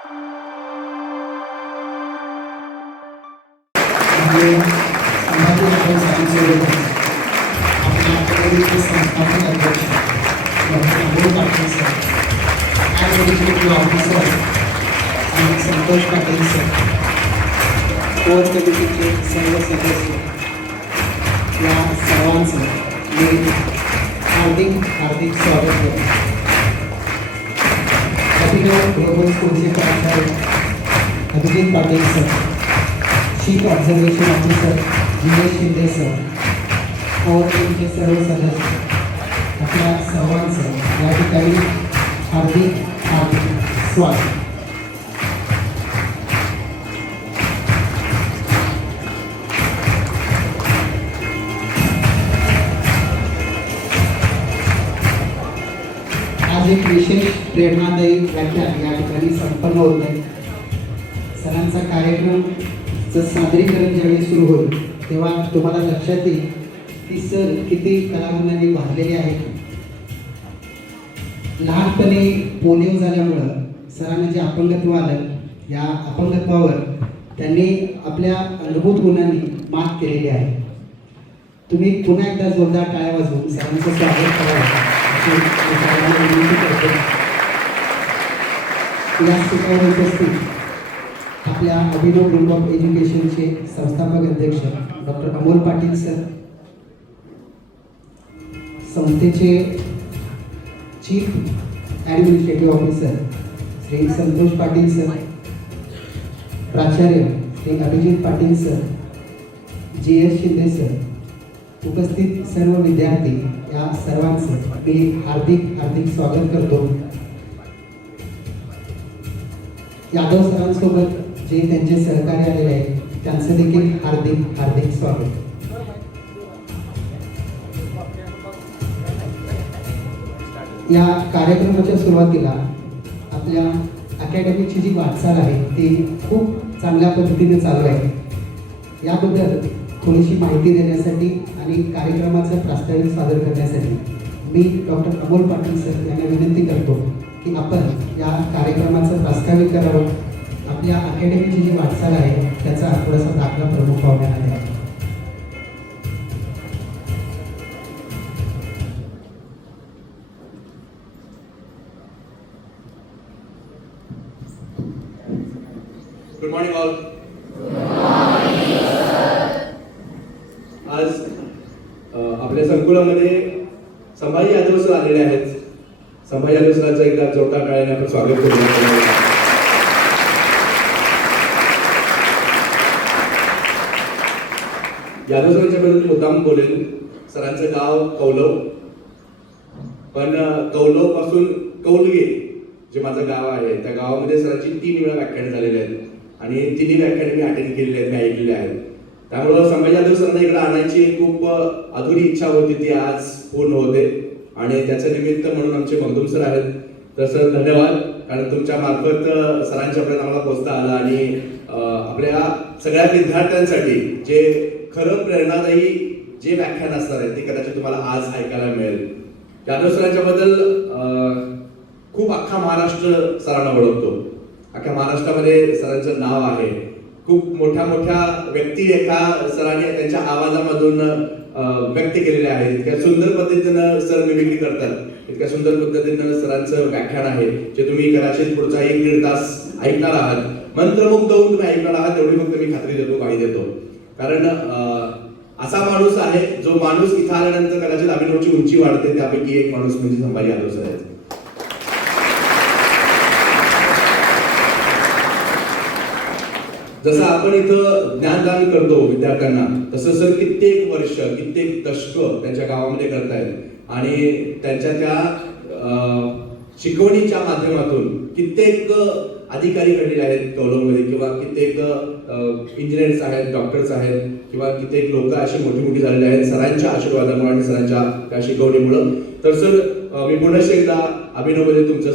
संस्थापक अध्यक्ष doctor Amol Patil sir, executive officer Santosh Patil sir, core कमिटीचे सर्व सदस्य, या सर्वांचं मी हार्दिक स्वागत करतो. अभिनव ग्लोबल स्कूलचे प्राचार्य Abhijit Patil sir, chief observation officer Jitesh Shinde sir, core कमिटीचे सर्व सदस्य, आपल्या सर्वांचं या ठिकाणी हार्दिक स्वागत. आज एक विशेष प्रेरणादायी व्याख्यान या ठिकाणी संपन्न होत आहे. सरांचा कार्यक्रमचं सादरीकरण ज्यावेळी सुरू होईल तेव्हा तुम्हाला लक्षात येईल की सर किती कलागुणांनी भरलेले आहेत. लहानपणी पोलिओ झाल्यामुळं सरांना जे अपंगत्व आलं, या अपंगत्वावर त्यांनी आपल्या अनुभूत गुणांनी मात केलेली आहे. तुम्ही पुन्हा एकदा जोरदार टाळ्या वाजवून सरांचं स्वागत करावं अशी विनंती करतो. या ठिकाणी उपस्थित आपल्या अभिनव ग्रुप ऑफ एज्युकेशनचे संस्थापक अध्यक्ष डॉक्टर अमोल पाटील सर, संस्थेचे chief administrative officer Shri Santosh Patil sir, प्राचार्य Shri Abhijit Patil sir, G S. Shinde sir, उपस्थित सर्व विद्यार्थी, या सर्वांचं मी हार्दिक स्वागत करतो. यादव सरांसोबत जे त्यांचे सहकारी आलेले आहेत त्यांचं देखील हार्दिक स्वागत. या कार्यक्रमाच्या सुरुवातीला आपल्या अकॅडमीची जी वाटचाल आहे ती खूप चांगल्या पद्धतीने चालू आहे. याबद्दल थोडीशी माहिती देण्यासाठी आणि कार्यक्रमाचं प्रास्ताविक सादर करण्यासाठी मी डॉक्टर अमोल पाटील सर यांना विनंती करतो की आपण या कार्यक्रमाचं प्रास्ताविक करावं. आपल्या अकॅडमीची जी वाटचाल आहे त्याचा थोडासा दाखला प्रमुख पाहुण्यांना द्यावा. Good morning all. आज आपल्या संकुलामध्ये संभाजी यादव सर आलेले आहेत. संभाजी यादव सरांचं एकदा जोरदार टाळ्याने आपण स्वागत करूया. यादव सरांच्याबद्दल मुद्दाम बोलेल. सरांचं गाव कौलव, पण कौलव पासून कौलगे जे माझं गाव आहे त्या गावामध्ये सरांची 3 वेळा व्याख्याने झालेले आहेत आणि 3 व्याख्याने मी अटेंड केलेले आहेत, मी ऐकलेले आहेत. त्यामुळं संभाजी यादव सरांना इकडे आणायची खूप अधुरी इच्छा होती, ती आज पूर्ण होते आणि त्याचं निमित्त म्हणून आमचे मगदूम सर आहेत. तर सर धन्यवाद, कारण तुमच्या मार्फत सरांच्यापर्यंत आम्हाला पोहोचता आलं आणि आपल्या सगळ्या विद्यार्थ्यांसाठी जे खरं प्रेरणादायी जे व्याख्यान असणार आहे ते कदाचित तुम्हाला आज ऐकायला मिळेल. यादव सरांच्याबद्दल खूप अख्खा महाराष्ट्र सरांना ओळखतो. अख्ख्या महाराष्ट्रामध्ये सरांचं नाव आहे. खूप मोठ्या व्यक्ती एका सरांनी त्यांच्या आवाजामधून व्यक्त केलेल्या आहेत. इतक्या सुंदर पद्धतीनं सर मिमिक्री करतात, इतक्या सुंदर पद्धतीनं सरांचं व्याख्यान आहे जे तुम्ही कदाचित पुढचा 1-1.5 तास ऐकणार आहात. मंत्रमुग्ध होऊन तुम्ही ऐकणार आहात एवढी फक्त मी खात्री देतो, ग्वाही देतो. कारण असा माणूस आहे जो माणूस इथं आल्यानंतर कदाचित अभिनवची उंची वाढते. त्यापैकी एक माणूस म्हणजे संभाजी यादव सर आहेत. जसं आपण इथं ज्ञानदान करतो विद्यार्थ्यांना, तसं सर कित्येक वर्ष, कित्येक दशक त्यांच्या गावामध्ये करतायत आणि त्यांच्या त्या शिकवणीच्या माध्यमातून कित्येक अधिकारी घडलेले आहेत कौलवमध्ये, किंवा कित्येक इंजिनियर्स आहेत, डॉक्टर्स आहेत, किंवा कित्येक लोक अशी मोठी झालेली आहेत सरांच्या आशीर्वादामुळे आणि सरांच्या त्या शिकवणीमुळं. तर सर मी पुन्हा एकदा अभिनवमध्ये तुमचं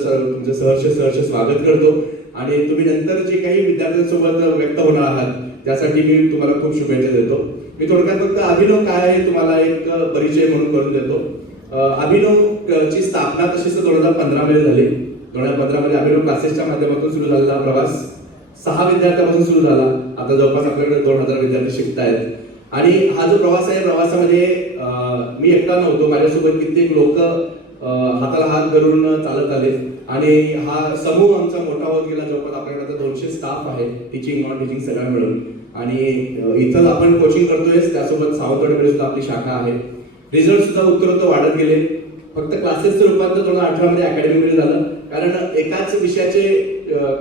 सहर्ष स्वागत करतो आणि तुम्ही नंतर जे काही विद्यार्थ्यांसोबत व्यक्त होणार आहात त्यासाठी मी तुम्हाला खूप शुभेच्छा देतो. मी थोडक्यात फक्त अभिनव काय आहे तुम्हाला एक परिचय म्हणून करून देतो. अभिनव ची स्थापना तशी 2015 मध्ये झाली. 2015 मध्ये अभिनव क्लासेसच्या माध्यमातून सुरू झालेला प्रवास 6 विद्यार्थ्यांपासून सुरू झाला. आता जवळपास आपल्याकडे 2000 विद्यार्थी शिकत आहेत. आणि हा जो प्रवास आहे, प्रवासामध्ये मी एकटा नव्हतो, माझ्यासोबत कित्येक लोक हाताला हात धरून चालत आले आणि हा समूह आमचा मोठा होत गेला. जवळपास आपल्याकडे आता 200 स्टाफ आहे, टीचिंग नॉन टीचिंग सगळं मिळून. आणि इथं आपण कोचिंग करतोय, त्यासोबत सावंतवाडीमध्ये सुद्धा आपली शाखा आहे. रिझल्ट सुद्धा उत्तरोत्तर वाढत गेले. फक्त क्लासेसचं रूपांतर 2018 मध्ये अकॅडमीमध्ये झालं, कारण एकाच विषयाचे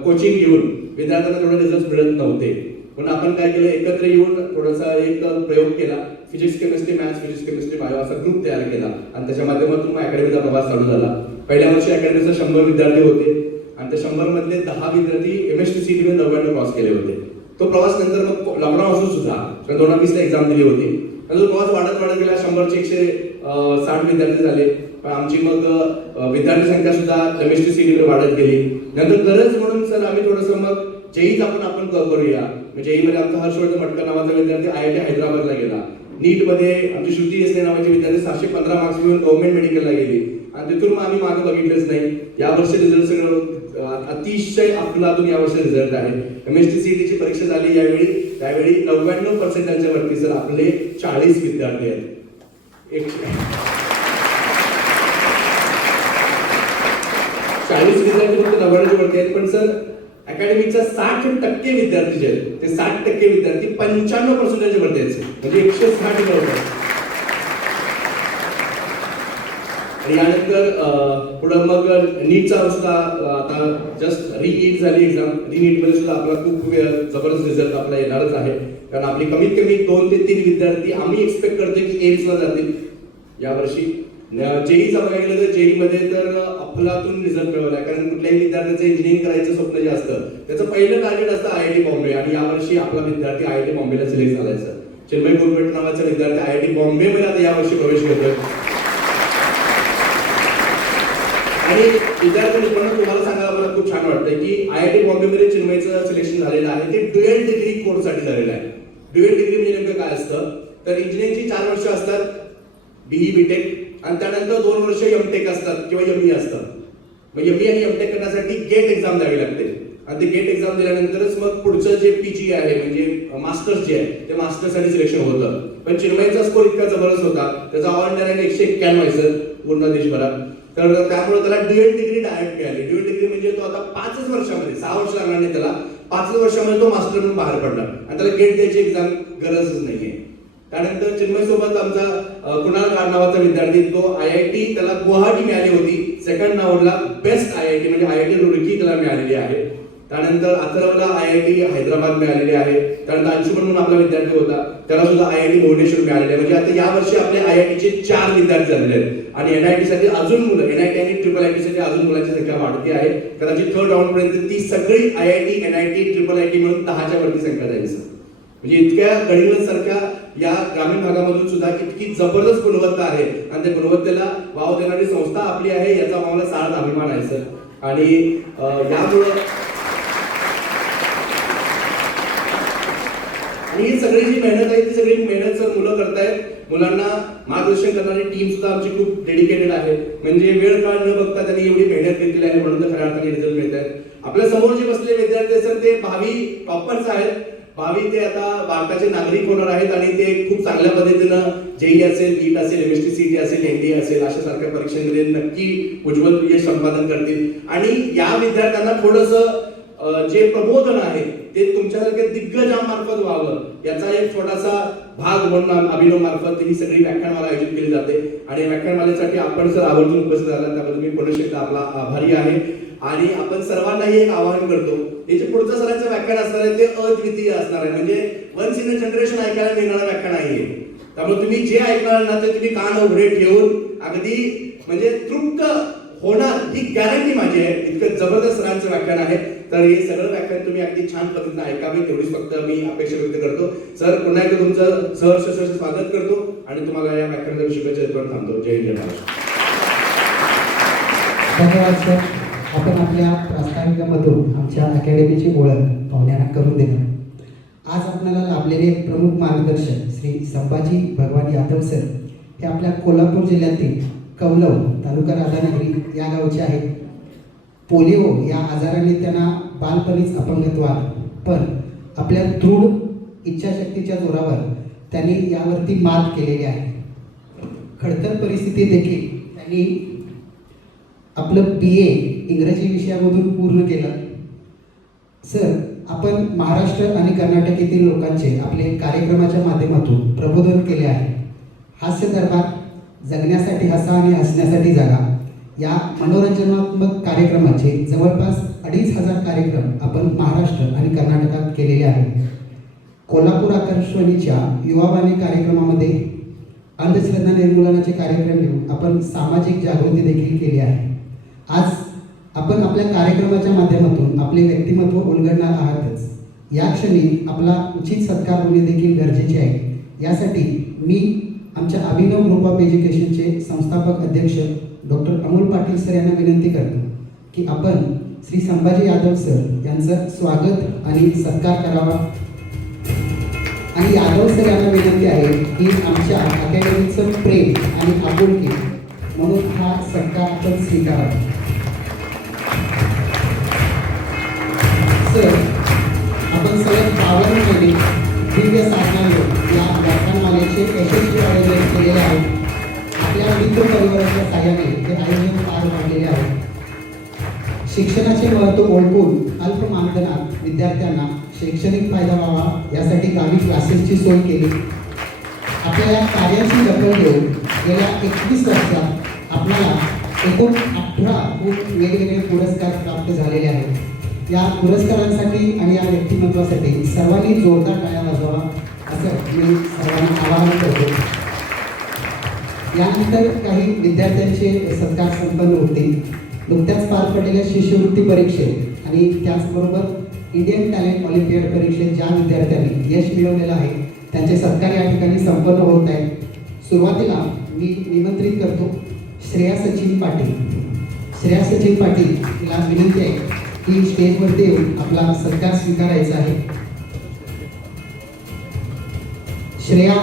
कोचिंग घेऊन विद्यार्थ्यांना थोडे रिझल्ट मिळत नव्हते. पण आपण काय केलं, एकत्र येऊन थोडासा एक प्रयोग केला. Physics chemistry maths, physics chemistry bio असा ग्रुप तयार केला आणि त्याच्या माध्यमातून मग अकॅडमीचा प्रवास चालू झाला. पहिल्या वर्षी अकॅडमीचे 100 विद्यार्थी होते आणि त्या 100 मधले 10 विद्यार्थी MSTCT मध्ये 99 क्रॉस केले होते. तो प्रवास नंतर मग लॉकडाऊन असून सुद्धा 2020 ला एक्झाम दिली होती. तो प्रवास वाढत गेला. 100 चे 160 विद्यार्थी झाले. पण आमची मग विद्यार्थी संख्या सुद्धा MSTCT मध्ये वाढत गेली. नंतर गरज म्हणून सर आम्ही थोडंसं मग जेईच आपण करूया. जेई मध्ये आमचा हर्षवर्धन मटकर नावाचा विद्यार्थी IIT हैदराबादला गेला. नीट मध्ये आमची श्रुती देसले नावाची विद्यार्थी 715 मार्क्स घेऊन गव्हर्नमेंट मेडिकलला गेली आणि तिथून मग आम्ही मागे बघितलंच नाही. यावर्षी रिझल्ट सगळं अतिशय अफलातून यावर्षी रिझल्ट आहे. MSTCT ची परीक्षा झाली त्यावेळी 99% वरती सर आपले 40 विद्यार्थी आहेत. 40 विद्यार्थी फक्त 99 वरती आहेत. पण सर अकॅडमीचा 60% विद्यार्थी जे आहेत ते 60% विद्यार्थी 95% वरती आहेत, म्हणजे 160 मिळवतात. आणि यानंतर पुढं मग नीटचा सुद्धा आता जस्ट रीनीट झाली एक्झाम. रीनीट मध्ये सुद्धा आपला खूप जबरदस्त रिझल्ट आपला येणारच आहे, कारण आपली कमीत कमी 2 ते 3 विद्यार्थी आम्ही एक्सपेक्ट करतोय की एम्सला जातील यावर्षी. जेईचा बघायला गेलं तर जेई मध्ये तर अफलातून रिझल्ट मिळवलाय, कारण कुठल्याही विद्यार्थ्याचं इंजिनिअरिंग करायचं स्वप्न जे असतं त्याचं पहिलं टार्गेट असतं IIT बॉम्बे. आणि यावर्षी आपला विद्यार्थी IIT बॉम्बेला सिलेक्ट झालाय सर. चिन्मय कुलकर्णी नावाचा विद्यार्थी IIT बॉम्बे मध्ये आता यावर्षी प्रवेश करतोय. आणि विद्यार्थ्यांनी पण तुम्हाला सांगायला मला खूप छान वाटतंय की IIT बॉम्बे मध्ये चिन्मयचं सिलेक्शन झालेलं आहे ते ड्युएल डिग्री कोर्स साठी झालेलं आहे. ड्युएल डिग्री म्हणजे नेमकं काय असतं, तर इंजिनिअरिंगची 4 वर्ष असतात, BE BTech, आणि त्यानंतर 2 वर्ष MTech असतात किंवा ME असतात. मग ME आणि MTech करण्यासाठी गेट एक्झाम द्यावी लागते आणि ते गेट एक्झाम दिल्यानंतरच मग पुढचं जे PG आहे म्हणजे मास्टर्स जे आहे ते मास्टर्ससाठी सिलेक्शन होतं. पण चिन्मयचा स्कोर इतका जबरदस्त होता, त्याचा ऑल इंडिया रँक 191 आहे पूर्ण देशभरात. तर त्यामुळे त्याला ड्युएल डिग्री डायरेक्ट मिळाली. ड्युएल डिग्री म्हणजे तो आता 5 वर्षामध्ये, 6 वर्ष लागणार नाही त्याला, 5 वर्षामध्ये तो मास्टर म्हणून बाहेर पडला आणि त्याला गेट द्यायची एक्झाम गरजच नाहीये. त्यानंतर चिन्मय सोबत आमचा कुणाल गाड नावाचा विद्यार्थी, तो IIT त्याला गुवाहाटी मिळाली होती. सेकंड राऊंडला बेस्ट IIT म्हणजे IIT रुड़की त्याला मिळालेली आहे. त्यानंतर अथर्वला IIT हैदराबाद मिळालेली आहे. त्यानंतर अंशुमन म्हणून आपला विद्यार्थी होता, त्याला सुद्धा IIT भुवनेश्वर मिळालेली आहे. म्हणजे आता यावर्षी आपले IIT चे 4 विद्यार्थी झालेले आहेत आणि NIT साठी अजून मुलं, NIT आणि IIIT साठी अजून मुलांची संख्या वाढती आहे. कदाचित 3rd राऊंड पर्यंत ती सगळी IIT, NIT, IIIT मिळून 10च्या वरती संख्या जाईल सर. म्हणजे इतक्या गडिंग्लज सारख्या या ग्रामीण भागामधून सुद्धा इतकी जबरदस्त गुणवत्ता आहे आणि त्या गुणवत्तेला वाव देणारी संस्था आपली आहे, याचा आम्हाला सार्थ अभिमान आहे सर. आणि यामुळं आणि ही सगळी जी मेहनत आहे ती सगळी मेहनत सर मुलं करतायत. मुलांना मार्गदर्शन करणारी टीम सुद्धा आमची खूप डेडिकेटेड आहे. म्हणजे वेळ काळ न बघता त्यांनी एवढी मेहनत घेतलेली आहे, म्हणून तर खऱ्या अर्थाने रिझल्ट मिळत आहेत. आपल्या समोर जे बसलेले विद्यार्थी सर ते भावी टॉपर्स आहेत. भावी ते आता भारताचे नागरिक होणार आहेत आणि ते खूप चांगल्या पद्धतीनं जेई असेल, नीट असेल, MSTCT असेल, NDA असेल अशा सारख्या परीक्षांमध्ये नक्की उज्ज्वल यश संपादन करतील. आणि या विद्यार्थ्यांना थोडंसं जे प्रबोधन आहे ते तुमच्यासारख्या दिग्गजांमार्फत व्हावं, याचा एक छोटासा भाग म्हणून अभिनव मार्फत ही सगळी व्याख्यानमाला आयोजित केली जाते. आणि व्याख्यानमालेसाठी आपण सर आवर्जून उपस्थित झाला त्याबद्दल मी पुन्हा एकदा आपला आभारी आहे. आणि आपण सर्वांनाही एक आवाहन करतो, याचे पुढचं सरांचं व्याख्यान असणार आहे ते अद्वितीय असणार आहे. म्हणजे वन्स इन अ जनरेशन ऐकायला मिळणारं व्याख्यान नाहीये. त्यामुळे तुम्ही जे ऐकणार ना ते तुम्ही कान उघडे ठेवून अगदी म्हणजे तृप्त होणार ही गॅरंटी माझी आहे. इतकं जबरदस्त सरांचं व्याख्यान आहे. तर हे सगळं व्याख्यान तुम्ही अगदी छान पद्धतीने ऐकावे तेवढीच फक्त मी अपेक्षा व्यक्त करतो. सर पुन्हा एकदा तुमचं सहर्ष स्वागत करतो आणि तुम्हाला या व्याख्यानाच्या शुभेच्छा देतो. थांबतो. जय हिंद. धन्यवाद सर. आपण आपल्या प्रास्ताविकामधून आमच्या अकॅडमीची ओळख पाहुण्यांना करून दिली. आज आपल्याला लाभलेले प्रमुख मार्गदर्शक श्री संभाजी भगवान यादव सर हे आपल्या कोल्हापूर जिल्ह्यातील कौलव तालुका राधानगरी या गावचे आहेत. पोलिओ या आजाराने त्यांना बालपणीच अपंगत्व आलं, पण आपल्या दृढ इच्छाशक्तीच्या जोरावर त्यांनी यावरती मात केलेली आहे. खडतर परिस्थिती देखील त्यांनी आपलं BA इंग्रजी विषयामधून पूर्ण केलं. सर, आपण महाराष्ट्र आणि कर्नाटक येथील लोकांचे आपले कार्यक्रमाच्या माध्यमातून प्रबोधन केले आहे. हास्य दरबार, जगण्यासाठी हसा आणि हसण्यासाठी जागा या मनोरंजनात्मक कार्यक्रमाचे जवळपास 2,500 कार्यक्रम आपण महाराष्ट्र आणि कर्नाटकात केलेले आहेत. कोल्हापूर आकाशवाणीच्या युवावाणी कार्यक्रमामध्ये अंधश्रद्धा निर्मूलनाचे कार्यक्रम घेऊन आपण सामाजिक जागृती देखील केली आहे. आज आपण आपल्या कार्यक्रमाच्या माध्यमातून आपले व्यक्तिमत्व उलगडणार आहातच. या क्षणी आपला उचित सत्कार होणे देखील गरजेचे आहे. यासाठी मी आमच्या अभिनव ग्रुप ऑफ एज्युकेशनचे संस्थापक अध्यक्ष डॉक्टर अमोल पाटील सर यांना विनंती करतो की आपण श्री संभाजी यादव सर यांचं स्वागत आणि सत्कार करावा. आणि यादव सर यांना विनंती आहे की आमच्या अकॅडमीचं प्रेम आणि आपुलकी म्हणून हा सत्कार आपण स्वीकारावा. सर, आपण सलग 52 महिने दिव्य साधनांवर या व्याख्यानमालेचे यशस्वी आयोजन केलेले आहे. आपल्या मित्र परिवाराच्या साहाय्याने हे आयोजन पार पाडलेले आहे. शिक्षणाचे महत्त्व ओळखून अल्प मानधनात विद्यार्थ्यांना शैक्षणिक फायदा व्हावा यासाठी गावी क्लासेसची सोय केली. आपल्या या कार्याची दखल घेऊन गेल्या 21 वर्षात आपल्याला एकूण 18 वेगवेगळे पुरस्कार प्राप्त झालेले आहेत. या पुरस्कारांसाठी आणि या व्यक्तिमत्वासाठी सर्वांनी जोरदार टाळ्या वाजवावा असं मी सर्वांना आवाहन करतो. यानंतर काही विद्यार्थ्यांचे सत्कार संपन्न होतील. नुकत्याच पार पडलेल्या शिष्यवृत्ती परीक्षेत आणि त्याचबरोबर इंडियन टॅलेंट ऑलिम्पियाड परीक्षेत ज्या विद्यार्थ्यांनी यश मिळवलेलं आहे त्यांचे सत्कार या ठिकाणी संपन्न होत आहेत. सुरुवातीला मी निमंत्रित करतो श्रेया सचिन पाटील. श्रेया सचिन पाटील तिला विनंती आहे की स्टेजवरती येऊन आपला सत्कार स्वीकारायचा आहे. श्रेया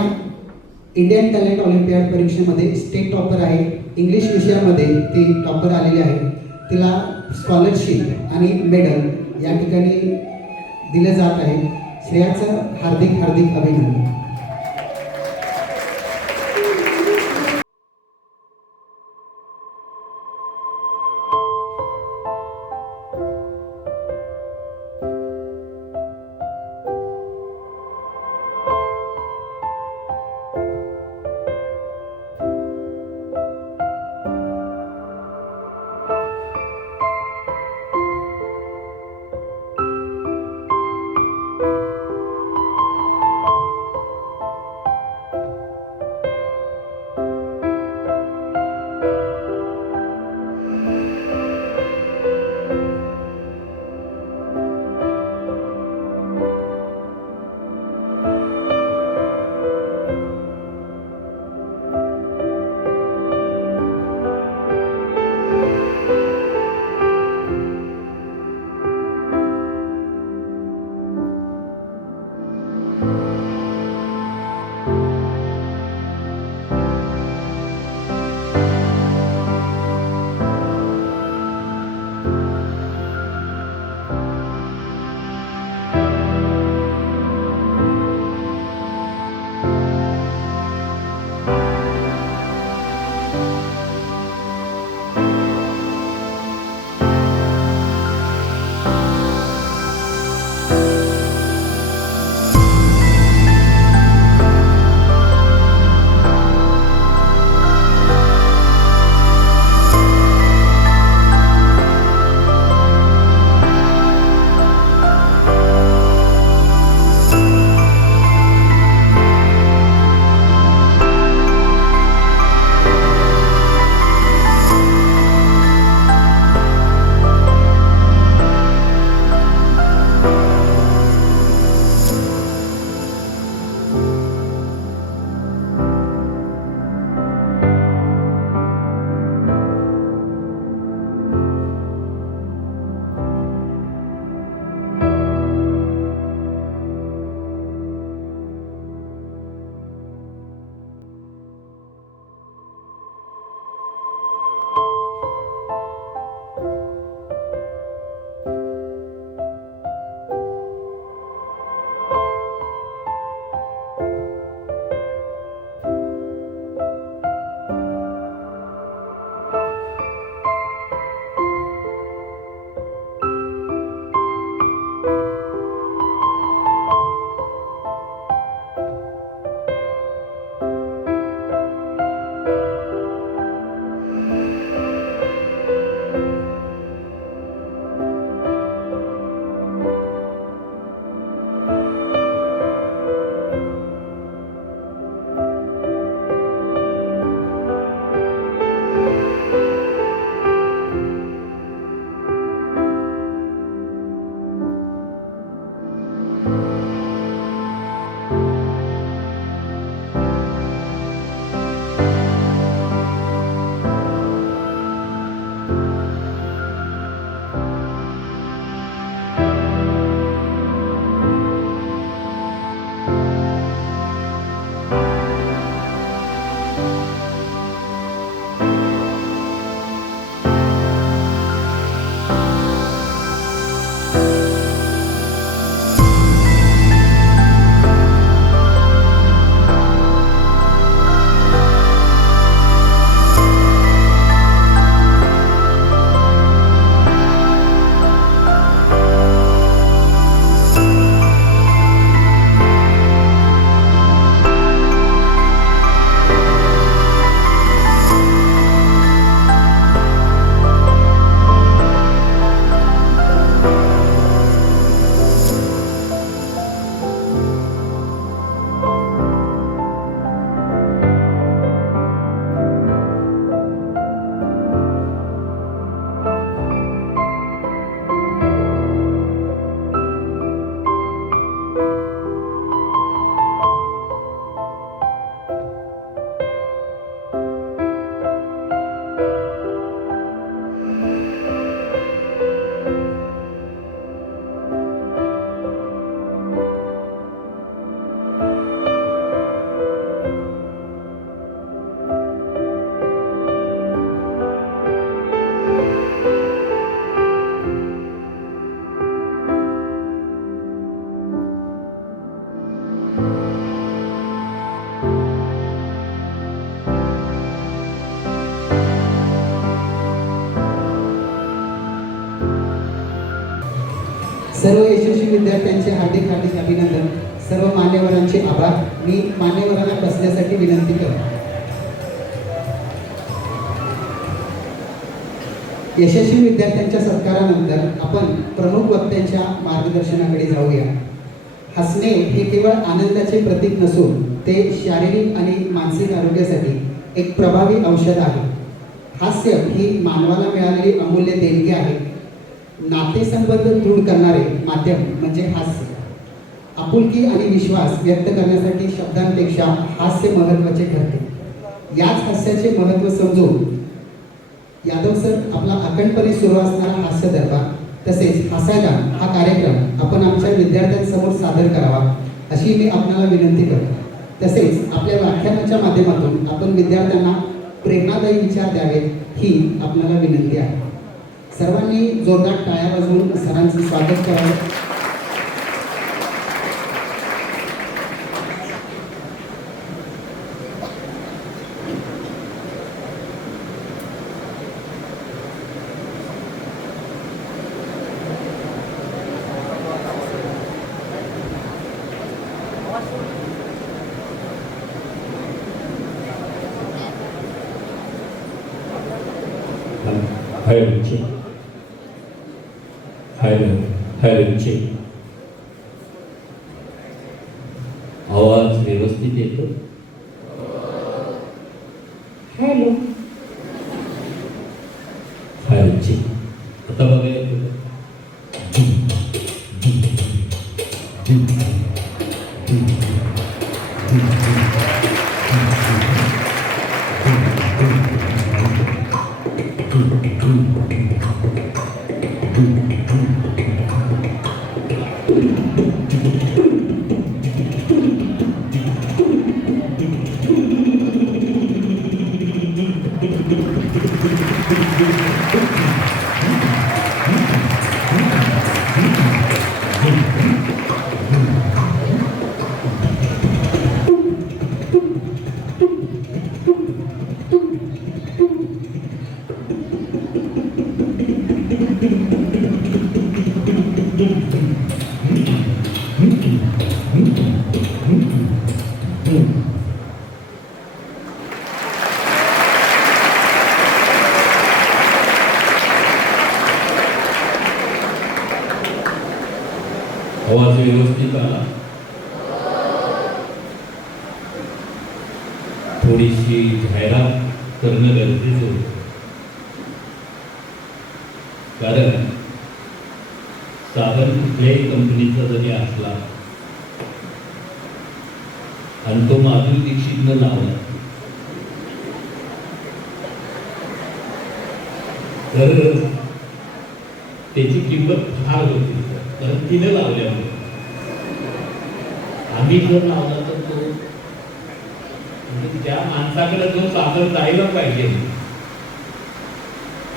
इंडियन टॅलेंट ऑलिम्पियाड परीक्षेमध्ये स्टेट टॉपर आहे. इंग्लिश विषयामध्ये ती टॉपर आलेली आहे. तिला स्कॉलरशिप आणि मेडल या ठिकाणी दिलं जात आहे. श्रेयाचं हार्दिक हार्दिक अभिनंदन. सर्व यशस्वी विद्यार्थ्यांचे हार्दिक हार्दिक अभिनंदन. सर्व मान्यवरांचे आभार. मी मान्यवरांना बसण्यासाठी विनंती करतो. यशस्वी विद्यार्थ्यांच्या सत्कारानंतर आपण प्रमुख वक्त्यांच्या मार्गदर्शनाकडे जाऊया. हसणे हे केवळ आनंदाचे प्रतीक नसून ते शारीरिक आणि मानसिक आरोग्यासाठी एक प्रभावी औषध आहे. हास्य ही मानवाला मिळालेली अमूल्य देणगी आहे. नातेसंबंध दृढ करणारे माध्यम म्हणजे हास्य. आपुलकी आणि विश्वास व्यक्त करण्यासाठी शब्दांपेक्षा हास्य महत्त्वाचे ठरते. याच हास्याचे महत्त्व समजून यादव सर आपला अखंडपणे सुरू असणारा हास्य दरबार तसेच हास्यगान हा कार्यक्रम आपण आमच्या विद्यार्थ्यांसमोर सादर करावा अशी मी आपल्याला विनंती करतो. तसेच आपल्या व्याख्यानाच्या माध्यमातून आपण विद्यार्थ्यांना प्रेरणादायी विचार द्यावेत ही आपल्याला विनंती आहे. सर्वांनी जोरदार टाळ्या वाजवून सरांचं स्वागत करावं. हाय आवाज व्यवस्थित येतो. हॅलो हाय आता बघा येतो. आवाज व्यवस्थित आला. थोडीशी जाहिरात करणं गरजेचं होतं. कारण साधन कुठल्याही कंपनीचा जरी असला आणि तो माधुरी दीक्षितनं लावला तर त्याची किंमत फार होती. कारण तिने लावल्यामुळे आम्ही जर लावला तर तो म्हणजे त्या माणसाकडे जो सादर जायला पाहिजे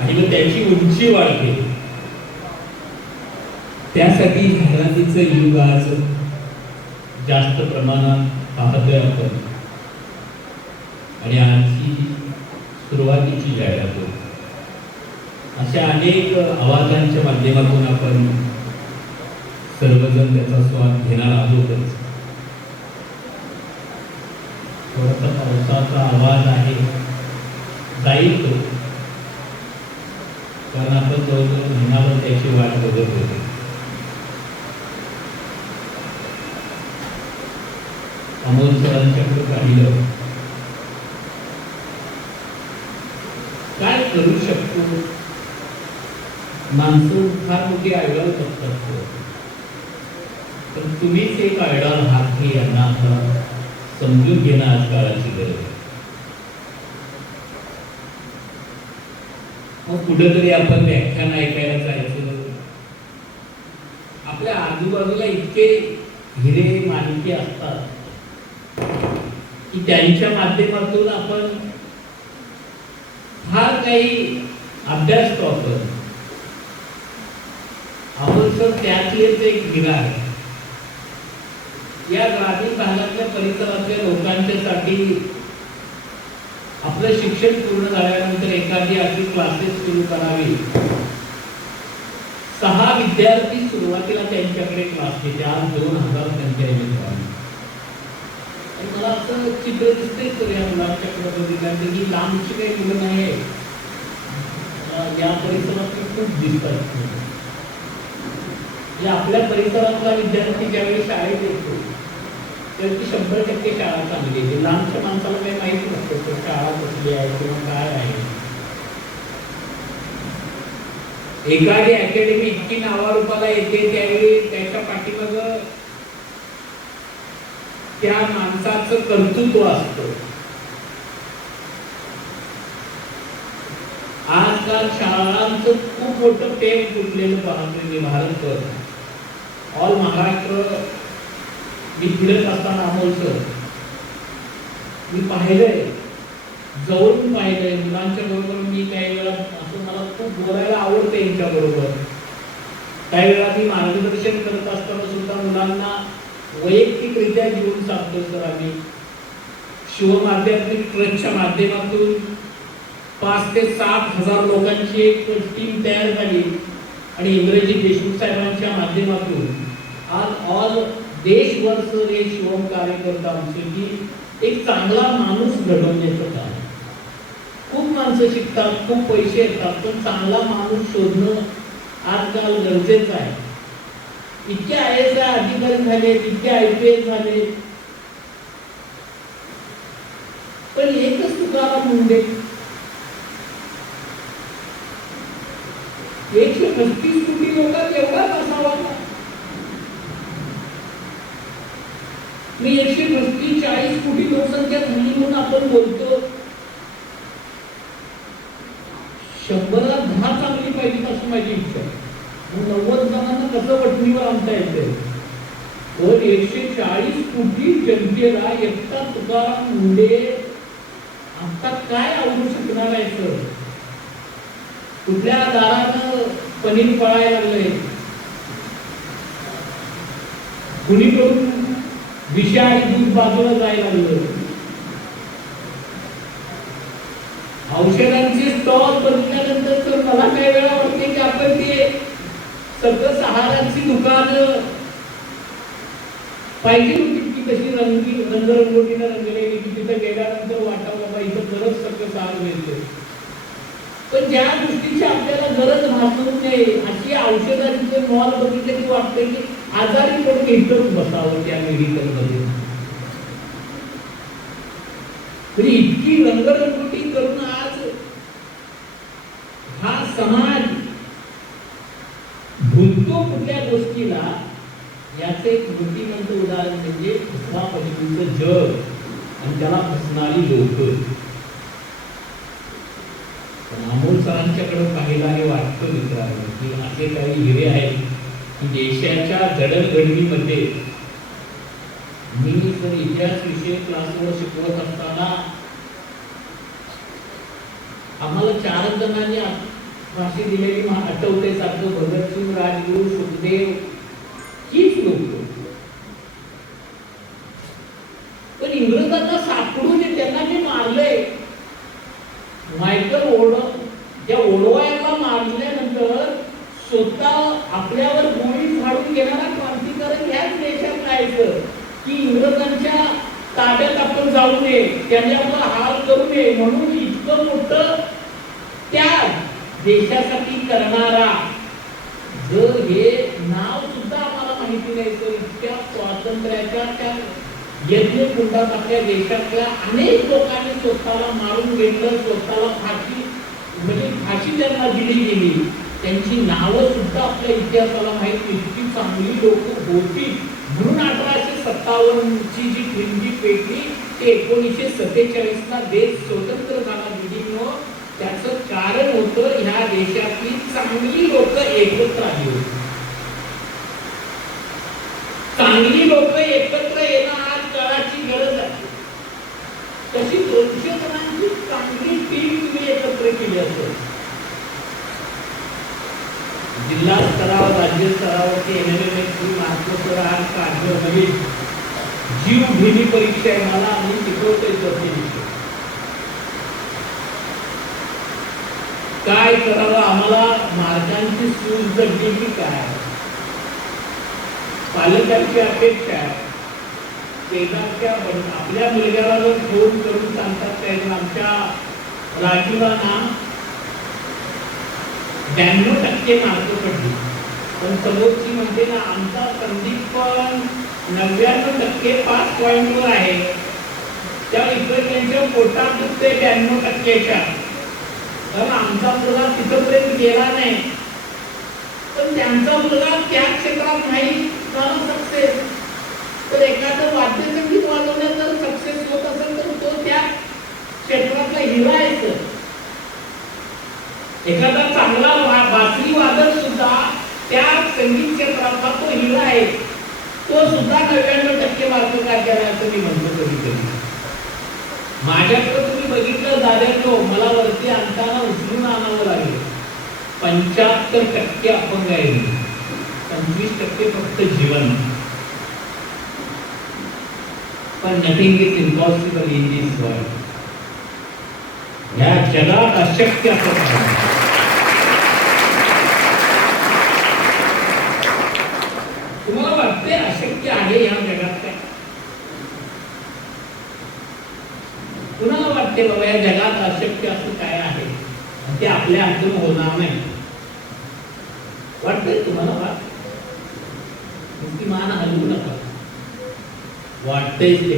आणि मग त्याची उंची वाढते. त्यासाठी जाहिरातीचं युग आज जास्त प्रमाणात पाहतोय आपण. आणि आजची सुरुवातीची जाहिरात होती. अशा अनेक आवाजांच्या माध्यमातून आपण सर्वजण त्याचा स्वाद घेणार आहोतच. थोडासा पावसाचा आवाज आहे जाईल तो, कारण आपण जवळजवळ महिनाभर त्याची वाट बघत होतो. अमोल सरांच्याकडे पाहिलं काय करू शकतो. माणसं फार मोठी आयडॉल करतात, पण तुम्हीच एक आयडॉल आहात हे यांना आता समजून घेणं आज काळाची गरज आहे. मग कुठेतरी आपण व्याख्यान ऐकायला जायचं. आपल्या आजूबाजूला इतके हिरे माणिके असतात की त्यांच्या माध्यमातून आपण फार काही अभ्यास करतो. अमोल सर त्यातलेच एक हिरा आहे. या ग्रामीण भागातल्या परिसरातल्या लोकांच्यासाठी आपलं शिक्षण पूर्ण झाल्यानंतर एखादी अशी क्लासेस सुरू करावी. 6 विद्यार्थी सुरुवात सुरुवातीला त्यांच्याकडे क्लास घेते. आज 2000 संख्या आहे मित्रांनो. आणि मला असं चित्र दिसतंय तर या मुलांच्याकडे बघितल्यानंतर ही लांबची काही मुलं नाही आहे. या परिसरात खूप दिसतात. या आपल्या परिसरातला विद्यार्थी ज्यावेळी शाळेत येतो त्यावेळी 100% शाळा चांगली आहे. लांबच्या माणसाला काही माहिती नसतं तर शाळा कसली आहे किंवा काय आहे. एखादी अकॅडमी इतकी नावारूपाला येते त्यावेळी त्याच्या पाठीमाग त्या माणसाचं कर्तृत्व असतं. आजकाल शाळांचं खूप मोठं टेप फुटलेलं पाहतोय मी. भारतभर ऑल महाराष्ट्र मी फिरत असताना अमोल सर मी पाहिलंय, जवळून पाहिलंय. मुलांच्या बरोबर मी काही वेळा असं मला खूप बोलायला आवडतं यांच्या बरोबर. काही वेळा मी मार्गदर्शन करत असताना सुद्धा मुलांना वैयक्तिकरित्या घेऊन सांगतो सर आम्ही शिवमाध्यमिक ट्रस्टच्या माध्यमातून 5 ते 7 हजार लोकांची एक टीम तयार झाली आणि इंग्रजी देशमुख साहेबांच्या माध्यमातून आज ऑल देशभर सर हे शिवम कार्यकर्ता आमचे की एक चांगला माणूस घडवण्याचं काम. खूप माणसं शिकतात, खूप पैसे येतात, पण चांगला माणूस शोधणं आजकाल गरजेचं आहे. इतके IAS अधिकारी झाले, इतके IPS झाले, पण एकच तुकाराम मुंडे 135 कोटी लोकांत एवढा असावा. मी 140 कोटी लोकसंख्या झाली म्हणून आपण बोलतो. 100ला 10 चांगली पाहिजे असं माझी इच्छा आहे. 90 जणांना कसं वटणीवर आणता येते. पण 140 कोटी जनतेला एकटा तुकाराम मुंडे आता काय आवडू शकणार आहे सर? कुठल्या दारानं पनीर पळायला लागलंय, कुणीकडून विषय आणि दूध बाजूला जायला लागलं. औषधांची स्टॉल बघितल्यानंतर तर मला काही वेळा वाटते की आपण ते सगळं सहारांची दुकानं पाहिजे होती की कशी रंगरंगोटीनं रंगलेली की तिथं गेल्यानंतर वाटावं बाबा इथं खरंच सगळं सहार मिळते. पण ज्या गोष्टीची आपल्याला गरज भासू नये अशी औषधांचे मॉल बघितले की वाटते की आजारी पण इथंच बसावं त्या मेडिकल मध्ये. म्हणजे इतकी रंगरंगोटी करून आज हा समाज भुलतो कुठल्या गोष्टीला याचे एक मोठीमंत उदाहरण म्हणजे फसवाफसवीचं जग आणि त्याला फसणारी लोक. अमोल सरांच्याकडे पाहिला हे वाटतं मित्रांनो की असे काही हिरे आहेत की देशाच्या जडणघडणीमध्ये. मी जर इतिहास विषय क्लासवर शिकवत असताना आम्हाला 4 जणांनी फाशी दिलेली आठवते सारखं भगतसिंग, राजगुरू, सुखदेव हीच लोक. पण इंग्रजांना सापडून त्यांना जे मारलंय मायकल ज्या ओडवायला मारल्यानंतर स्वतः आपल्यावर गोळी झाडून घेणारा क्रांतिकारक ह्याच देशात राहायचं की इंग्रजांच्या ताब्यात आपण जाऊ नये, त्यांनी आपला हाल करू नये म्हणून इतकं मोठं त्या देशासाठी करणारा. जर हे नाव सुद्धा आम्हाला माहिती नाही तर इतक्या स्वातंत्र्याच्या त्या यज्ञकुंडात आपल्या देशातल्या अनेक लोकांनी स्वतःला मारून घेतलं, स्वतःला फाशी म्हणजे फाशी त्यांना दिली गेली. त्यांची नावं सुद्धा आपल्या इतिहासाला माहिती. इतकी चांगली लोक होती म्हणून 1857 ची जी ठिणगी पेटली ते 1947 ला देश स्वतंत्र झाला. दिदीनो त्याचं कारण होतं ह्या देशातली चांगली लोक एकत्र आली होती. चांगली लोक एकत्र येणं आज काळाची गरज आहे. तशी 200 जणांची चांगली टीम तुम्ही एकत्र केली असेल. जिल्हा स्तरावर राज्य स्तरावरती NMMS मार्गदर्शक आज काढलं म्हणजे जीव घेणी परीक्षा आहे. मला मी शिकवतोय ते विषय काय करावं आम्हाला मार्गांची सूज जडली की काय पालकांची अपेक्षा आहे, शेजारच्या आपल्या मुलग्याला जर फोन करून सांगतात त्याने आमच्या राजूला ना 92% मार्क पडली, पण समोरची म्हणते ना आमचा संदीप पण 99% 5 पॉईंटवर आहे, त्या इतर त्यांच्या पोटात दुखते 92%च्या, कारण आमचा मुलगा तिथपर्यंत गेला नाही, पण त्यांचा मुलगा त्या क्षेत्रात नाही झाला सक्सेस. तर एखादं वाद्यसंगीत वाजवण्यात जर सक्सेस होत असेल तर तो त्या क्षेत्रातला हिरा आहे. सर, एखादा चांगला बासरी वादक सुद्धा त्या संगीत क्षेत्रातला तो हिरा आहे, तो सुद्धा 99% मार्क काय केला असं मी म्हणतो. कधी कधी माझ्याकडे तुम्ही बघितलं दाद्यानो, मला वरती आणताना उचलून आणावं लागेल. 75% अपंग आहे, 25% फक्त जीवन. पण nothing is impossible in this world. या जगात अशक्य असं नाही. तुम्हाला वाटते अशक्य आहे या जगात काय? कुणाला वाटते बाबा या जगात अशक्य असं काय आहे ते आपल्या हातून होणार नाही? वाटतंय तुम्हाला? नुसती मान हलवू नका. वाटतंयच ते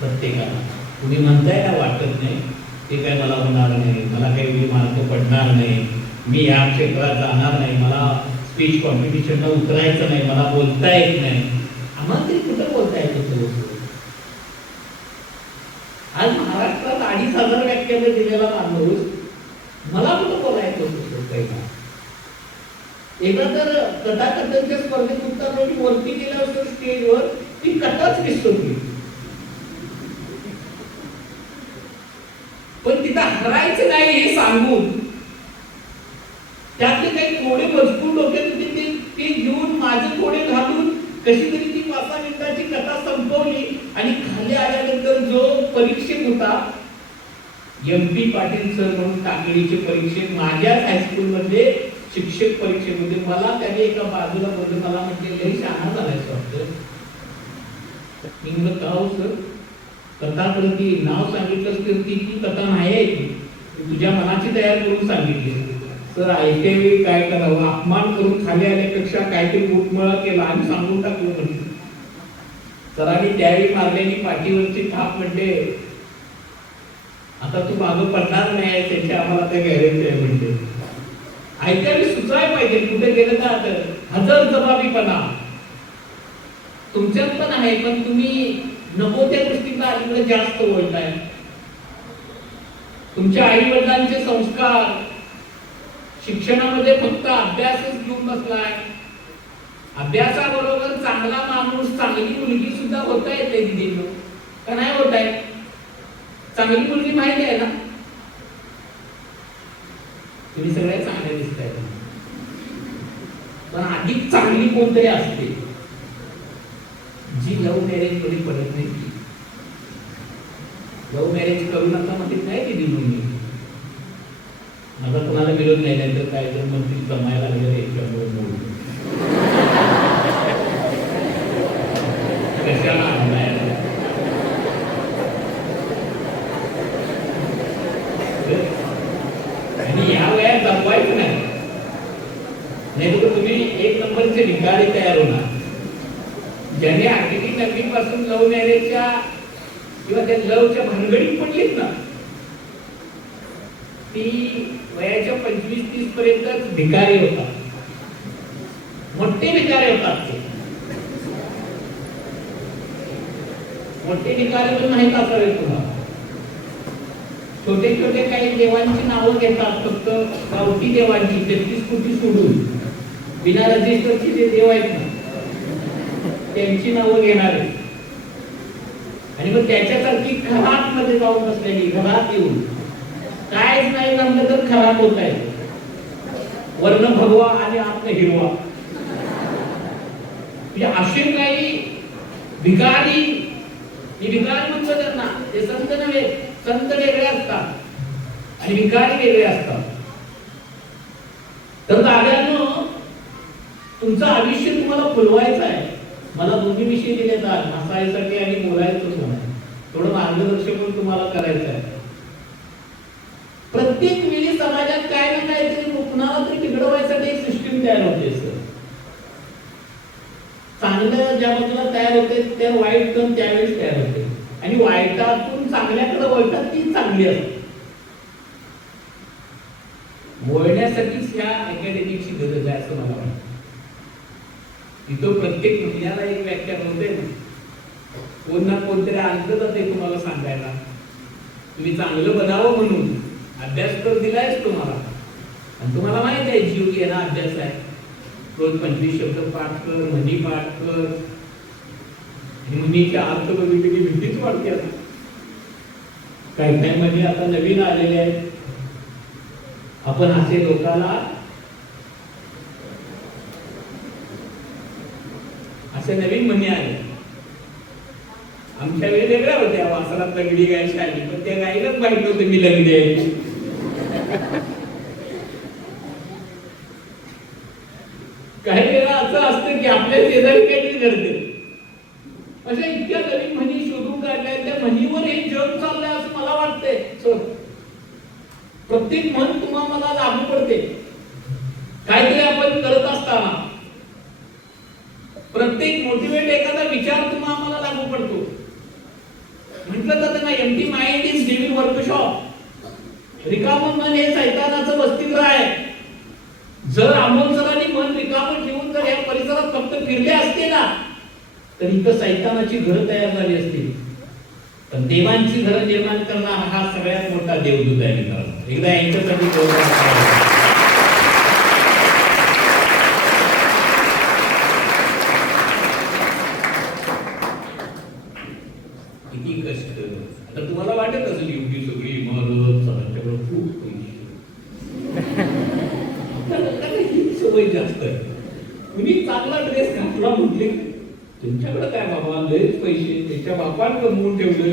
प्रत्येकाला. तुम्ही म्हणताय का वाटत नाही, ते काय मला होणार नाही, मला काही एवढी मार्क पडणार नाही, मी या क्षेत्रात जाणार नाही, मला स्पीच कॉम्पिटिशनला उतरायचं नाही, मला बोलता येत नाही. आम्हाला तरी कुठं बोलता येत होतं? आज महाराष्ट्रात 2,500 व्याख्यानं दिलेला माणूस मला कुठं बोलायचं होतं? पहिला एकदा तर कथाकथनच्या स्पर्धेत उतरलो की वरती गेल्यावर स्टेजवर ती कथाच विसरली, पण तिथं हरायचं नाही हे सांगून त्यातले काही थोडे मजकूर डोक्यात होते ते घेऊन माझे थोडे घालून कशी तरी ती 5 मिनिटाची कथा संपवली. आणि खाली आल्यानंतर जो परीक्षक होता MP पाटील सर म्हणून टाकळीचे परीक्षक, माझ्याच हायस्कूल मध्ये शिक्षक परीक्षेमध्ये मला त्याने एका बाजूला बोलले, मला म्हणजे लई शहाणा झालायचं वाटतं. मी म्हणलं का हो सर, कथाप्रती नाव सांगितलं तर ती कथा नाही आहे, ती तुझ्या मनाची तयार करून सांगितली. सर ऐके वेळी काय करावं, अपमान करून खाली आल्यापेक्षा काहीतरी मुठमळा केला आणि सांगून टाकलं म्हणजे. सरांनी त्यावेळी मारलेली पाठीवरची थाप म्हणजे आता तू मागं पडणार नाही त्याची आम्हाला त्या गॅरंटी आहे म्हणजे. ऐकायला सुचायला पाहिजे कुठे गेलं तर हजर जबाबीपणा तुमच्यात पण आहे, पण तुम्ही नको त्या गोष्टींना अलीकडे जास्त बोलताय. तुमच्या आई वडिलांचे संस्कार शिक्षणामध्ये फक्त अभ्यासच घेऊन बसलाय. अभ्यासाबरोबर चांगला माणूस, चांगली मुलगी सुद्धा होता येते दिदीनो का नाही होत आहे? चांगली मुलगी माहिती आहे ना? तुम्ही सगळे चांगले दिसताय, पण अधिक चांगली कोणतरी असते जी लव्ह मॅरेज मध्ये पडत नाही. लव्ह मॅरेज करू नका म्हणत नाही की दिनू मी. माझा कोणाला विरोध नाही, नाही तर काय तर मंत्री जमायला लागले याच्यामुळे कशाला आणलाय? आणि या वयात जमवायचं नाही, नाही तर तुम्ही 1 नंबरचे भिकारी तयार होणार. ज्याने 8वी 9वी पासून लव्ह मॅरेजच्या किंवा त्या लव्हच्या भानगडीत पडलीत ना, ती वयाच्या 25-30 पर्यंतच भिकारी होतात. मोठे भिकारी होतात ते. मोठे भिकारी पण माहित असावे तुम्हाला. छोटे छोटे काही देवांची नावं घेतात, फक्त गावठी देवांची 33 कोटी सोडून बिना रजिस्टरची जे देव आहेत ना त्यांची नावं घेणारे. आणि मग त्याच्यासारखी खराब मध्ये जाऊन बसलेली, घरात येऊन कायच नाही जमलं तर खराब होत आहे. वर्ण भगवा आणि आत्म हिरवा. असे काही भिकारी, भिकारी म्हणतो त्यांना, ते संत नव्हे. संत वेगळे असतात आणि भिकारी वेगळे असतात. तर दाद्यानो तुमचं आयुष्य तुम्हाला फुलवायचं आहे, मला दोन्ही विषय दिलेत आज, हसायसाठी आणि बोलायचं पण आहे. थोडं मार्गदर्शन पण तुम्हाला करायचं आहे. प्रत्येक वेळी समाजात काय ना काहीतरी कुणाला तरी बिघडवायसाठी एक सिस्टीम तयार होते सर. चांगलं ज्या बाजूला तयार होते त्या वाईट पण त्यावेळेस तयार होते आणि वाईटातून चांगल्याकडे वळतात ती चांगली असते. वळण्यासाठीच ह्या अकॅडमीची गरज आहे असं मला वाटतं. इथं प्रत्येक महिन्याला एक व्याख्यान होते ना, कोण ना कोणतरी आणलं जाते तुम्हाला सांगायला तुम्ही चांगलं बनावं म्हणून. अभ्यास तर दिलायच तुम्हाला आणि तुम्हाला माहित आहे जीव घेणं अभ्यास आहे. रोज 25 शब्द पाठ कर, म्हणी पाठ कर. म्हणीचे अर्थ बघितले की भीतीच वाटते. आता काही काही म्हणी आता नवीन आलेले आहेत. आपण असे लोकांना असे नवीन म्हणी आले. आमच्या वेळी वेगळ्या होत्या, वासरात लंगडी गायची आली पण त्या गायलाच माहित नव्हतं मी लंगडी आहे. काही वेळा असं असतं की आपल्या शेजारी काहीतरी घडते. अशा इतक्या नवीन म्हणी शोधून काढल्या, त्या म्हणीवर हे जग चाललंय असं मला वाटतंय. प्रत्येक म्हण तुम्हाला लागू पडते काहीतरी आपण करत असताना. प्रत्येक मोटिवेट एखादा विचार तुम्हाला लागू पडतो. म्हटलं जातं ना, empty mind is devil workshop. रिकामं मन हे सैतानाचं वसतिगृह आहे. जर अमोल सरांनी मन रिकामं ठेवून जर या परिसरात फक्त फिरले असते ना तर इथं सैतानाची घरं तयार झाली असती. पण देवांची घरं निर्माण करणारा हा सगळ्यात मोठा देवदूत आहे मित्रांनो. एकदा यांच्यासाठी किती कष्ट. आता तुम्हाला वाटत असेल एवढी सगळी इमारत सरांच्याकडे खूप पैसे, ही सवय जास्त आहे. कुणी चांगला ड्रेस घातला म्हटले तुमच्याकडे काय बाबा लयच पैसे, त्याच्या बापाने कमवून ठेवले.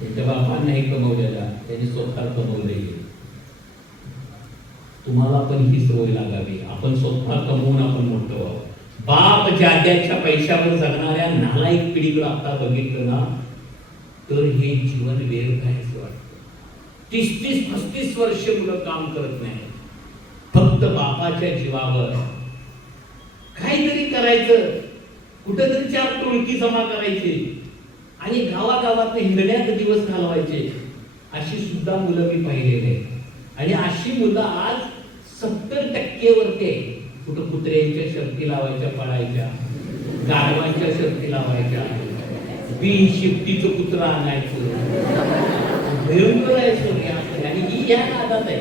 त्याच्या बापाने नाही कमवलेला, त्याने स्वतः कमवले. तुम्हाला पण ही सवय लागावी. आपण स्वतः कमवून आपण मोठं व्हावं. बाप जात्याच्या पैशावर जगणाऱ्या नालायक पिढीकडे आता बघितलं ना तर हे जीवन व्यर्थ आहे असं वाटतं. 30-35 वर्ष मुलं काम करत नाही, फक्त बापाच्या जीवावर काहीतरी करायचं, कुठेतरी 4 टोळकी जमा करायची आणि गावागावात हिंडण्यात दिवस घालवायचे. अशी सुद्धा मुलं मी पाहिलेले. आणि अशी मुलं आज 70% वरती. कुठं कुत्र्यांच्या शर्ती लावायच्या, पळायच्या, गाढवांच्या शर्ती लावायच्या, बिनशिफ्टीचं कुत्रा आणायचं. भयंकर आहे सोनिया. आणि ही या नादात आहे.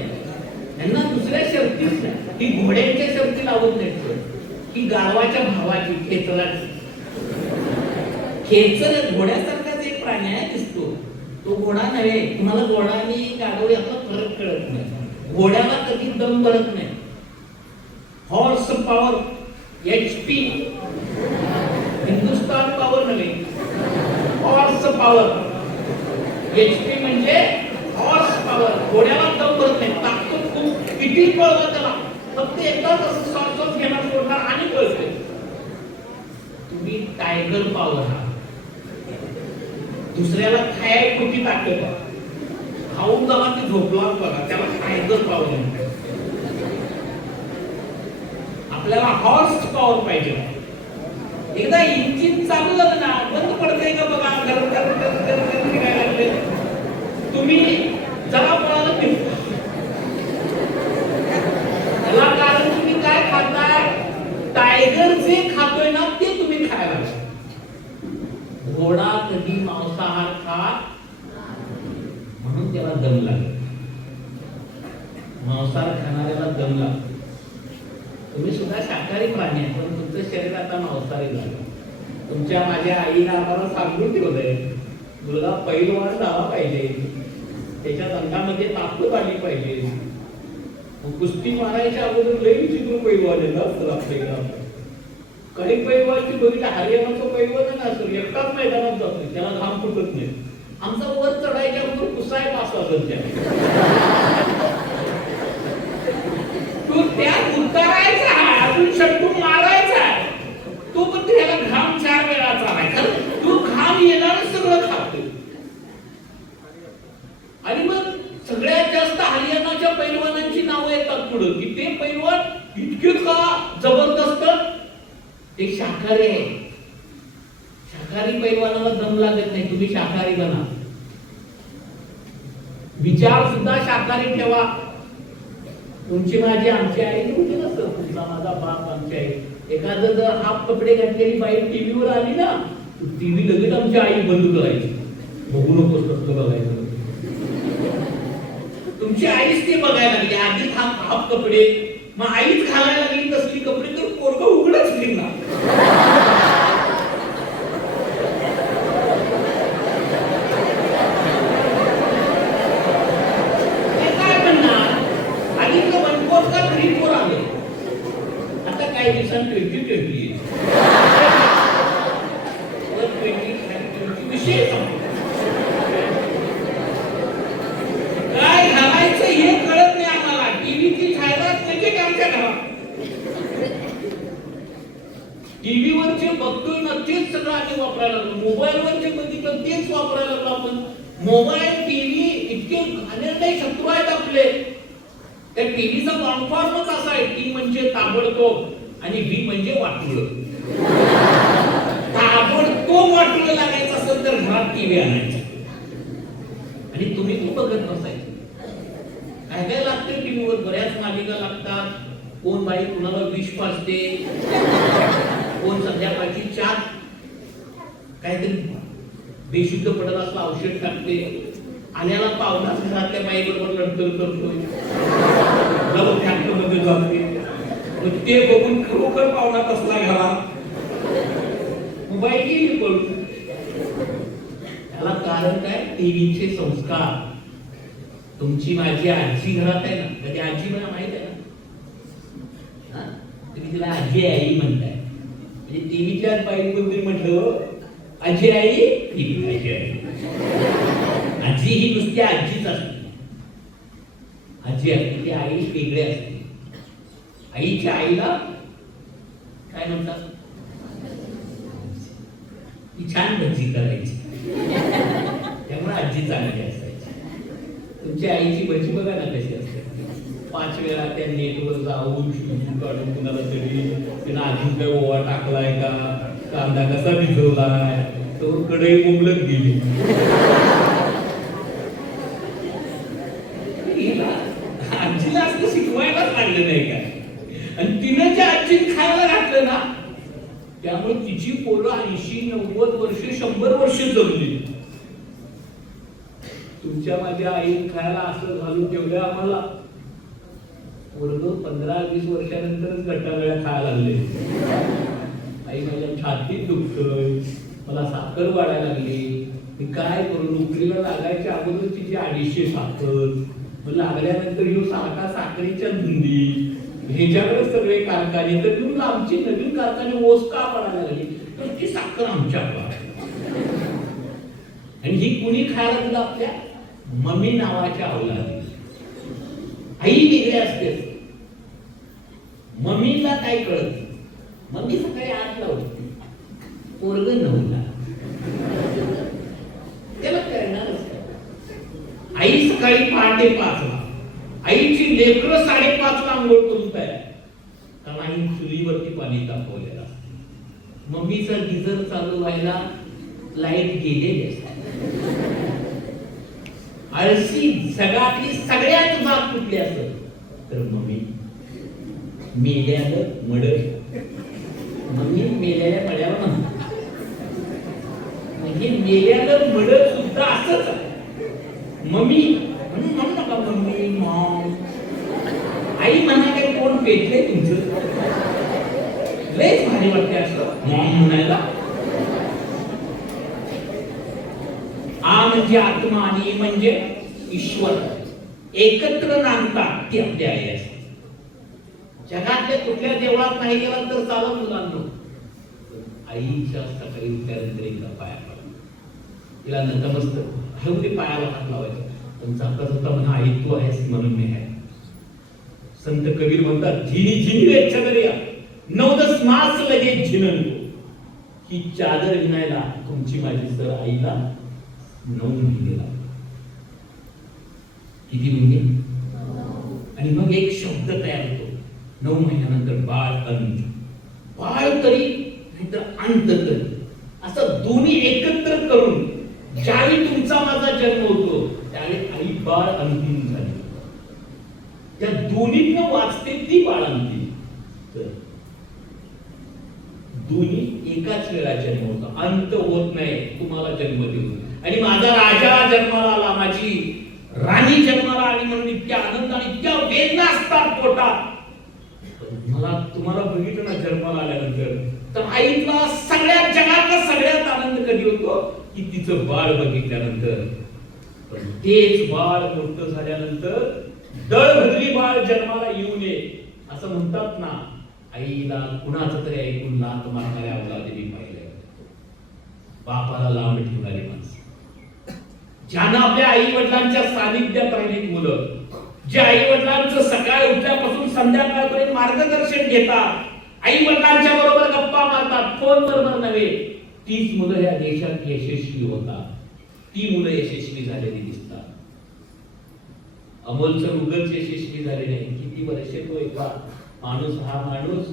त्यांना दुसऱ्या शर्तीच नाही. ही घोड्यांच्या शर्ती लावत नाही. ही गाढवाच्या भावाची खेचराची. खेचर घोड्यासारखाच एक प्राणी आहे दिसतो. तो घोडा नव्हे. तुम्हाला घोडा आणि गाढव यातला फरक कळत नाही. घोड्याला कधी दम भरत नाही. Horse power HP, Hindustan power नव्हे, हॉर्स पॉवर. HP म्हणजे हॉर्स पॉवर. घोड्याला दम भरत नाही, ताकद खूप. किती पळवा त्याला, फक्त एकदाच असं श्वास घेणार, सोडणार आणि पळते. तुम्ही टायगर पॉवर हा. दुसऱ्याला खायपोटी ताकद, खाऊन जावा ते झोपला बघा, त्याला टायगर पॉवर म्हणतात. आपल्याला हॉर्स पॉवर पाहिजे. एकदा इंजिन चालू झालं ना बंद पडतंय का बघा, फिरायला लागले. तुम्ही जरा पळाला त्याला कारण तुम्ही काय खाताय, टायगर जे खातोय ना ते तुम्ही खायला. घोडा कधी मांसाहार खात म्हणून त्याला दम लागेल. मांसाहार खाणाऱ्याला दम लागतो. तुम्ही सुद्धा शाकाहारी प्राणी आहे पण तुमचं शरीर आता मांसाहारी झालं. तुमच्या माझ्या आईने आम्हाला सांगून ठेवलंय मुलगा पैलवान झाला पाहिजे, त्याच्या अंगामध्ये ताकद आली पाहिजे. कुस्ती मारायच्या अगोदर लई विचित्र पैलवान येतात आपल्याला. काही पैलवानची बघितलं, हरियाणाचा पैलवान ना सर एकटाच मैदानात जातो, त्याला घाम फुटत नाही. आमचा वर चढायच्या अगोदर कुसाय 5 वाजत. तो त्या उतारायचा आहे, अजून शंकू मारायचा आहे. तो ते शाकाहारी आहे. शाकाहारी पैलवानाला दम लागत नाही, तुम्ही शाकाहारी बना. विचार सुद्धा शाकाहारी ठेवा. तुमची माझी आमची आई नव्हती नसतं, तुमचा माझा बाप आमची आई. एखादं जर हाफ कपडे घातलेली बाई टीव्हीवर आली ना, टीव्ही लगेच आमची आई बंद करायची. बघू नकोस कसलं बघायचं. तुमची आईच ते बघायला लागली. आधी हाफ कपडे, मग आईच घालायला लागली तसली कपडे, तर पोरगं उघडच निघणार. काही दिवसांनी 2020 विषय काय घालायचं हे कळत नाही आम्हाला. टीव्हीची जाहिरात म्हणजे आमच्या घरात टीव्हीवरचे बघतोय ना तेच सगळं आम्ही वापरायला लागलो. मोबाईलवर जे बघितलं तेच वापरायला लागलो आपण. मोबाईल टीव्ही इतके घाणेरडे शत्रू आहेत आपले. त्या टीव्हीचा कॉन्फॉर्मच असा आहे, टी म्हणजे ताबडतोब आणि व्ही म्हणजे वाटुळं. ताबडतोब वाटुळं लागायचं असेल तर घरात टीव्ही आणायची आणि तुम्ही ती बघत बसायची. काय काय लागते टीव्हीवर, बऱ्याच मालिका लागतात. कोण बाई कुणाला विष पाजते, कोण संध्याकाळची चहा काहीतरी बेशुद्ध पडत असलं औषध टाकते. आल्याला पावला घरातल्या बाई बरोबर लढतल करतोय, मध्ये जाते. ते बघून खरोखर पावला कसला घरात मोबाईल गेली पडून. त्याला कारण काय? टीव्हीचे संस्कार. तुमची माझी आजी घरात आहे ना, कधी आजी मला माहित आहे ना, तुम्ही तिला आजी आई म्हणताय. म्हणजे टीव्हीच्याच बाईबद्दल म्हटलं आजी आई, आजी आई. आजी ही नुसती आजीच असते. आजी असते ती आई वेगळी असते. आईच्या आईला काय म्हणतात? ती छान भजी करायची, त्यामुळे आजी चांगली असायची. तुमच्या आईची भजी बघा ना कशी असते. 5 वेळा त्या नेटवर जाऊन शोधून काढून कुणाला तरी तिला अजून काय ओवा टाकलाय का, कांदा कसा भिजवलाय, तो कढई उमलत गेली. आजीला असं शिकवायलाच लागलं नाही का. आणि तिनं ज्या आजीने खायला घातलं ना, त्यामुळे तिची पोरं 80-90 वर्ष 100 वर्ष जगली. तुमच्या माझ्या आईने खायला असं घालून ठेवलं आम्हाला, पोरगं 15-20 वर्षानंतरच गटागळ्या खायला लागले. आई माझ्या छातीत दुखतोय, मला साखर वाढायला लागली, मी काय करू. नोकरीला लागायच्या अगोदर तिची 250 साखर, लागल्यानंतर ह्यो सारखा साखरेच्या धुंदी, ह्याच्याकडे सगळे कारखाने. तर आमची नवीन कारखाने ओस का पडायला लागली, तर ती साखर आमच्याकडे. आणि ही कुणी खायला दिलं? आपल्या मम्मी नावाच्या अवलादी. आई वेगळी असते. मम्मीला काय कळत? मम्मी सकाळी 8 ला उठते, पोरग 9 ला. त्याला कळणारच. आई सकाळी पहाटे 5 ला. आईची लेकरं 5:30 ला आंघोळ करून तयार, कारण आई चुलीवरती पाणी तापवलेलं असते. मम्मीचा गिझर चालू व्हायला लाईट गेलेली असते. आळशी जगातली सगळ्यात जात कुठली असेल तर मम्मी. मेल्यानं मड, मम्मी मेलेल्या मड्याला म्हणतात. म्हणजे मेल्यानं मड सुद्धा असंच आहे. मम्मी म्हणून म्हणू नका मम्मी मॉम. आई म्हणाले कोण पेटले तुमचं? लयच भारी वाटते असं मॉम म्हणायला. आ म्हणजे आत्मा आणि म्हणजे ईश्वर एकत्र नांदतात, ती आपली आई असते. जगातल्या कुठल्या देवळात नाही गेला तर चालत मुलांनो, आईच्या सकाळी उठल्यानंतर एकदा पाया पडा, तिला नतमस्तक हळूहळू पायाला हात लावायचा. पण चालता चालता म्हणा आई तू आहेस म्हणून मी आहे. संत कबीर म्हणतात झिनी झिनी रे छदरिया नवदस मास लगे झिनन. ही चादर विणायला तुमची माझी सर आईला 9 महिने लागले. किती महिने? आणि मग एक शब्द तयार होतो 9 महिन्यानंतर बाळ अंत. बाळ तरी नाहीतर अंत कधी. असं दोन्ही एकत्र करून ज्यावेळी तुमचा माझा जन्म होतो त्यावेळी आई बाळ अंतिम झाली. त्या दोन्हीतनं वाचते ती बाळ अंतिम. तर दोन्ही एकाच वेळा जन्म होतो, अंत होत नाही तुम्हाला जन्म देऊन. आणि माझा राजा जन्माला आला, माझी राणी जन्माला आली म्हणून इतक्या आनंद आणि इतक्या वेदना असतात पोटात. मला तुम्हाला बघितलं ना जन्माला आल्यानंतर, तर आईला सगळ्यात जगातला सगळ्यात आनंद कधी होतो की तिचं बाळ बघितल्यानंतर. पण तेच बाळ मोठं झाल्यानंतर दळभद्री बाळ जन्माला येऊ नये असं म्हणतात ना. आईला कुणाचं तरी ऐकून लात मारणाऱ्या अवलादीने पाहिलं, बापाला लांब ठेवणारी माणसं, ज्यांना आपल्या आई वडिलांच्या सानिध्यात राहिलीत मुलं, जे आई वडिलांचं सकाळी उठल्यापासून संध्याकाळपर्यंत मार्गदर्शन घेतात, आई वडिलांच्या बरोबर गप्पा मारतात, फोन बरोबर नव्हे, तीच मुलं या देशात यशस्वी होतात. ती मुलं यशस्वी झालेली दिसतात. अमोलचं उगच यशस्वी झाले नाही. किती वर्षे तो एका हा माणूस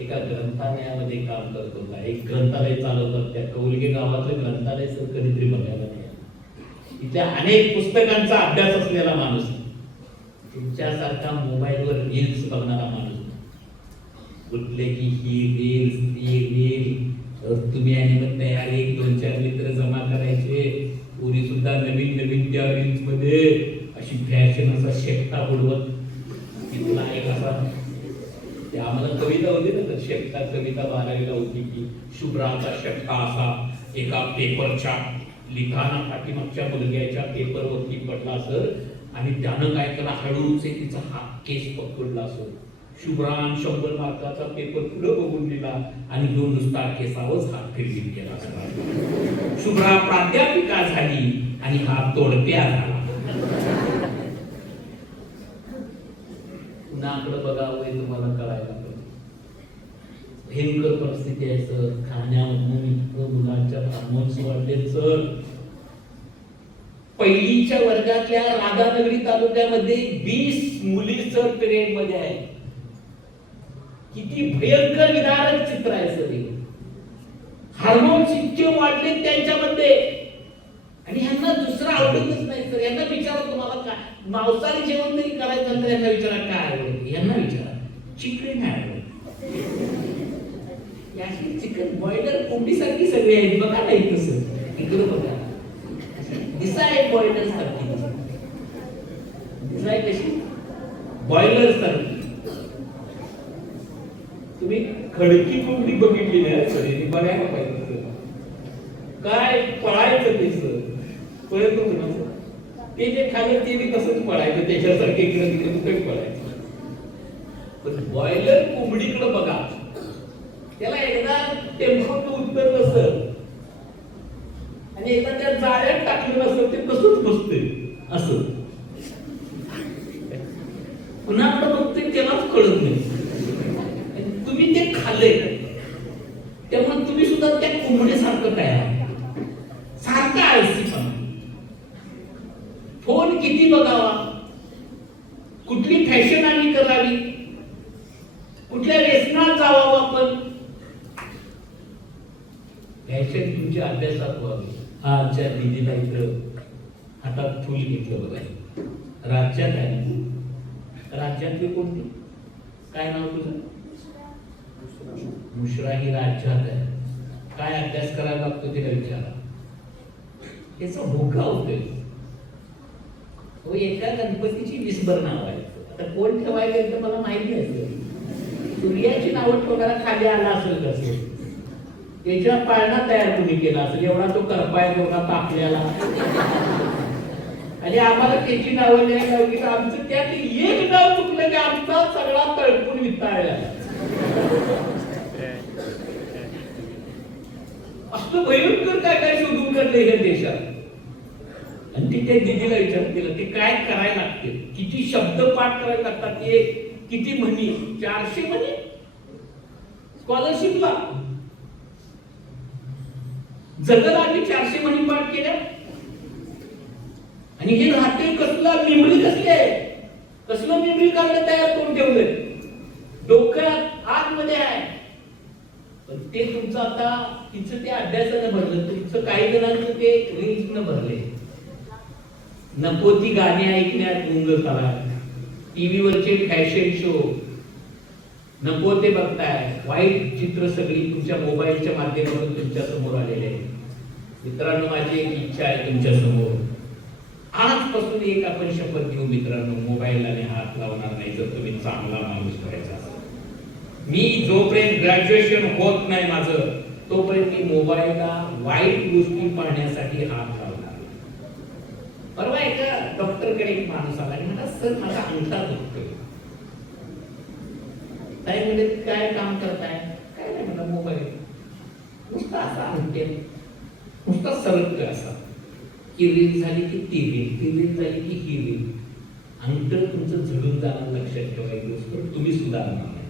एका ग्रंथालयामध्ये काम करत होता. एक ग्रंथालय चालवतात, त्या कौलगे गावाचं ग्रंथालय सर कधीतरी बघायला नाही. इथल्या अनेक पुस्तकांचा अभ्यास असलेला माणूस, तुमच्यासारखा मोबाईलवर रील्स बघणारा माणूस. कुठले की ही रील्स ती रील, तुम्ही आणि मग तयार 1-2-4 मित्र जमा करायचे, पुरी सुद्धा नवीन नवीन त्या रील्स मध्ये अशी फॅशन असा शेकटा बुडवत. तिथला एक असा ते आम्हाला कविता होती ना, तर शेकटा कविता 12वीला होती की शुभ्राचा शेकटा असा एका पेपरच्या लिखाणा पाठीमागच्या मुलग्याच्या पेपरवरती पडला सर, आणि त्यानं काय केला, हळूच तिचा हात केस पकडला सर. शुभ्रान 100 मार्काचा पेपर पुढे बघून दिला आणि तो नुसता केसावरच हात फिरवीत गेला. शुभ्रा प्राध्यापिका झाली आणि हा तोडप्या झाला. पुन्हाकडे बघावं तुम्हाला कळायला पाहिजे. भयंकर परिस्थिती आहे सर. खाण्यामधून इतकं मुलांच्या हार्मोन्स वाढले सर. पहिलीच्या वर्गातल्या राधानगरी तालुक्यामध्ये 20 मुली सर पिरियड मध्ये आहे. किती भयंकर विदारक चित्र आहे सर. हार्मोन्स इतके वाढले त्यांच्यामध्ये, आणि ह्यांना दुसरं आवडतच नाही सर. यांना विचारा तुम्हाला काय मांसाहारी जेवण तरी करायचं तर यांना विचारा काय आवडतं. यांना विचारा चिकन नाही आवडत. याची चिकन बॉयलर कोंबडीसारखी सगळी आहेत बघा नाही तसं. इकडे बघा दिसा आहे बॉयलर सारखी. दिसाय कशी बॉयलर सारखी. तुम्ही खडकी कोंबडी बघितली नाही सर, बघायला पाहिजे. काय पळायचं ते सर, पळत होतं ते जे खाल्लं ते कसंच पळायचं, त्याच्यासारखे इकडे पळायचं. पण बॉयलर कोंबडीकडे बघा, त्याला एकदा टेम्पोत उतरलं सर आणि एकदा त्या जाळ्यात टाकलेलं असतं, ते तसंच बसते असं. पुन्हा बघते त्यालाच कळत नाही. तुम्ही ते खाल्ले त्यामुळे तुम्ही सुद्धा त्या कोंबडीसारखं तयार सारखं आळसीपणा. फोन किती बघावा, कुठली फॅशन आम्ही करावी, कुठल्या व्यसनात जावावं आपण. फॅशन तुमच्या अभ्यासात व्हावी. हा आमच्या दिदीला इकडं हातात फुल घेतलं बघा. राज्यात आहे, राज्यातली कोणती, काय नाव तुझं? मुश्रा ही राज्यात आहे. काय अभ्यास करायला लागतो तिला विचारा. याचा भोगा होतोय. एका गणपतीची 20 नाव आहे. आता कोण ठेवायला तर मला माहिती असेल. सूर्याची नावं ठेवणारा खाली आला असेल कसं, त्याच्या पाळणा तयार तुम्ही केला असेल. एवढा तो करपाय बघा पाकल्याला, आणि आम्हाला त्याची नावं नाही की आमचं त्यात एक नाव चुकलं की आमचा सगळा तळपून विताळला. असं भयंकर काय काय शोधून काढलंय ह्या देशात. आणि ते त्या दिदीला विचार केलं ते काय करायला लागते, किती शब्द पाठ करायला लागतात, ते किती म्हणी, 400 म्हणी स्कॉलरशिपला. जगल आम्ही 400 म्हणी पाठ केल्या. आणि हे राहते कसलं मेमरी कसली आहे, कसलं मेमरी काढलं तयार करून ठेवलंय डोक्यात आतमध्ये आहे. पण ते तुमचं आता तिचं ते अभ्यासानं भरलं, तुमचं काही जणांचं ते रील्सनं भरले. नको ती गाणी ऐकण्यात गुंग करा, टीव्हीवरचे फॅशन शो नको ते बघताय, वाईट चित्र सगळी तुमच्या मोबाईलच्या माध्यमातून तुमच्या समोर आलेले आहे. मित्रांनो, माझी एक इच्छा आहे तुमच्या समोर, आजपासून एक आपण शपथ घेऊ मित्रांनो, मोबाईलला हात लावणार नाही जर तुम्ही चांगला माणूस करायचा असेल. मी जोपर्यंत ग्रॅज्युएशन होत नाही माझं, तोपर्यंत मी मोबाईलला वाईट गोष्टी पाहण्यासाठी हात लावणार. परवा एका डॉक्टरकडे एक माणूस आला आणि म्हणला, सर माझा अंगठा दुखतोय. काय म्हणजे काय काम करताय? काय नाही म्हणलं, मोबाईल नुसता असा म्हणते, नुसता सरकतोय असा, ही रील झाली की ती रील, ती रील झाली की ही रील. अंतर तुमचं झडून जाणार, लक्षात ठेवा एक गोष्ट, तुम्ही सुधारणार नाही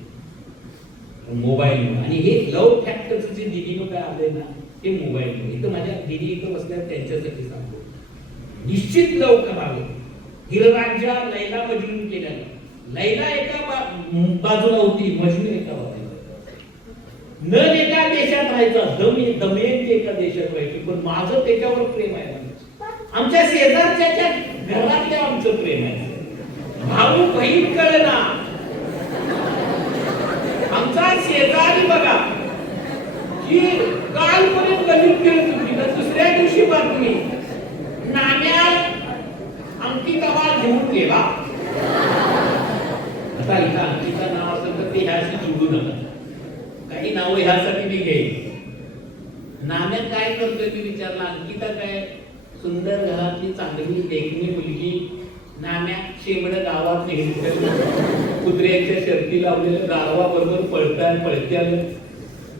मोबाईल. आणि हे लव फॅक्टरचं जे दिदीनं काय आलंय ना, ते मोबाईल. इथं माझ्या दिदी इथं बसल्यावर त्यांच्यासाठी सांगतो, निश्चित लव करावं. हिररांच्या लैला मजनू केल्यानं, लैला एका बाजूला होती, मजनू एका बाजूला. नल एका देशात राहायचा, दमयंती एका देशात राहायची, पण माझं त्याच्यावर प्रेम आहे. आमच्या शेजारच्या घरातल्या आमचं प्रेम आहे. भाऊ बहीण कळना, आमचा शेजारी बघा की कालपर्यंत गणित खेळत होती ना, दुसऱ्या दिवशी बातमी, नाण्या अंकित आवाज घेऊन गेला. आता इथं अंकिता नाव असेल तर ते ह्याशी जोडू नका, काही नावं ह्यासाठी मी घेईन. नाम्या काय करतोय मी विचारला, अंकिता काय सुंदर घरातली चांगली देखणी मुलगी. नाम्या शेमड गावात निघितलं, कुत्र्याच्या शर्ती लावलेलं गारवा बरोबर पळत्या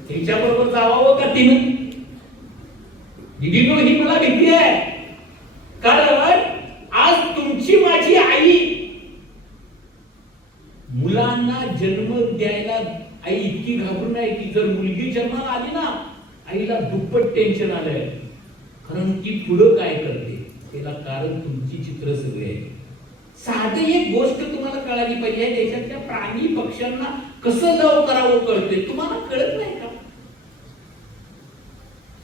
तिच्या बरोबर जावावं का तिनं? दिदीनो, ही मला भीती आहे, कारण आज तुमची माझी आई मुलांना जन्म द्यायला आई इतकी घाबरून आहे की जर मुलगी जन्माला आली ना, आईला दुप्पट टेन्शन आलंय. कारण ती पुढं काय करते त्याला कारण तुमची चित्र सगळे आहे. साधी एक गोष्ट तुम्हाला कळाली पाहिजे, देशातल्या प्राणी पक्ष्यांना कसं लव करावं कळते, तुम्हाला कळत नाही का?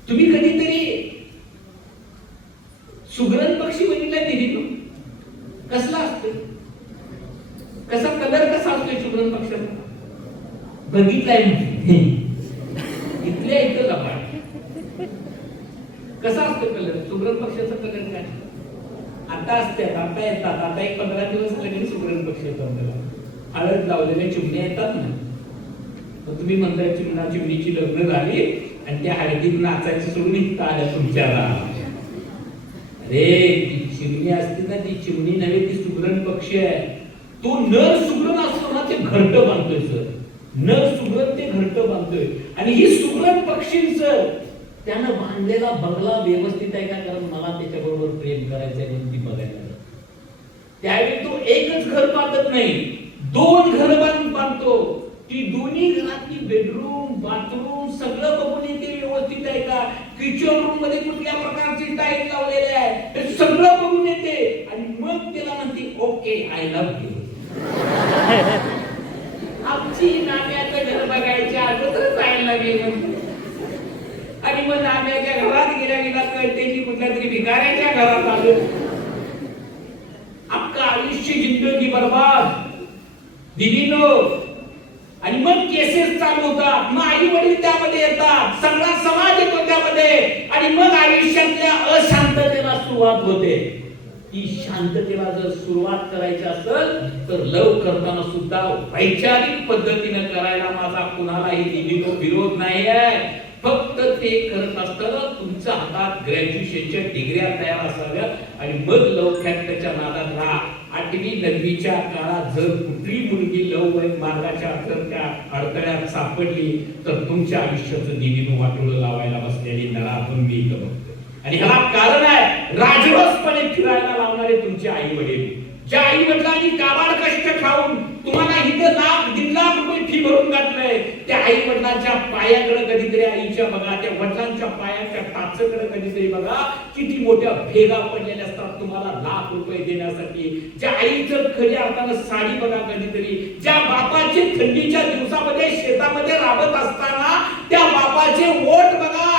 तुम्ही कधीतरी सुगरण पक्षी बघितलाय दिदी? कसला असतो, कसा कलर कसा असतोय सुगरण पक्षाचा? बघितलाय इथल्या इथं लबाड. कसा असतो कलर सुगरण पक्षाचा? कलर काय आता असतात, आता येतात, आता एक 15 दिवस लगेच सुगरण पक्ष येतात. हळद लावलेल्या चिमण्या येतात ना, तुम्ही म्हणताय चिमणीची लग्न झाली आणि त्या हळदीत नाचायचं सोडून इथं आल्या तुमच्याला. अरे ती चिमणी असते ना, ती चिमणी नव्हे, ती सुगरण पक्षी आहे. तो नर सुगरण असतो ना, ते घरट बांधतोय सर, नर सुगरण ते घरट बांधतोय. आणि ही सुगरण पक्षींचं त्यानं बांधलेला बंगला व्यवस्थित आहे का? कारण मला त्याच्याबरोबर प्रेम करायचं आहे म्हणून ती बघायला. त्यावेळी तो एकच घर बांधत नाही, 2 घर बांधतो. ती दोन्ही घरातली बेडरूम बाथरूम सगळं बघून येते व्यवस्थित आहे का, किचन रूम मध्ये कुठल्या प्रकारची टाईल लावलेली आहे हे सगळं बघून येते. आणि मग त्याला म्हणते ओके आय लव्ह यू. आमची नाम्याचं घर बघायच्या अगोदरच आयला गेलं. आणि मग नाम्याच्या घरात गेल्या कळते की कुठल्या तरी भिकाऱ्याच्या घरात आलो. आपलं आयुष्य जिंदगी बर्बाद दिदीनो. आणि मग केसेस चालू होतात, मग आई वडील त्यामध्ये येतात, सगळा समाज येतो त्यामध्ये. आणि मग आयुष्यातल्या अशांततेला सुरुवात होते. ती शांततेला जर सुरुवात करायची असेल तर लव करताना सुद्धा वैचारिक पद्धतीने करायला माझा कुणालाही दिदीनो विरोध नाही आहे. फक्त ते करत असताना तुमच्या हातात ग्रॅज्युएशनच्या डिग्र्या तयार असाव्या. आणि मग लव फॅक्टरच्या नादात राहा. 8वी 9वीच्या काळात जर कुठली मुलगी लव मार्गाच्या अडथळ्यात सापडली तर तुमच्या आयुष्याचं दिदीनो वाटोळं लावायला बसलेली नळातून मी इथं बघतोय. आणि ह्याला कारण आहे राजरोसपणे फिरायला लावणारे तुमचे आई वडील. ज्या आई वडिलांनी काबाड कष्ट खाऊन तुम्हाला इथं लाख 1.5 लाख रुपये फी भरून घातलंय. त्या आई वडिलांच्या पायाकडे कधीतरी आईच्या बघा, त्या वडिलांच्या पायाच्या टाचकडे कधीतरी बघा, किती मोठ्या भेगा पडलेल्या असतात तुम्हाला लाख रुपये देण्यासाठी. ज्या आईचं खऱ्या अर्थानं साडी बघा कधीतरी, ज्या बापाचे थंडीच्या दिवसामध्ये शेतामध्ये राबत असताना त्या बापाचे ओठ बघा,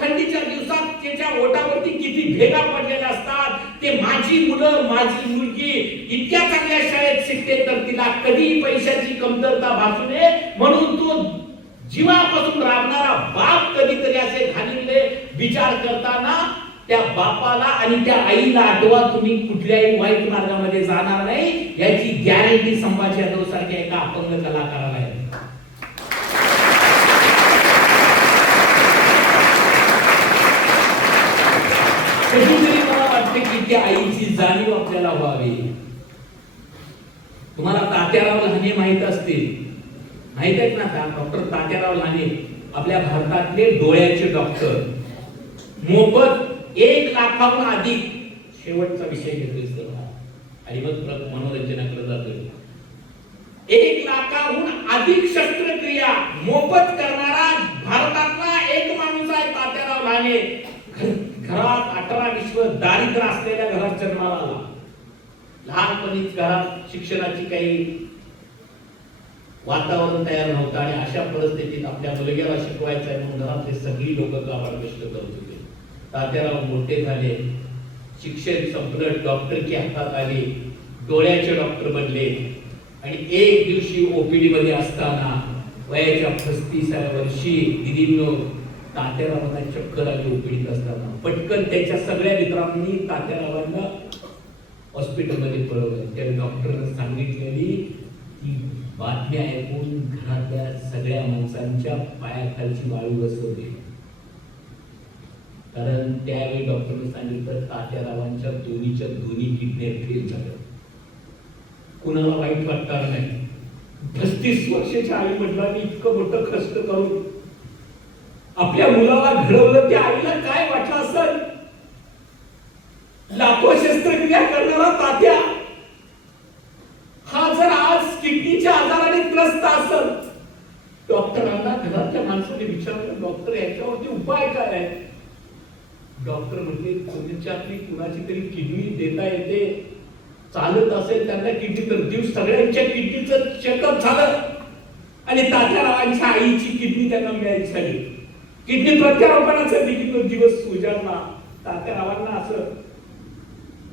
थंडीच्या दिवसात त्याच्या ओठावरती किती भेगा पडलेल्या असतात. ते माझी मुलं, माझी मुलगी इतक्या चांगल्या शाळेत शिकते तर तिला कधीही पैशाची कमतरता भासू नये म्हणून तो जीवापासून राबणारा बाप कधीतरी असे घालिले विचार करताना त्या बापाला आणि त्या आईला आठवा, तुम्ही कुठल्याही वाईट मार्गामध्ये जाणार नाही याची गॅरंटी संभाजी यादव सारख्या एका अपंग कलाकाराला आहे. कधीतरी मला वाटते की त्या आईची जाणीव आपल्याला व्हावी. तुम्हाला तात्याराव लहाने माहित असतील, माहित आहेत ना? डॉक्टर तात्याराव लहाने आपल्या भारतातले डोळ्याचे डॉक्टर. मोफत 1 लाखाहून अधिक, शेवटचा विषय घेतोय आणि मग मनोरंजनाकडे जातोय. 1 लाखाहून अधिक शस्त्रक्रिया मोफत करणारा भारतातला एक माणूस आहे तात्याराव लहाने. घरात 18-20 दारिद्र्य असलेल्या घरात जन्माला आला. लहानपणीच घरात शिक्षणाची काही वातावरण तयार नव्हतं आणि अशा परिस्थितीत आपल्या मुलग्याला शिकवायचं आहे म्हणून घरातले सगळी लोक गावाला कष्ट करत होते. तात्याराव मोठे झाले, शिक्षण संपलं, डॉक्टरची हातात आली, डोळ्याचे डॉक्टर बनले आणि एक दिवशी ओपीडी मध्ये असताना वयाच्या 35व्या वर्षी दिदींनो तात्यारावांना चक्कर आली. ओपीडीत असताना पटकन त्याच्या सगळ्या मित्रांनी तात्यारावांना हॉस्पिटलमध्ये पळवलं. त्या डॉक्टरने सांगितलेली ती बातमी ऐकून घरातल्या सगळ्या माणसांच्या पायाखालची वाळू बसवली. कारण त्यावेळी डॉक्टरने सांगितलं तात्यारावांच्या दोन्ही किडनी फेल झाल्या. कुणाला वाईट वाटणार नाही. 35 वर्षाच्या आई वडिलांनी इतकं मोठं कष्ट करून आपल्या मुलाला घडवलं, त्या आईला काय वाटलं असेल? लाखो शस्त्रक्रिया करणारा तात्या हा जर आज किडनीच्या आजाराने त्रस्त असेल, डॉक्टरांना घरातल्या माणसाने विचारलं डॉक्टर याच्यावरती उपाय काय आहे? डॉक्टर म्हटले तुमच्यातली कुणाची तरी किडनी देता येते, चालत असेल त्यांना किडनी तर देऊ. सगळ्यांच्या किडनीचं चेकअप झालं आणि तात्यारावांच्या आईची किडनी त्यांना मिळायची झाली. किडनी प्रत्यारोपणाचा दिवस उजाडला. तात्यारावांना असं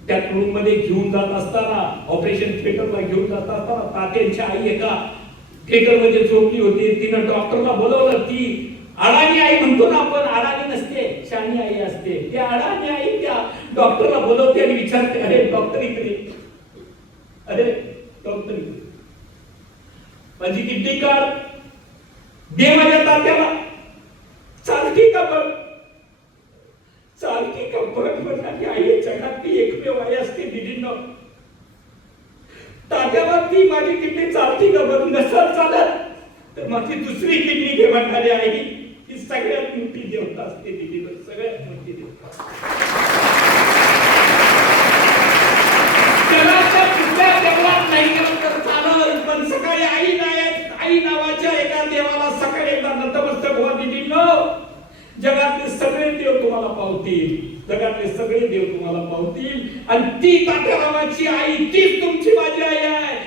त्या रूम मध्ये घेऊन जात असताना, ऑपरेशन थिएटरला घेऊन जात असताना तात्यांची आई एका थिएटर मध्ये झोपली होती. तिनं डॉक्टरला बोलवलं. ती अडाणी आई म्हणतो ना आपण, अडाणी नसते, शहाणी आई असते. त्या अडाणी आई त्या डॉक्टरला बोलवते आणि विचारते, अरे डॉक्टर इकडे, अरे डॉक्टर माझी किडनी काढ, दे माझ्या तात्याला. चालती का बघ, चालती का बघ म्हणाली आई. जगातली एकमेव आई असते दिदींनो. तात्यावरती माझी किडनी चालती का बघ, नसल चालत तर माझी दुसरी किडनी घे म्हणाली आई. ही सगळ्यात मोठी देवता असते दिदीवर, सगळ्यात मोठी देवता. जगाच्या कुठल्या देवळात नाही गेलं तर चालल, पण सकाळी आई नावाच्या एका देवाला सकाळी एकदा नतमस्तक व्हा दिदींनो. जगातले सगळे देव तुम्हाला पावतील, जगातले सगळे देव तुम्हाला पावतील. आणि ती तात्यारावाची आई, तीच तुमची माझी आई आहे.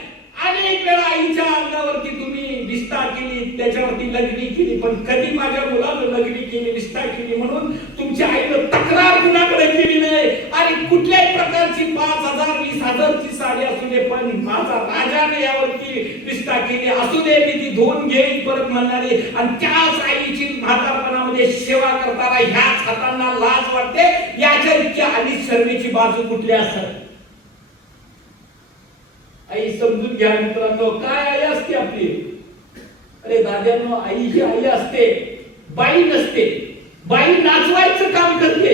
अनेक वेळा आईच्या अंगावरती तुम्ही निष्ठा केली, त्याच्यावरती लग्नी केली, पण कधी माझ्या मुलानं लग्नी केली, निष्ठा केली म्हणून तुमच्या आईनं तक्रार कुणाकडे केली नाही. आणि कुठल्याही प्रकारची 5,000 20,000ची साडी असू दे, पण माझा राजाने यावरती निष्ठा केली असू दे, मी ती धुवून घेईन परत म्हणणारी. आणि त्याच आईची म्हातारपणामध्ये सेवा करताना ह्याच हातांना लाज वाटते. याच्या इतक्या आणि शर्मेची बाजू कुठली असत? आई समजून घ्या मित्रांनो, काय आई असते आपली? अरे दाद्यांनो, आई ही आई असते, बाई नसते. बाई नाचवायचं काम करते,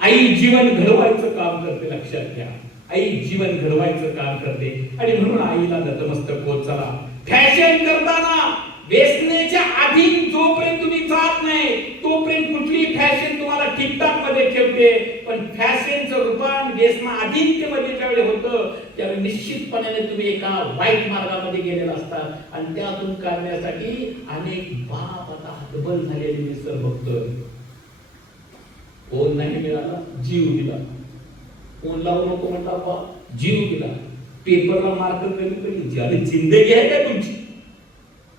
आई जीवन घडवायचं काम करते. लक्षात घ्या, आई जीवन घडवायचं काम करते. आणि म्हणून आईला नतमस्तक होत चला. फॅशन करताना व्यसनेच्या आधी जोपर्यंत तुम्ही जात नाही तोपर्यंत कुठली फॅशन तुम्हाला ठीकठाक मध्ये ठेवते, पण फॅशनचं रूपांतर व्यसन आदित्यमध्ये ज्यावेळी होतं त्यावेळी निश्चितपणे तुम्ही एका वाईट मार्गामध्ये गेलेला असतात आणि त्यातून काढण्यासाठी अनेक बाप आता हतबल झालेले मी सर बघतोय. फोन नाही मिळाला, जीव दिला. फोन लावू नको म्हणता बा, जीव दिला. पेपरला मार्क कमी कमी ज्याला जिंदगी आहे का तुमची,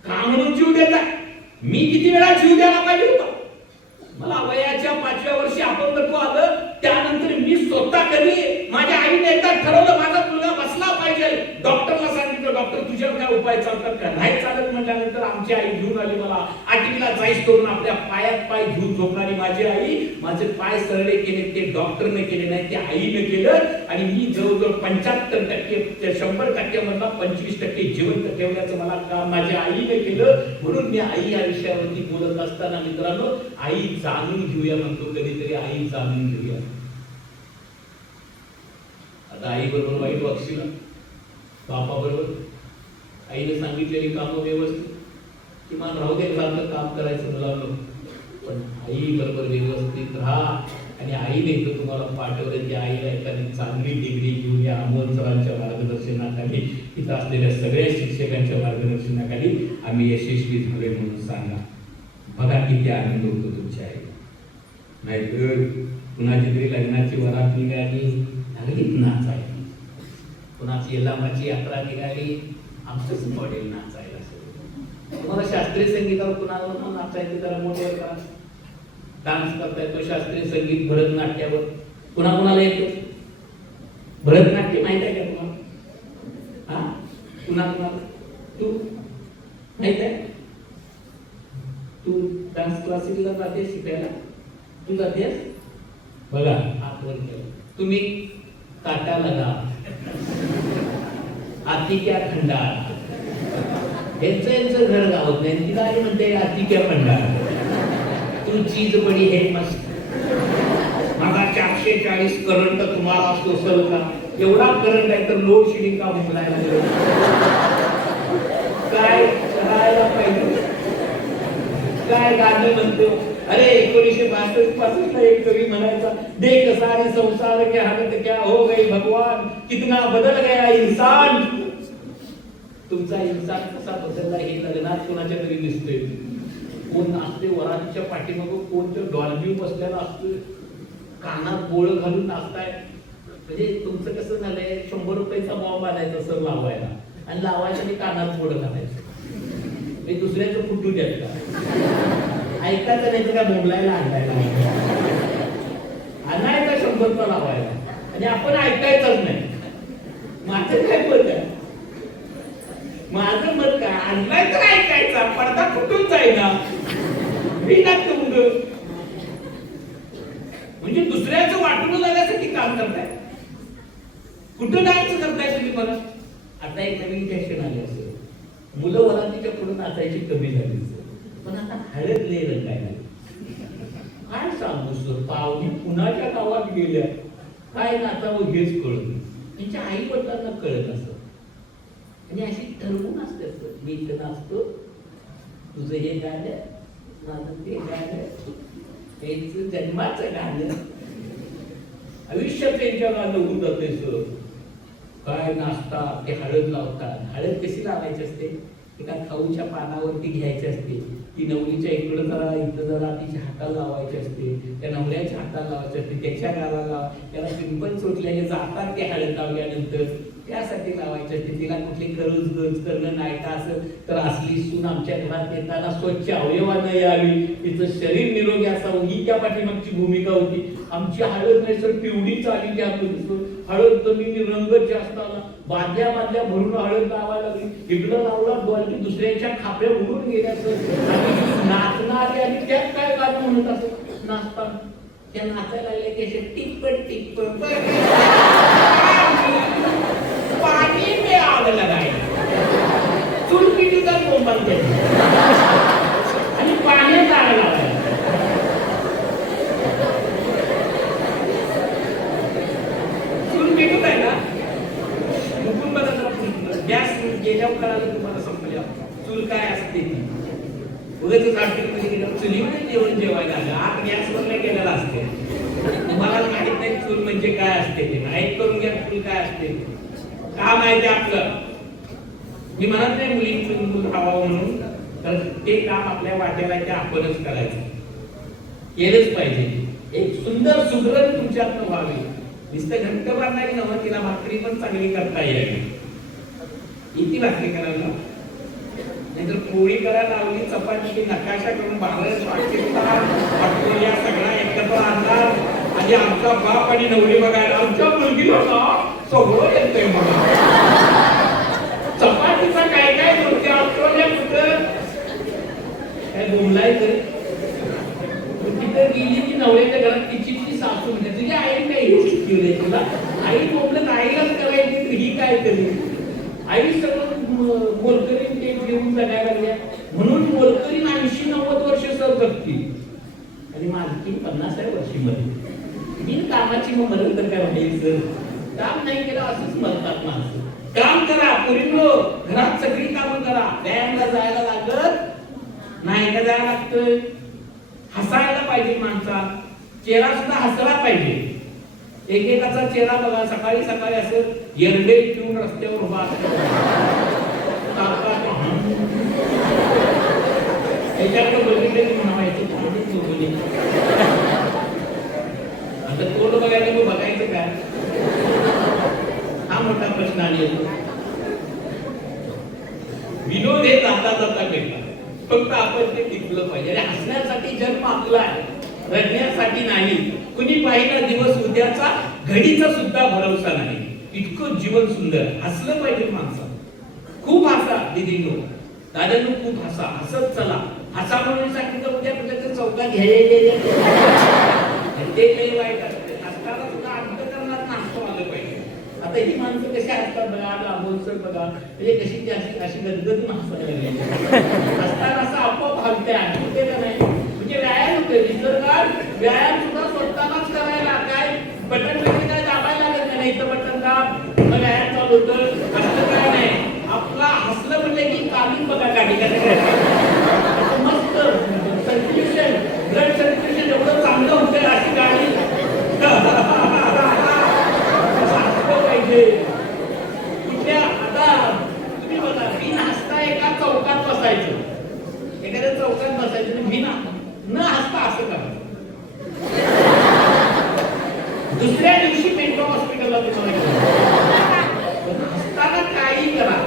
का म्हणून जीव देता? मी किती वेळा जीव द्यायला पाहिजे होता? मला वयाच्या 5व्या वर्षी अपंगत्व आलं, त्यानंतर मी स्वतः कधी माझ्या आईने एकदा ठरवलं माझा मुलगा बसला पाहिजे. डॉक्टरला सांगितलं, डॉक्टर तुझ्यावर काय उपाय चालतात का? नाही चालत म्हटल्यानंतर आमची आई घेऊन आली मला. 8वीला जाईस करून आपल्या पायात पाय घेऊन झोपणारी माझी आई माझे पाय सरळे केले. ते डॉक्टरने केले नाही, ते आईने केलं. आणि मी जवळजवळ 75% 100% मधला 25% जिवंत ठेवण्याचं मला काम माझ्या आईने केलं. म्हणून मी आई या विषयावरती बोलत असताना मित्रांनो, आई जाणून घेऊया म्हणतो कधीतरी. आई जाणून घेऊया. आता आई बरोबर वाईट वागशील, बापा बरोबर आईने सांगितलेली कामं व्यवस्थित किमान राहू दे, सारखं काम करायचं मुलांना, पण आई बरोबर व्यवस्थित राहा. आणि आईने इथं तुम्हाला पाठवलं की आईला एखादी चांगली डिग्री घेऊन या अमोल सरांच्या मार्गदर्शनाखाली, इथं असलेल्या सगळ्या शिक्षकांच्या मार्गदर्शनाखाली आम्ही यशस्वी झालोय म्हणून सांगा. बघा किती आनंद होतो तुमच्या आई. नाहीतर कुणाची तरी लग्नाची वरात निघाली, लागलीच नाचायला. कुणाची यल्लामाची यात्रा निघाली, आमचंच मॉडेल नाचायला. तुम्हाला शास्त्रीय संगीतावर कुणाला नाचायचं जरा मोठे का डान्स करता येतो. शास्त्रीय संगीत भरतनाट्यावर कुणाला येतो? भरतनाट्य माहित आहे का तुम्हाला? हा, कुणाला? तू माहित आहे? तू डान्स क्लासेसला जाते शिकायला? तू जातेस? बघा हात वर केला. तुम्ही काटा लगा, आतिक्या खंडाळ, यांचं घर गावत नाही. तिला आई म्हणते आतिक्या खंडाळ. तू चीज बडी है मस्त. माझा 440 करंट तुम्हाला सोसल का? एवढा करंट आहे तर लोड शेडिंग का बोलायला काय करायला पाहिजे? काय गाणं म्हणतो? अरे 1962 पासून एक कवी म्हणायचा, देख सारे संसार के हालत क्या हो गई भगवान, कितना बदल गया इंसान. तुमचा इंसान कसा बदलला हे लग्नात कोणाच्या तरी दिसतोय. कोण नाचते वरातीच्या पाठीमागं, कोणत्या डॉल्बी बसलेला असतोय, कानात बोळ घालून नाचताय. म्हणजे तुमचं कसं झालंय, 100 रुपयाचा बॉम्ब आणायचा सर लावायला आणि लावायचं आणि कानात बोळ घालायचं. मी दुसऱ्याचं फुटू द्यात का? ऐकायचं नाही तर काय बोंबलायला आणायला आणायचा 100चा लावायला आणि आपण ऐकायचंच नाही. माझं काय मत आहे? माझं मत काय? आणलाय तर ऐकायचा, पडदा फुटून जाईना. मी ना तुंग म्हणजे दुसऱ्याचं वाटून जाण्यासाठी काम करताय. कुठं डान्स करताय तुम्ही? बघा आता एक नवीन फॅशन आली असेल, मुलं वरातीच्या पुढे नाचायची कमी झाली, पण आता हळद लय रंगायला. काय सांगू सर, पाहुणे कुणाच्या गावात गेल्या, काय नाचावं हेच कळत नाही. त्यांच्या आई वडिलांना कळत असं. आणि अशी ठरवून असते सर, मी इथं नाचतो, तुझं हे गाणं, माझं ते गाणं, त्यांचं जन्माचं गाणं, आयुष्यात त्यांच्या गाणं होऊन जाते सर. काय नाचतात, ते हळद लावतात. हळद कशी लावायची असते? एका खाऊच्या पानावरती घ्यायची असते. ती नवरीच्या इकडं जरा इथं जरा तिच्या हाताला लावायची असते, त्या नवऱ्याच्या हाताला लावायची असते, त्याच्या गालाला. त्याला पिंपल सुटल्याने जातात ते हळद लावल्यानंतर, त्यासाठी लावायची असते. तिला कुठली खरंच गंज करणं नाही का असं. तर असली सून आमच्या घरात येताना स्वच्छ अवयवानं यावी, तिचं शरीर निरोगी असावं, ही त्या पाठीमागची भूमिका होती. आमची हळद नाही सर पिवळीच आली. त्या हळद कमी, रंग जास्त आला. बादल्या भरून हळद लावायला लागली. इकडं लावला डॉल्बी, दुसऱ्याच्या खाप्या उडून गेल्या सर. नाचणारे आणि त्यात काय गाणं म्हणत असं नाचतात. त्या नाचायला लागल्या की असे टिप्पट टिप्पट पाणी में आग लगाई, चूल पिटीचा कोंबल केला आणि पाण्यात आग लावायला. चूल पिटूत आहे ना, मुकून बघा गॅस गेल्यावर करायला तुम्हाला संपल्या. चूल काय असते ती उगाच आर्टिकल मध्ये गेल्यावर चुली चुलीवर जेवण जेवायला आलं, आत गॅसवर नाही केलेला असते. तुम्हाला माहित नाही चूल म्हणजे काय असते ते, माहित करून घ्या चूल काय असते. का माहिती आपलं, मी म्हणत नाही मुलींची मूल हवावं म्हणून, तर ते काम आपल्या वाट्याला ते आपणच करायचं, केलंच पाहिजे. एक सुंदर सुगरण तुमच्यातनं व्हावी. नुसतं घंट बांधणारी नव्हती, तिला भाकरी पण चांगली करता यावी. किती भाकरी करायला, नाहीतर पोळी करायला लावली, चपाती नकाशा करून भारत पाकिस्तान ऑस्ट्रेलिया सगळा एकत्र आणला आणि आमचा बाप आणि नवरी बघायला आमच्या मुलगीला सगळं येतंय मला. चपातीचा काय काय बोलते ऑस्ट्रेलिया कुठं काय बोलायचं. तिथं गेली की नवऱ्याच्या घरात तिची ती सासू म्हणजे तुझी आई काय येऊ शिकवलंय तुला. आई बोलत आईलाच करायची, ही काय करी. आई सगळं मोलकरीण ते घेऊन जगायला लागल्या, म्हणून मोलकरीण 80-90 वर्ष सर जगती आणि माझी 50 वर्षी मध्ये. बिन कामाची मग मदत तर काय व्हायचं, काम नाही केलं असंच मरतात माणसं. काम करा पोरींनो, घरात सगळी कामं करा. व्यायामला जायला लागत नाही का, जायला लागतं. हसायला पाहिजे माणसात, चेहरा सुद्धा हसला पाहिजे. एकेकाचा चेहरा बघा, सकाळी सकाळी असं एरडे ठेवून रस्त्यावर उभा असतो, त्याच्याकडे बघितले म्हणायचे आता तोंड बघायला मग बघायचं काय, हा मोठा प्रश्न आला येतो. विनोद हे जाता जाता भेटला, फक्त आपण ते टिकलं पाहिजे. आणि हसण्यासाठी जन्म आपला आहे, रडण्यासाठी नाही. कुणी पाहिला दिवस उद्याचा, घडीचा सुद्धा भरवसा नाही. इतकं जीवन सुंदर, हसलं पाहिजे माणसाला. खूप हसा दिदींनो, दादांनो, खूप हसा, हसत चला. हसा म्हणून सांगितलं उद्या कुठे चौकात घ्यायला ते काही वाईट असते. हसताना सुद्धा अंतःकरणात नाचतो आलं पाहिजे. आता ही माणसं कशी असतात बघा, लांबोलसर बघा, म्हणजे कशी अशी गदगद हसायला लागली, हसताना असं आपोआप हलते आहे, होते का नाही. म्हणजे व्यायाम होते, निसर्गात व्यायाम सुद्धा स्वतःलाच करायला. काय बटन वगैरे काय दाबायला लागत नाही, इथं बटन दाब मग व्यायाम चालू होतं, असं काय नाही. आपला हसलं म्हणलं की काढून बघा गाडी मस्त सर्क्युलेशन, ब्लड सर्क्युलेशन एवढं चांगलं होतं, अशी गाडी पाहिजे. कुठल्या आता तुम्ही बघा, बिन हसता एका चौकात बसायचं, एखाद्या चौकात बसायचं, बिन न हसता असं करा. दुसऱ्या दिवशी मेट्रो हॉस्पिटलला हसताना काही करा,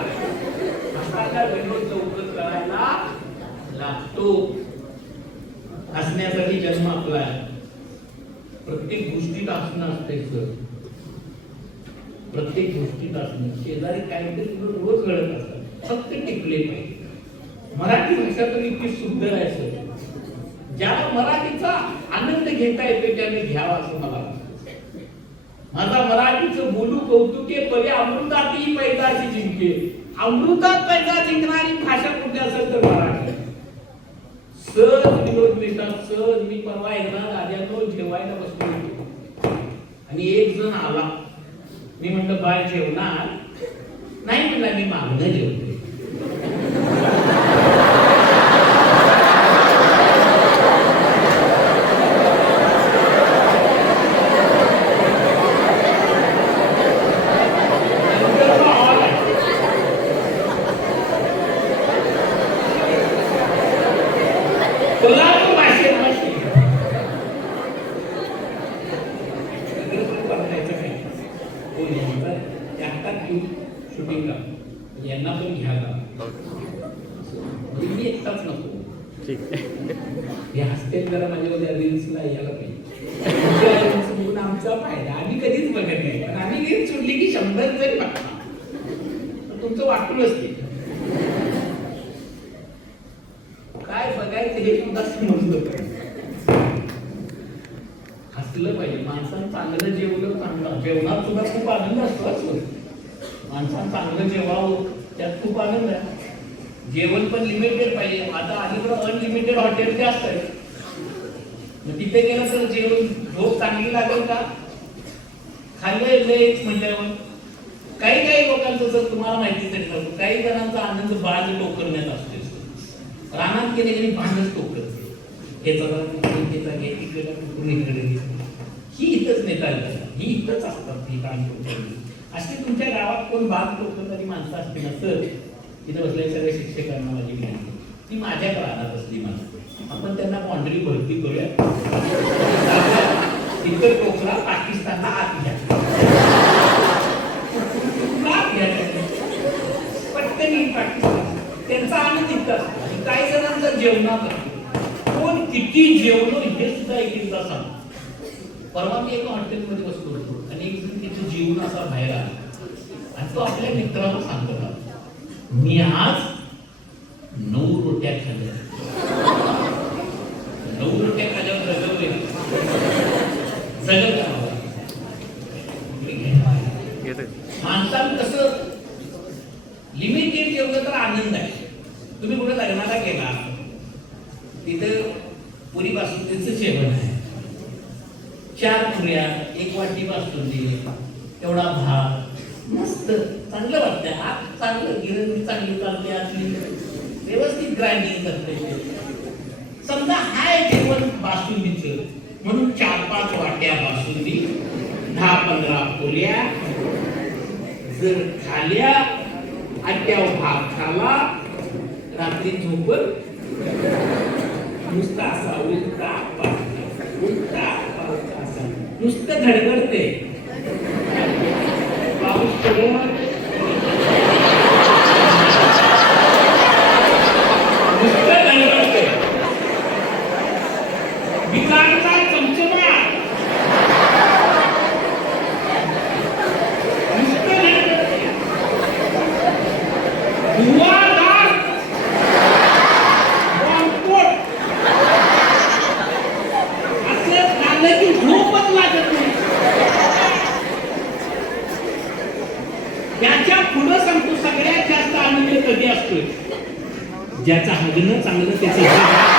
हसताना विनोद चौकत करायला लागतो. हसण्यासाठी जन्म आपला आहे. प्रत्येक गोष्टीत हसणं असते सर, प्रत्येक गोष्टीत असणं. शेजारी काहीतरी रोज घडत असतात, फक्त टिकले पाहिजे. मराठी भाषा तर इतकी सुंदर आहे सर, ज्याला मराठीचा आनंद घेता येतो त्याने घ्यावा असं मला वाटतं. माझा मराठीचं बोलू कौतुके परी अमृतातही पैजाची जिंके. अमृतात पैजा जिंकणारी भाषा कुठे असेल तर मराठी. सहज विनोद मिळतात, सहज. मी परवा एकदा राजाजवळ जेवायला बसलो होतो आणि एक जण आला. मी म्हटलं बाय जेवणार नाही, म्हणला मी मागणं जेवते. यांना पण घ्यायला मी एकटाच नको. हे हसते जरा माझ्या रील्सला यायला पाहिजे. आमचा फायदा आम्ही कधीच बघत नाही, पण आम्ही रील्स सोडली की 100 जरी बघणार, तुमचं वाटून असते काय बघायचं हे सुद्धा समजलं. हसलं पाहिजे. माणसानं चांगलं जेवलं, चांगलं जेवणात सुद्धा खूप आनंद असतो. माणसानं चांगलं जेवावं त्यात खूप आनंद आहे. जेवण पण लिमिटेड पाहिजे. आता अलीकडं अनलिमिटेड हॉटेल जास्त आहे, मग तिथे गेलं तर जेवण झोप चांगली लागेल का? खाल्लंय लयच म्हटल्यावर काही काही लोकांचं जर तुम्हाला माहितीच आहे, काही जणांचा आनंद बाज टोकरण्यात असतो. रानात गेले की बांधच टोकरते. त्याचा त्याचा घे तिकडे कुठून इकडे ही इथंच नेता ही इथंच असतात ही काम करतात. अशी तुमच्या गावात कोण बाग करणारी माणसं असतील ना सर, तिथे बसलेल्या सगळ्या शिक्षकांना माझी विनंती, ती माझ्या राहणार असली माणसं आपण त्यांना बाउंड्री भरती करूया. इतर कोकणा पाकिस्तानला आत घ्या, पटकन पाकिस्तान त्यांचा आनंद इतका असतो. आणि काही जणांचा जेवणात कोण किती जेवलो हे सुद्धा एकदा सांगतो. परवा मी एका हॉटेलमध्ये बसलो होतो आणि एक जण तिथे जेवण असा बाहेर आला आणि तो आपल्या मित्राला सांगत होता, मी आज 9 रोट्या खाल्ल्या. 9 रोट्या खाल्ल्यावर जगवले जगल का माणसानं कसं लिमिटेड जेवलं तर आनंद आहे. तुम्ही कुठे लग्नाला गेला तिथं पुरी बासुंदीचं जेवण आहे, 4 पुऱ्या 1 वाटी बासुंदी तेवढा भात मस्त चांगलं वाटतं. आत चांगलं गिरणी चांगली चालते, आतली व्यवस्थित ग्राइंडिंग करते. समजा हाय जेवण बासुंदीचं म्हणून 4-5 वाट्या बासुंदी 10-15 पुऱ्या जर खाल्या आट्यावर भात खाला, रात्री झोपत नुसता असा उलटा उलटा असा नुसतं धडधडते. पाऊस पडत नुसतं धडधडते. विकाराचा चमचमा नुसतं धडधडते. धुवाधार बॉम्बस्फोट असं झालं की झोपच लागत नाही. याच्या पुढं सांगतो सगळ्यात जास्त आनंद कधी असतोय, ज्याचं हगणं चांगलं त्याचं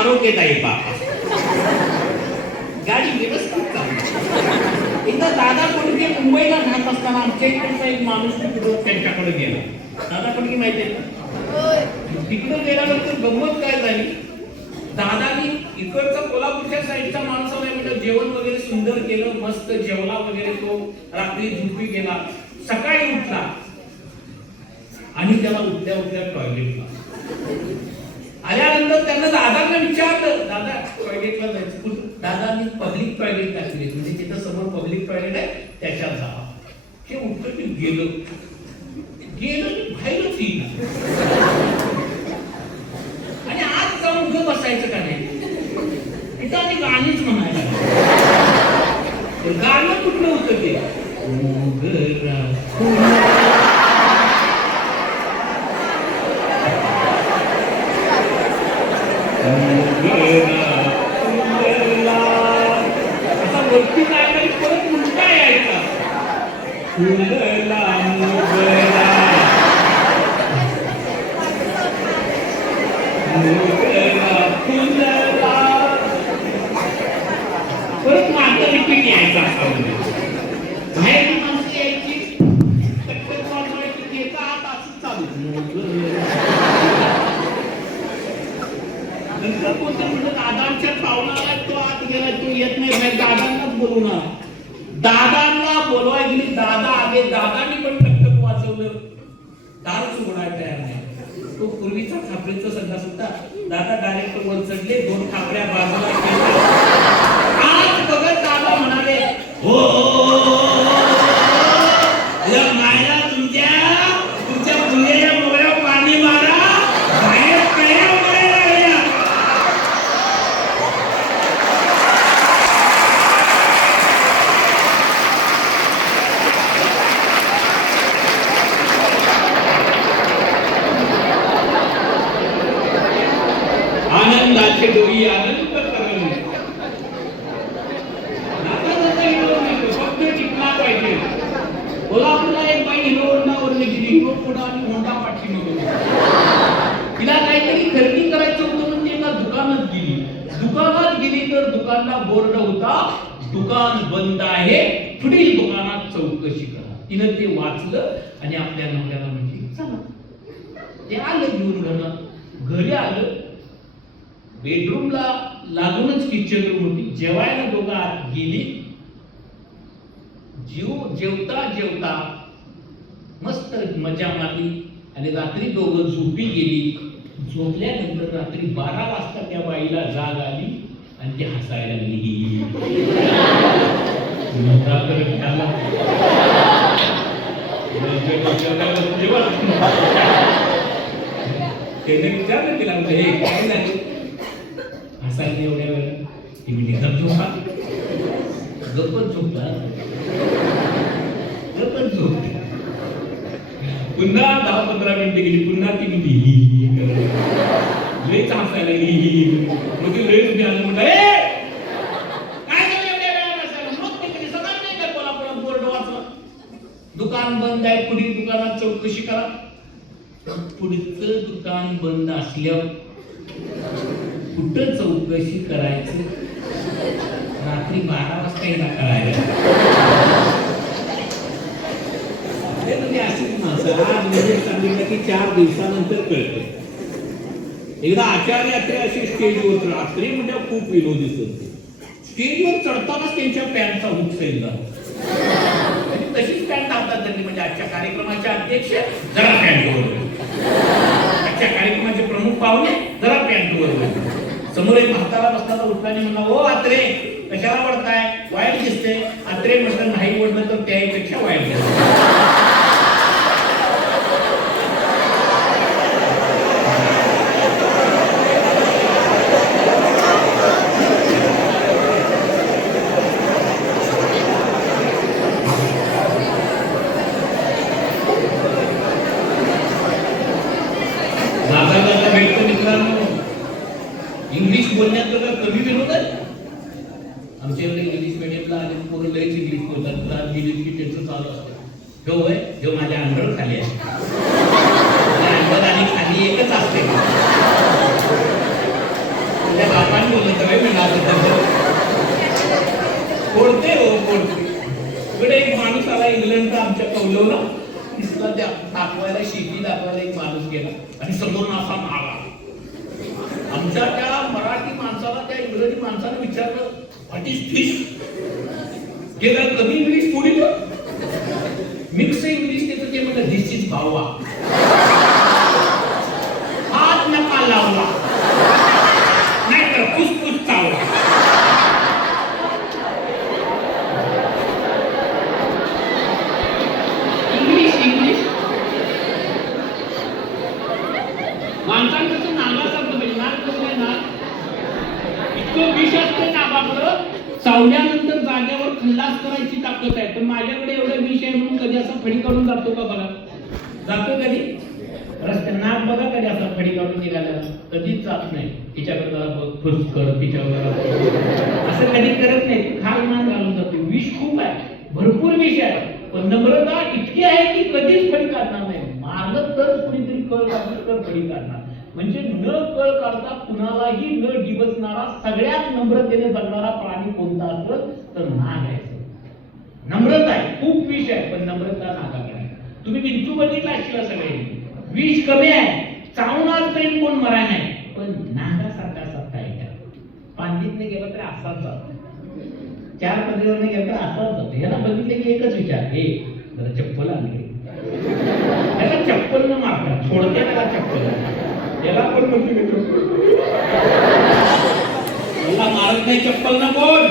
आरोग्यदायी बाबा गाडी व्यवस्थित चालली. एकदा दादा कोणते मुंबईला राहत असताना आमच्या इकडचा एक माणूस त्यांच्याकडे गेला. दादा कोणती माहिती आहे, तिकडे गेल्यानंतर गंमत काय झाली, दादानी इकडचा कोल्हापूरच्या साईडचा माणसाला म्हणजे जेवण वगैरे सुंदर केलं, मस्त जेवला वगैरे, तो रात्री झोपी गेला. सकाळी उठला आणि त्याला उठल्या उठल्या टॉयलेटला आल्यानंतर त्यांना दादांना विचारलं, दादा टॉयलेटला जायचं कुठं? दादांनी पब्लिक टॉयलेट टाकली, म्हणजे तिथं समोर पब्लिक टॉयलेट आहे त्याच्यात जावा. हे उठलं की गेलं बाहेरच येईल आणि आज जाऊन उभं बसायचं का नाही, तिथं आणि गाणीच म्हणायला. गाणं कुठलं होतं ते, असा वरती जायला परत उलटा यायचा. फुलला मोगरा मोगरा फुलला परत मागं रिपीट यायचा. बाहेर माणसं यायची, टक्कर वाजवायची, त्याचा हात असं चालू. नंतर कोणतं म्हणलं दादांच्या पाहुणाला तो आत गेला, तो येत नाही, दादांनाच बोलवून आला. दादांना बोलवाय गेली, दादा आले, दादांनी पण टकटक वाजवलं, दारच उघडायला तयार नाही. तो पूर्वीचा खापरीचा संडास होता. दादा डायरेक्ट वर चढले, 2 खापऱ्या बाजूला केल्या. आज बघत दादा म्हणाले, हो मायला तुमच्या मुलीच्या मोगऱ्यावर पाणी मारा, बाहेर कया वगैरे लागल्या. पुढं आणि होंडा पाठीमागं. तिला काहीतरी खरेदी करायचं होतं म्हणून ती एका दुकानात गेली. दुकानात गेली तर दुकानला बोर्ड होता, दुकान बंद आहे, पुढील दुकानात चौकशी करा. तिनं ते वाचलं आणि आपल्या नवऱ्याला म्हटली चला. ते आलं घेऊन घरी आलं. बेडरूमला लागूनच किचन रूम होती. जेवायला दोघं आत गेली. जेवता जेवता मस्त मजा मारली आणि रात्री दोघं झोपी गेली. झोपल्यानंतर रात्री 12 वाजता त्या बाईला जाग आली आणि ती हसायला लागली. त्याने विचारलं तिला, हे काय झालं हसायला एवढ्या वेळ? ती म्हणजे गप झोपा, गप्पच झोपला, गप्पच झोप. पुन्हा 10-15 मिनिटं गेली. पुन्हा ती म्हणली लयच हसायला लागली. मग ती लयच उभी आली. म्हटलं काय झालं एवढ्या वेळा हसायला? मग ते कधी सकाळ नाही का कोल्हापुरात बोर्ड वाचला, दुकान बंद आहे, पुढील दुकानात चौकशी करा. पुढचं दुकान बंद असल्यावर कुठं चौकशी करायचं? रात्री 12 वाजता एकदा कळायला. अशीच माणसं आज म्हणजे सांगितलं की 4 दिवसानंतर कळते. एकदा आचार्य यात्रे अशी स्टेजवर रात्री म्हणजे खूप विनोदी होते. स्टेजवर चढतानाच त्यांच्या पॅन्टचा हुक सैल झाला. तशीच पॅन्ट हातात धरली. म्हणजे आजच्या कार्यक्रमाचे अध्यक्ष जरा पॅन्टवर, आजच्या कार्यक्रमाचे प्रमुख पाहुणे जरा पॅन्टवर. समोर एक म्हातारा बसला उठला म्हणला, ओ आत्रे कशाला वडताय, वाईट दिसते. आत्रे म्हटलं नाही वडलं तर त्यापेक्षा वाईट दिसते. इंग्लिश बोलण्यात तर कमी विरोध आहे. आमच्या एवढे इंग्लिश मिडियमला आले पोरं लयच इंग्लिश बोलतात. क्लास गेली की त्यांचं चालू असतं, ठेव आहे ठेव, माझ्या अंडर खाली आहे, अंडर आणि खाली एकच असते. त्या बापाने बोलत कोणते हो कोणते. इकडे एक माणूस आला इंग्लंडचा आमच्या कौलवला. तिसला त्या दाखवायला शेती दाखवायला एक माणूस गेला आणि समोरून असा मागा. आमच्या त्या मराठी माणसाला त्या इंग्रजी माणसाने विचारलं, व्हॉट इज फिश? गेला कधी इंग्लिश थोडी मिक्स इंग्लिश त्याचं ते म्हणलं, धिस इज भावा. हात नका लावला नाहीतर फुसफुस चावला. इंग्लिश इंग्लिश माणसांचं नागासारखं म्हणजे नाग कसं आहे ना, इतकं विष असतं नागाकडं. चावल्यानंतर जागेवर खल्लास करायची ताकद आहे. पण माझ्याकडे एवढं विष आहे म्हणून कधी असा फडी काढून जातो का बघा? जातो कधी? रस्त्या नाक बघा कधी असा फडी काढून निघाला? कधीच जात नाही. तिच्याकडे जरा फुस कर, तिच्यावर असं कधी करत नाही. खाल मान घालून जातो. विष खूप आहे, भरपूर विष आहे. पण नम्रता इतकी आहे की कधीच फडी काढणार नाही. मारलं तर कुणीतरी कळ काढलं तर फडी काढणार. म्हणजे न कळ काढता कुणालाही न डिवचणारा सगळ्यात नम्रतेने जगणारा प्राणी कोणता असेल तर नाग आहे. नम्रता आहे, खूप विष आहे, पण नम्रता नागाकडे आहे. तुम्ही विंचू बघितला असेल सगळे, विष कमी आहे, चावणार तरी कोण मराय नाही, पण नागासारखा सत्ता आहे. पांडीतने गेला तर असाच जातो, 4 पदरीवरने गेला तर असाच जातो. ह्याला बघितले की एकच विचार, हे जरा चप्पल आणली, त्याला चप्पल न मारतात, सोडते त्याला चप्पल. याला पण म्हणते मला मारत नाही चप्पल ना कोण.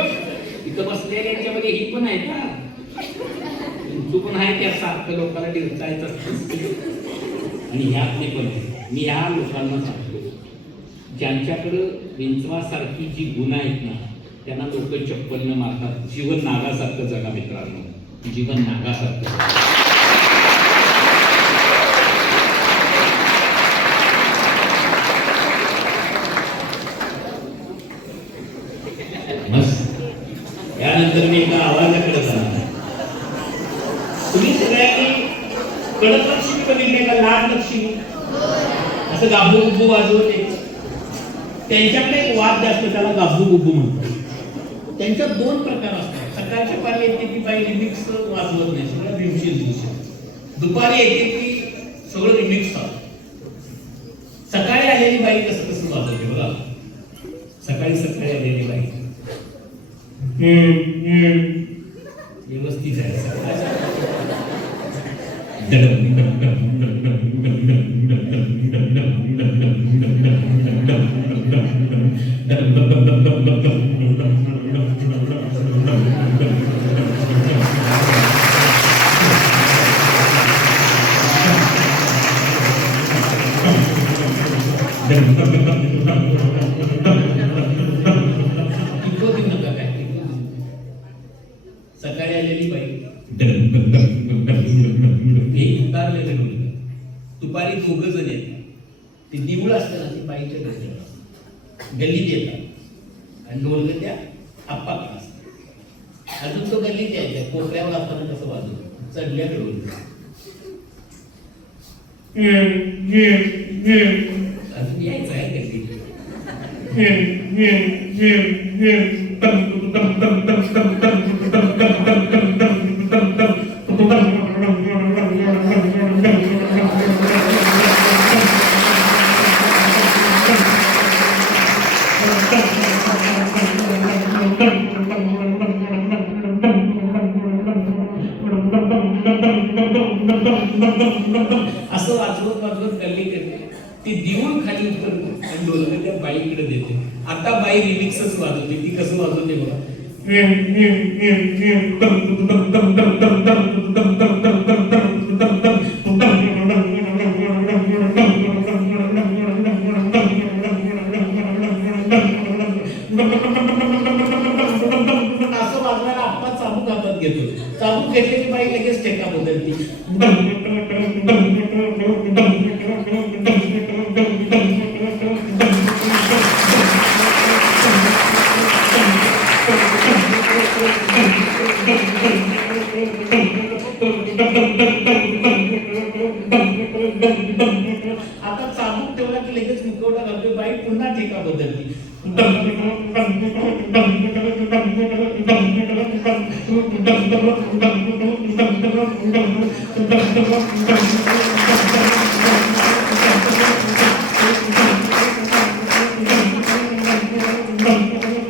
इथं बसलेल्यांच्यामध्ये ही पण आहे का, तू पण आहे त्या सारखं लोकांना डिरचायचं आणि ह्यातले पण. मी ह्या लोकांना सांगतो, ज्यांच्याकडं विंचवासारखी जी गुण आहेत ना, त्यांना लोक चप्पल न मारतात. जीवन नागासारखं जगा मित्रांनो, जीवन नागासारखं. यानंतर मी एका आवाजाकडे जाणार. तुम्ही सगळ्यांनी कडक बघितलंय का? लाल लक्ष्मी असं गाबू गुब्बू वाजवते. त्यांच्याकडे एक वाद्य असतं, त्याला गाबू गुब्बू म्हणतात. त्यांच्यात दोन प्रकार असतात. सकाळच्या पारी येते ती बाई रिमिक्स वाजवत नाही, सगळं रिमशिल दिवशी. दुपारी येते ती सगळं रिमिक्स होतं. सकाळी आलेली बाई कसं कसं वाजवते बघा. सकाळी आलेली बाई व्यवस्थित आहे. सकाळी आलेली बाई उतारलेलं ढोल. दुपारी दोघं जण येतात. ते दिवळ असतं ना, ते बाईच्या डोक्यावर गल्लीत येतात आणि ढोलकं आप्पाकडे असतात. अजून तो गल्लीत यायचा कोपऱ्यावर आपण कसं वाजवतो चढल्या ढोल. अजून यायचं आहे गल्लीत. असं वाजवत वाजवत गल्ली करते. ती दिवून खाली उतरते आणि ढोलकं त्या बाईकडे देते. आता बाई रिमिक्सच वाजवते. ती कसं वाजवते बघा. असं वाजवायला आप्पा चाबूक हातात घेतो. चाबूक घेतलेली बाई लगेच टेका बदलती. आता चाबूक ठेवला की लगेच मुखवटा घालतोय बाई, पुन्हा ठेका बदलती.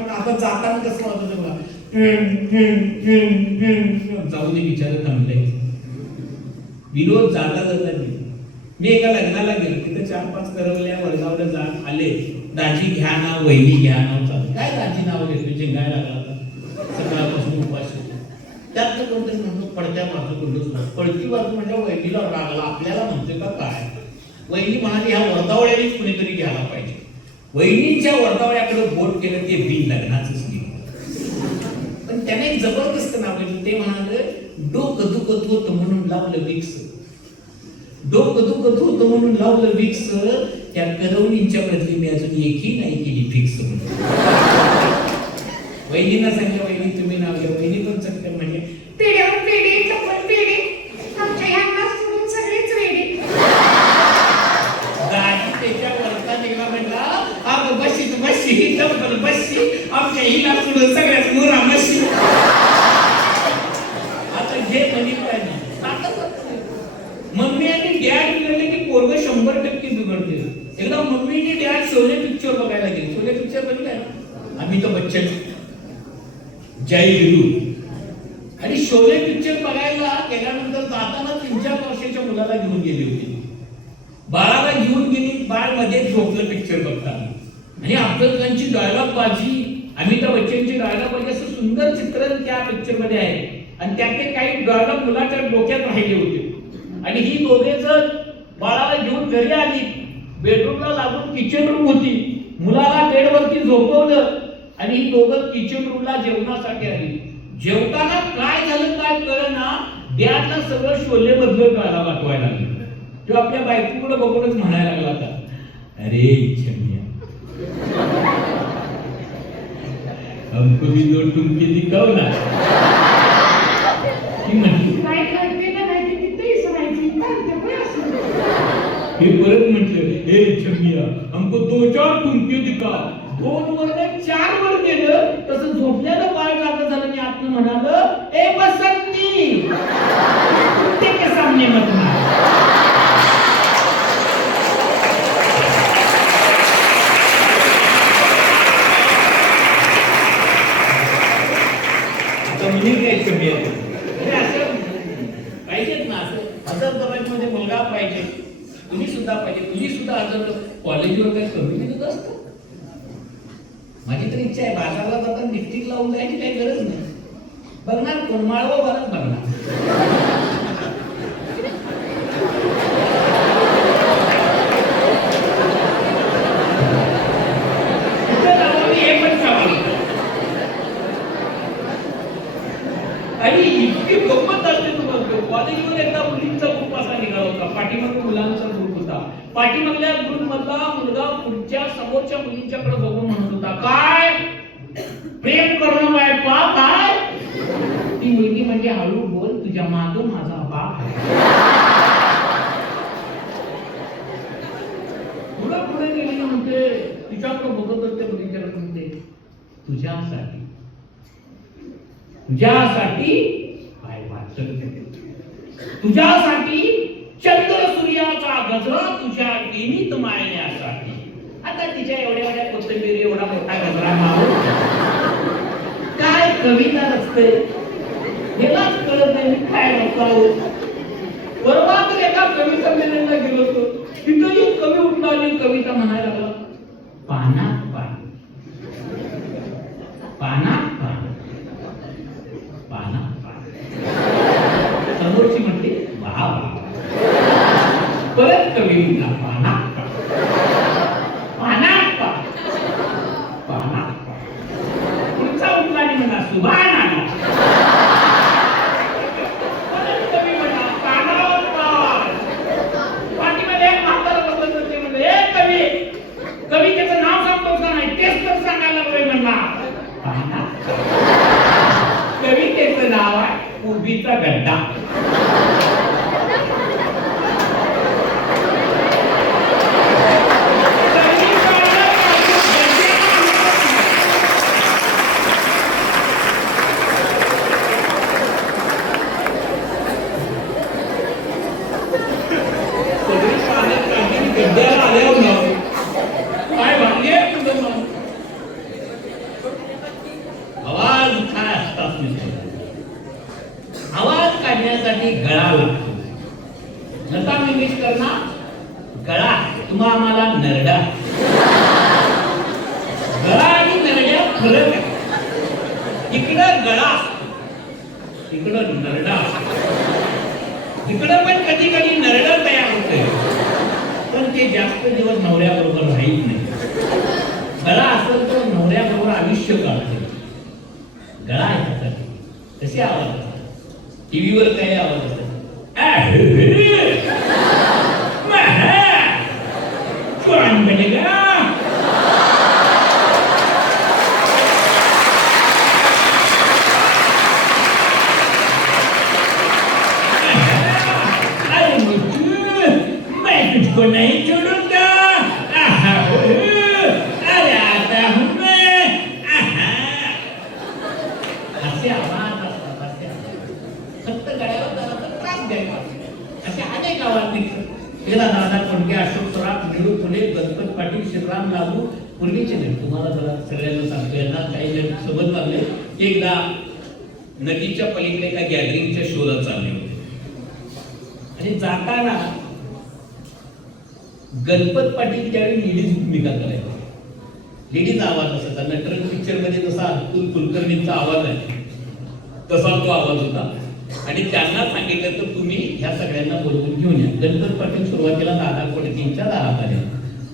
आता जाताना कसं वाजवत बघा. जाऊ दे बिचार थांबले. विनोद जाता जाता मी एका लग्नाला गेलो. तिथे 4-5 करवल्या वर्गावर जात आले. दाजी घ्या ना, वहिनी घ्या नाव चालू. काय दाजी नाव घेतो, जिंगायला लागला सकाळपासून उपास. त्यात तर कोणतरी म्हणतो पडत्या बाजू कोणतंच पडती बाजू म्हणजे वहिनीला रागला. आपल्याला म्हणतोय का काय. वहिनी म्हणाली ह्या वर्तावळ्यानेच कुणीतरी घ्यायला पाहिजे. वहिनीच्या वर्तावळ्याकडे बोट केलं ते बिन लग्नाचंच नाही. पण त्याने एक जबरदस्त नाव घेतलं. ते म्हणाले डोकं दुखत होतं म्हणून लावलं विक्स. डोकं दुखत होतं म्हणून लावलं विक्स. त्या करवणींच्या बदली मी अजून एकही नाही केली फिक्स. वहिनीला सांगितलं वहिनी तुम्ही नाव घ्या. वहिनी पण चटकन म्हणजे पिढ्यावर पिढी चप्पल पिढी आमच्या ह्यांना सोडून सगळीच रेडी. दाजी त्याच्या वरता निघा म्हटला अगं बशी तू बशी चप्पल बशी आमच्या हिला सोडून सगळ्याच मोरा बशी. आता घे म्हणी काय नाही. मम्मी आणि डॅड मिळाले की पोरग 100% बिघडते. एकदा मम्मीने डॅड शोले पिक्चर बघायला गेले. शोले पिक्चर बघितलाय ना, अमिताभ बच्चन, जय वीरू. आणि शोले पिक्चर बघायला गेल्यानंतर जाताना 3-4 वर्षाच्या मुलाला घेऊन गेली होती. बाळाला घेऊन गेली. बाळ मध्ये झोपलं पिक्चर बघताना. आणि अफजल खानची डायलॉग बाजी, अमिताभ बच्चनची डायलॉग बाजी असं सुंदर चित्रण त्या पिक्चर मध्ये आहे. आणि त्यातले काही डायलॉग मुलाच्या डोक्यात राहिले होते. आणि ही दोघे जण बाळाला घेऊन घरी आली. बेडरूमला लागून किचन रूम होती. मुलाला बेडवरती झोपवलं आणि ही दोघं किचन रूमला जेवणासाठी आली. जेवताना काय झालं काय कळना, डॅडला सगळं शोले बदलून गायला वाटवायला लागलं. तो आपल्या बायकोकडे बघूनच म्हणायला लागला होता, अरे छमिया हमको भी 2 टुमके दिखाओ ना. ती म्हणली काय करते ना नाही ते तिथे इसरायची. परत म्हटलं हे छमिया हमको 2-4 टुमके दिखा. 2 वर 4 वर गेलं. तसं झोपल्यानं पाय जागा झालं आणि आतनं म्हणालं ए बसंती कुत्ते के सामने मत मार. पाहिजेत ना असं हजर मध्ये मुलगा पाहिजे, तुम्ही सुद्धा पाहिजे, तुम्ही सुद्धा हजर कॉलेजवर काही कमी निघत असतं. माझी तर इच्छा आहे बाजारला जाताना लिपस्टिक लावून जायची काही गरज नाही. बघणार कोण माळव बरंच बघणार. आणि इतकी गंमत असते तुम्हाला. कॉलेजवर एकदा मुलींचा ग्रुप असा निघाला होता, पाठीमागे मुलांचा ग्रुप होता. पाठीमागल्या ग्रुप मधला मुलगा पुढच्या समोरच्या मुलींच्याकडे बघून म्हणत होता काय प्रेम करणं काय पाप आहे. ती मुलगी म्हणजे हळू बोल तुझ्या मागं माझा बाप आहे. पुढे गेली म्हणते तिच्याकडे बघत असते मुलींच्याकडे म्हणते तुझ्यासाठी काय वाटत तुझ्यासाठी चंद्र सूर्याचा गजरा तुझ्या निमित्त मायण्यासाठी. आता तिच्या एवढ्या कोथिंबीर एवढा मोठा गजरा मारून काय कविता रचते हेलाच कळत नाही. मी काय वाचावं. परवा तर एका कवी संमेलनाला गेलो होतो. तिथं एक कवी उठला आणि कविता म्हणायला लागला पानात पान पानात पान पानात पान. समोरची म्हणते वा वा. परत कवी उठला पानात पानात पान पानात पान. पुढचा उठला आणि म्हणा सुभान आला. परत कवी म्हणा पानावर पान. पाठीमध्ये एक म्हातारा बसत होते म्हणजे हे कवी कवितेचं नाव सांगतो का नाही तेच तर सांगायला लागलोय म्हणला. पानात कवितेचं नाव आहे उभीचा गड्डा. आवाज काढण्यासाठी गळा लागतो. नका मिमिक करणार गळा तुम्हा आम्हाला नरडा. गळा आणि नरड्या फरक आहे. इकडं गळा इकडं नरडा. इकडं पण कधी कधी नरडा तयार होते पण ते जास्त दिवस नवऱ्याबरोबर राहीत नाही. गळा असेल तर नवऱ्याबरोबर आयुष्य काढते. गळा आहे कसे आवाज टीव्हीवर काही आवाज असतात. कोण बनेगा अरे मैं तुझको नहीं छोड़ूंगा. अरे आता हूं मैं. असे आवाज असतात. असे फक्त गळ्याला जरा त्रास द्यायचा असे अनेक आवाज निघतात. त्याला दादा कोणके अशोक सराफ निळू फुले गणपत पाटील श्रीराम लागू पूर्वीचे नाही. तुम्हाला जरा सगळ्यांना सांगतो यांना काही जण समज लागले. एकदा नदीच्या पलीकडे एका गॅदरिंगच्या शोला चालले होते आणि जाताना गणपत पाटील त्यावेळी लेडीज भूमिका करायची. लेडीज आवाज असायचा. नटरंग पिक्चर मध्ये जसा अतुल कुलकर्णींचा आवाज आहे तसा तो आवाज होता. आणि त्यांना सांगितलं तर तुम्ही ह्या सगळ्यांना बोलवून घेऊन या. गणपत पाटील सुरुवातीला दादा कोडकेंच्या दारात आले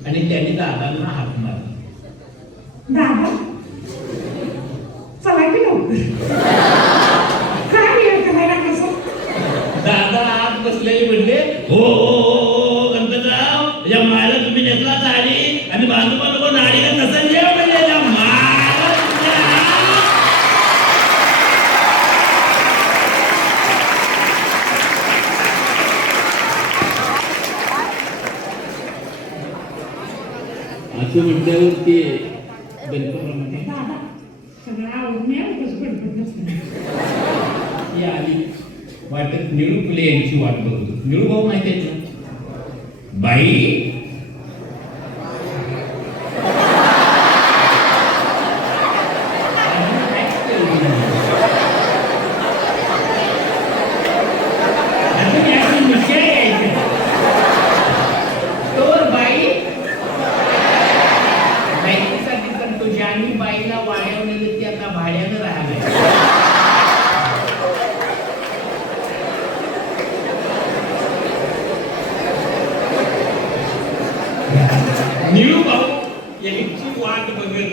आणि त्यांनी दादांना हाक मारला. दादा चला की लवकर. काय वेळ करायला कसं. दादा आत बसलेले म्हणले हो गणपतराव या मायला तुम्ही नेसला साडी आणि बाजूबाजूला नाडीला कसं जेव म्हणजे असं म्हटल्यावर ते गणपतीप्रमाणे दादा सगळं आवडून या कसं गणपती नसतं. ती आली वाटत निळू फुले यांची वाट बघतो. निळू भाऊ माहिती आहे ना बाई अजून यातून विषय यायचा. तोवर बाई बाईसाठी तर तुझ्या आणि बाईला वाड्यावर नेलं ती आता भाड्यानं राहिलाय. निळू भाऊ यांची वाट बघत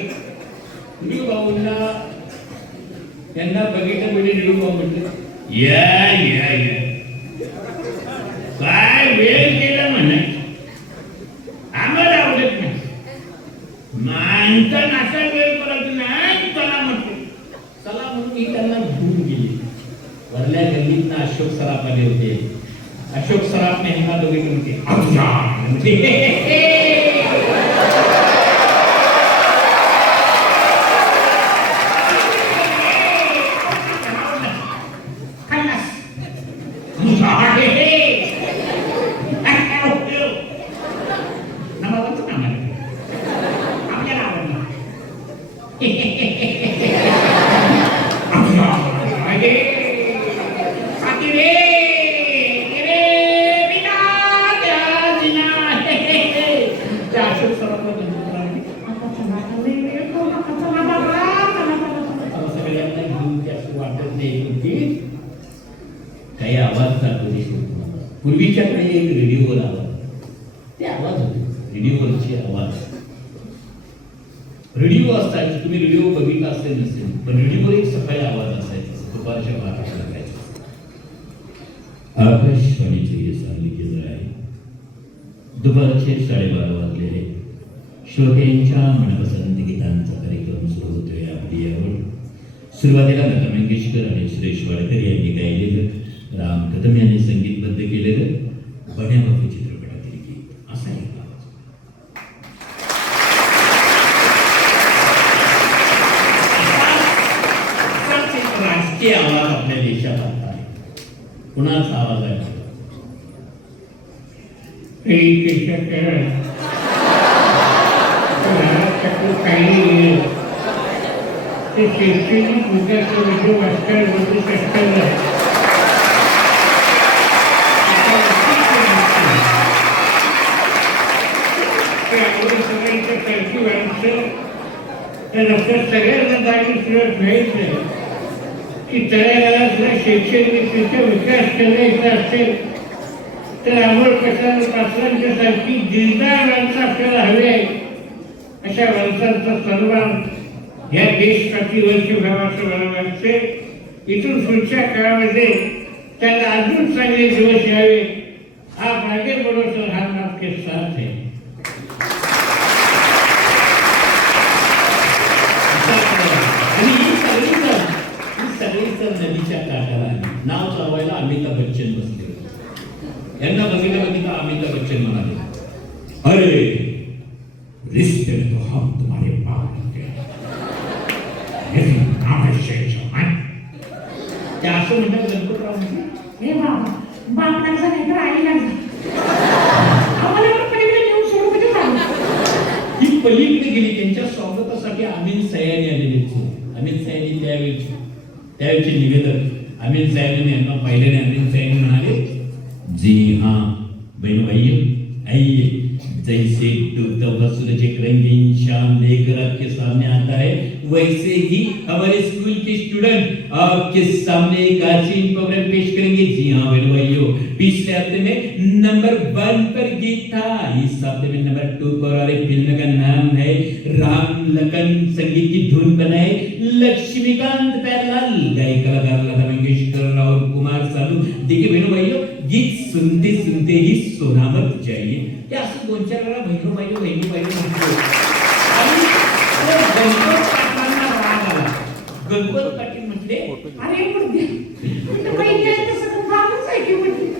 निळू भाऊंना त्यांना बघितलं म्हणजे निळू भाऊ म्हटलं या या या काय वेळ केला म्हणा आम्हाला आवडत नाही माणसं नाचा वेळ करत नाही चला म्हटलं. चला म्हणून मी त्यांना घेऊन गेली. वरल्या गल्लीतनं अशोक सराफ आले होते. अशोक सराफने ह्यांना बघितलं होते काही आवाज जातो. पूर्वीच्या काही एक रेडिओवर आवाज ते आवाज होते रेडिओवरची आवाज. रेडिओ असायचे तुम्ही रेडिओ बघितला असेल नसेल पण रेडिओवर एक सकाळी आवाज असायचा दुपारच्या 12ला लागायचा. आकाशवाणीचे हे सारली केंद्र आहे. दुपारचे 12:30 वाजले आहे. श्रोत्यांच्या मनपसंत गीतांचा कार्यक्रम सुरू होतोय. आपली आवड सुरुवातीला लता मंगेशकर आणि सुरेश वाडकर यांनी गायलेलं राम कदम यांनी संगीतबद्ध केलेलं बड्या बापू चित्रपटातील गीत असा एक आवाज. असाच एक राजकीय आवाज आपल्या देशात आता आहे. कुणाचा आवाज आहे? काही ते शैक्षणिक विकासाचा उद्योग आजकाल होऊ शकत नाही. सगळ्यांना दाखल घ्यायचं की तळागाळातला शैक्षणिक विकास करायचा असेल तर अमोल प्रसाद पाटलांच्या सारखी दिलदार माणसं आपल्याला हवे आहे. अशा माणसांचा सन्मान या देशपातळीवरची भावाचं मला वाटते. इथून पुढच्या काळामध्ये त्याला अजून चांगले दिवस यावे हा मागे बरोबर हा आपके साथ है. नदीच्या काठाला नाव चालवायला अमिताभ बच्चन बसले होते. यांना बघितलं अमिताभ बच्चन म्हणाले अरे रिश्ते में तो हम तुम्हारे बाप होते ते असं म्हणतात. गणपतराव म्हणजे हे बाबा बाप लागला नाही तर आई लागला आम्हाला पण पलीकडे नेऊन सोडू कधी झालं. ही पलीकडे गेली. त्यांच्या स्वागतासाठी अमीन सयानी आलेले. अमित सयानी त्यावेळेचे निवेदक अमित सयानी यांना पाहिल्याने अमित सयानी म्हणाले जी हाँ बहन भाइयों आइए जैसे दूध सूरज एक रंगीन शाम लेकर आपके सामने आता है वैसे ही हमारे स्कूल के स्टूडेंट आपके सामने एक आशीन प्रोग्राम पेश करेंगे. जी हाँ बहन भाइयों पिछले हफ्ते में नंबर 1 पर गीत था. इस हफ्ते में नंबर 2 पर और एक फिल्म का नाम है राम लखन. संगीत की धुन बनाए लक्ष्मीकांत प्यारलाल. गायक कलाकार लता मंगेशकर और कुमार सानू. देखिए बहनों भाइयों गीत सुनते सुनते ही सोना मत जाइए. ते असं 2-4 वेळा बहिणू म्हटलं आणि गणपत पाटलांना राग आला. गणपत पाटील म्हटले अरे पहिले तसं बाबूच आहे की म्हटलं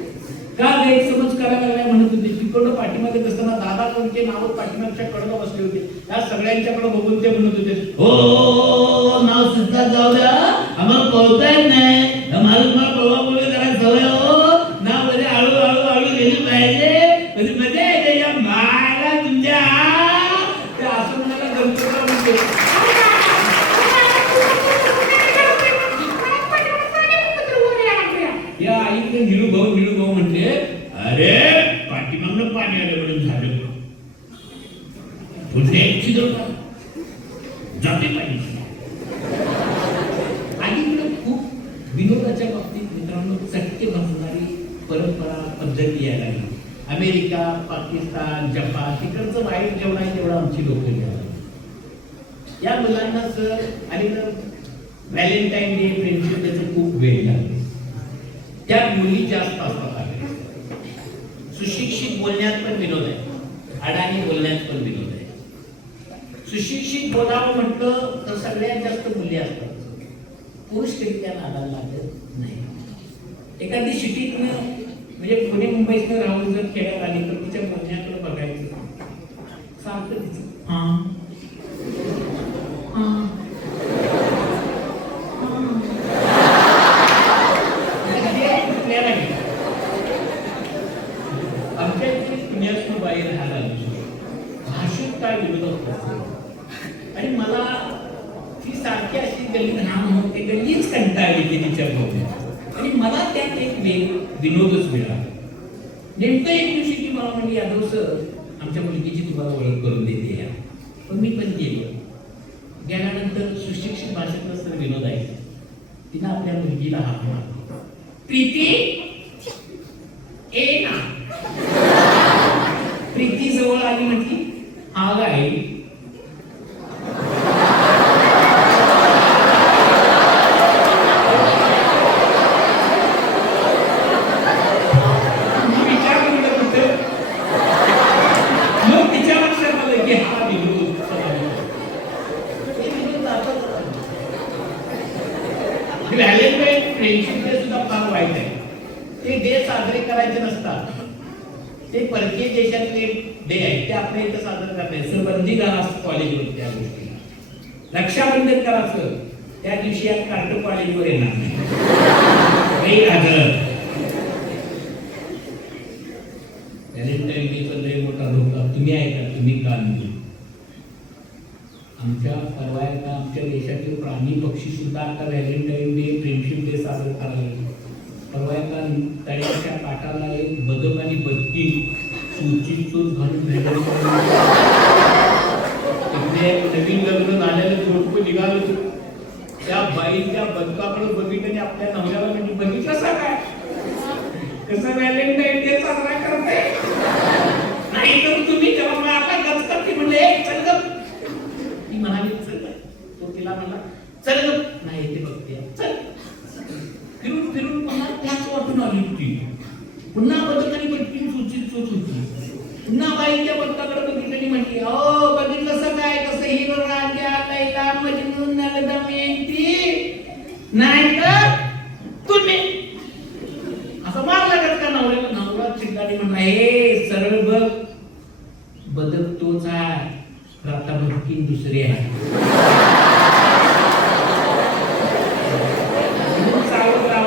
का गैरसमज करायला लागलाय म्हणत होते. तिकडं पाठीमागे बघत असताना दादा कोणते नाव पाठीमागच्या कडेला बसले होते. त्या सगळ्यांच्याकडे बघून ते म्हणत होते, हो नाव सुद्धा जाऊ द्या, आम्हाला पळता येत नाही, मला पळवापुढे जरा सवय हो, नाव मध्ये हळू हळू हळू गेली पाहिजे, म्हणजे मजा येते या मायला तुमच्या ते असं म्हणायला गणपतीला म्हणते. या आईने निळूभाऊ म्हणते, अरे पाठीमागनं पाणी आलं म्हणून झालं पुढे एक छिद्र जाते पाणी. आईकडे खूप विनोदाच्या बाबतीत मित्रांनो चटके बसणारी परंपरा पद्धती यायला लागली. अमेरिका, पाकिस्तान, जपान तिकडचं वाईट जेवण आहे तेवढं आमची लोक जेवण. या मुलांना सर आणि व्हॅलेंटाईन डे फ्रेंडशिप त्याचं खूप वेळ लागले. त्या मुली जास्त असतात आहे. सुशिक्षित बोलण्यात पण विनोद आहे, अडाणी बोलण्यात पण विनोद आहे. सुशिक्षित बोलावं म्हटलं तर सगळ्यात जास्त मुली असतात, पुरुष कधी त्या नादाला लागत नाही. एखादी सिटीतनं म्हणजे पुणे मुंबईतनं राहून जर खेड्यात आली तर तिच्या बोलण्याकडे बघायचं, सारखं तिचं हां हां आमच्या इथे पुण्यातून बाहेर राहायला भाषेत काय विरोध आणि मला ती सारखी अशी गल्ली राहणं होते, गल्लीच कंटाळली ती तिच्या बोलण्यात आणि मला त्यात एक विनोदच मिळाला. नेमकं एक दिवशी ती मला म्हणजे यादव सर आमच्या मुलगीची तुम्हाला ओळख करून देते या, पण मी पण गेलो. गेल्यानंतर सुशिक्षित भाषेतलं सर विनोद आहे, तिनं आपल्या मुलगीला हाक मारला, प्रीती ए ना. प्रीती जवळ आली म्हटली, हा गाय. विचार करत होते मग तिच्या लक्षात आलं की हा विनोद व्हॅलेंटाईन फ्रेंडशिप डे सुद्धा फार वाईट आहे. ते डे साजरे करायचे नसतात, ते परकीय देशातले डे आहेत, ते आपल्या इथं साजरे करतात. सर बंदी घाला असतं कॉलेजवर त्या गोष्टी. रक्षाबंधन करायचं त्या दिवशी या कार्ट कॉलेजवर येणार नाही. व्हॅलेंटाईन डेचा लय मोठा धोका तुम्ही ऐका, तुम्ही का नाही. आमच्या परवा एका आमच्या देशातील प्राणी पक्षी सुद्धा आता व्हॅलेंटाईन डे फ्रेंडशिप डे साजरा करायला. परवा एका तळ्याच्या काठाला एक बदक आणि बदकी चूची चूच घालून नवीन लग्न झालेलं जोडपं निघालं. त्या बाईच्या बदकाकडे बघितलं आणि आपल्या नवऱ्याला म्हणजे बघितलं कसा काय कसं व्हॅलेंटाईन डे साजरा करते नाही तर तुम्ही तेव्हा मला गचकत की म्हणले चल गप. ती म्हणाली चल. तो तिला म्हणला चल गप. नाही ते बघते चल. फिरून फिरून पुन्हा त्याच वाटून आली होती. पुन्हा बदकाने बदकीन सुचित चोच होती. पुन्हा बाईच्या बदकाकडे बघितली म्हटली अहो बघितलं कसं काय कसं हिरो राजा लैला मजनू नल दमयंती नाही तर तुम्ही असं मारला का नवऱ्याला. नवरा चिडकाडी म्हणला हे सरळ बघ बदक तोच आहे आता बदकीन दुसरी आहे.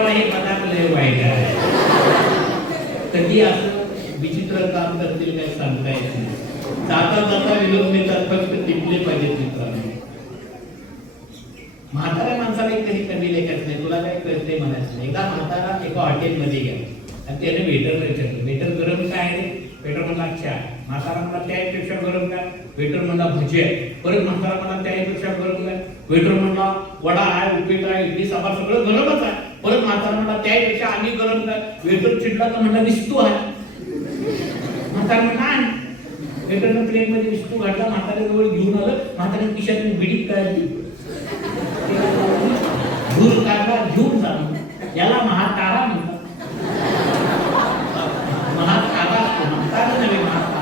हे मनात लय वाईट आहे. कधी असं विचित्र काम करतील काय सांगता येत नाही. जाता जाता विरोध नेतात फक्त टिकले पाहिजेत मित्रांनो. म्हाताऱ्या माणसाला कधी कमी लेखायचं नाही. तुला काय कळते म्हणायचं नाही. एकदा म्हातारा एका हॉटेलमध्ये गेला आणि त्याने वेटरला विचारलं वेटर गरम काय आहे. वेटर म्हणला चहा. म्हातारा म्हणला त्यापेक्षा गरम काय. वेटर म्हणला भजी आहे. परत म्हातारा म्हणला त्यापेक्षा गरम काय. वेटर म्हणला वडा आहे उपीट आहे इडली सांबार सगळं गरमच आहे. परत म्हातारा म्हणला त्यापेक्षा आणि गरम काय. वेटर चिडला तर म्हणला विस्तू आहे. म्हातारा म्हणला वेटरनं प्लेट मध्ये विस्तू घातला. म्हाताऱ्याजवळ घेऊन आलं. म्हाताऱ्या खिशातून बिडीत काढली. धूर काढला घेऊन जाणं याला महातारा म्हणतात. महातारा म्हातारा नव्हे महातारा.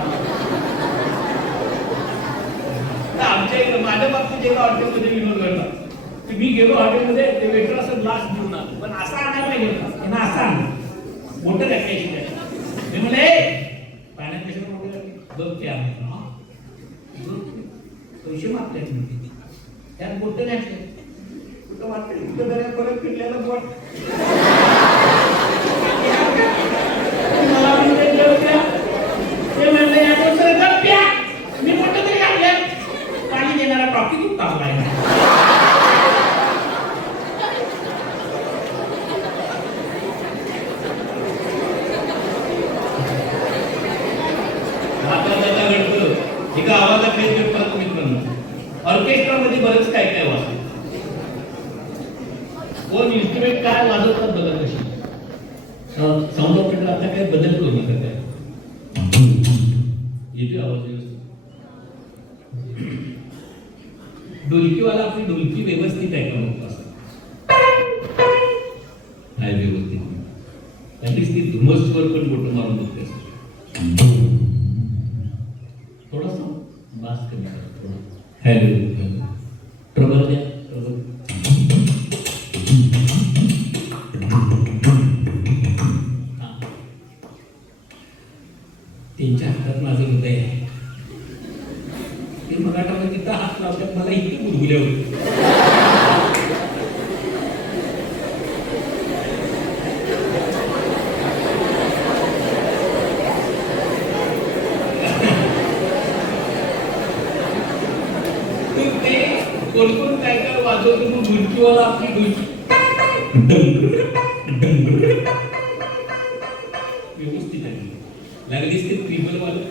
आमच्या इकडे माझ्या बाबतीत एका हॉटेलमध्ये विनोद घडला. मी गेलो हॉटेलमध्ये ते वेटर असं ग्लास घेऊन आलो पण असा आणायला पाहिजे होता. त्यांना असा आणला मोठं टाकायची. मी म्हणले पाण्यात कशाला मोठं रेशीम आपल्यात मिळते, त्यात बोट घातले कुठं वाटतं कुठं जरा परत फिरलेलं बोट मला म्हणते देवत्या, ते म्हणले यादव सर गप्प्या, मी मोठं तरी घातलं, पाणी देणारा टॉकी खूप तापलाय. एका आवाजा फेस करतो मित्रांनो, ऑर्केस्ट्रामध्ये बरंच काय काय वाजतं, कोण इन्स्ट्रुमेंट काय वाजवतात बघा कशी. साऊंड ऑपरेटर आता काय बदल करू नका, काय येतोय आवाज व्यवस्थित. ढोलकीवाला आपली ढोलकी व्यवस्थित आहे का बघतो असं नाही व्यवस्थित, ती धुमसवर पण बोट मारून बघते असं. थोडासा बास कमी करा, थोडा हॅलो ट्रबल द्या, ट्रबल. त्यांच्या हातात माझं हृदय आहे, ते मराठामध्ये तिथं हात लावतात, मला इतकी गुदगुल्या होती. कोण काय काय वाजवतो, मग ढोलकीवाला आपली ढोलकी व्यवस्थित आहे, लागलीच ते ट्रिबल वाला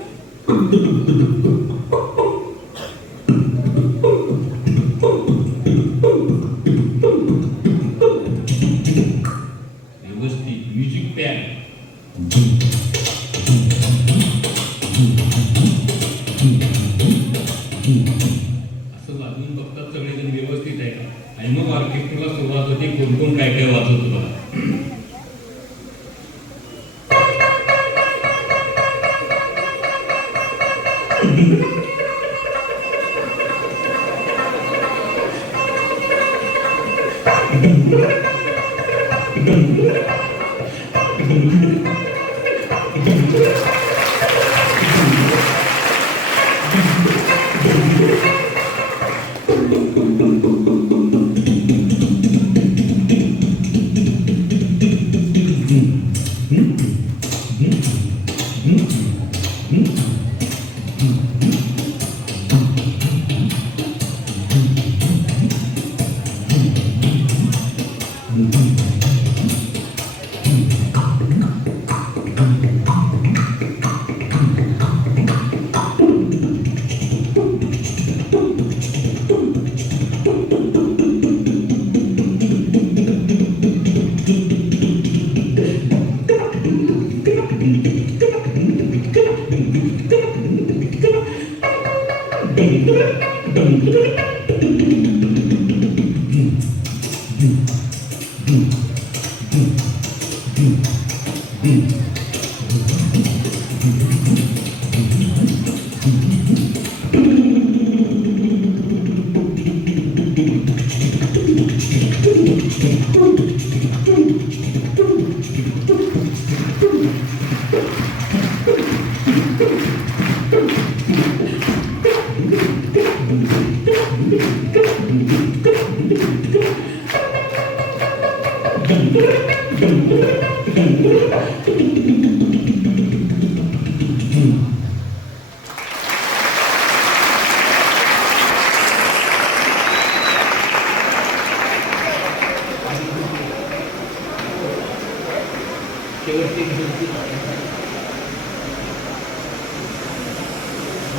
व्यवस्थित म्युझिक पॅड वाजवून बघतात सगळेजण व्यवस्थित आहे का, आणि मग ऑर्केस्ट्राला सुरुवात होते, कोण कोण काय काय वाजवतो बघा.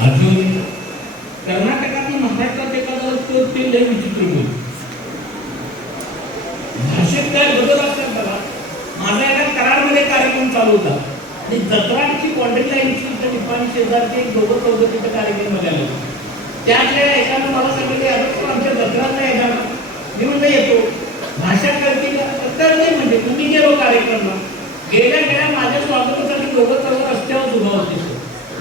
अजून कर्नाटकातील महाराष्ट्रात एखादा ते लय विचित्र बोल भाषेत काय बदल असतात बघा. माझा एका कराडमध्ये कार्यक्रम चालू होता आणि जत्राची कॉन्ट्री लाईनची निपाणी शेजारचे एक दोघं चौघं तिथे कार्यक्रम बघायला होते. त्यातल्या एकानं मला सांगितलं यादव आमच्या जत्रांना येणार, मी म्हणलं येतो. भाषा करतील तर नाही म्हणजे तुम्ही गेलो कार्यक्रमला, गेल्या माझ्या स्वागतासाठी दोघं चौघं रस्त्यावर उभा होते.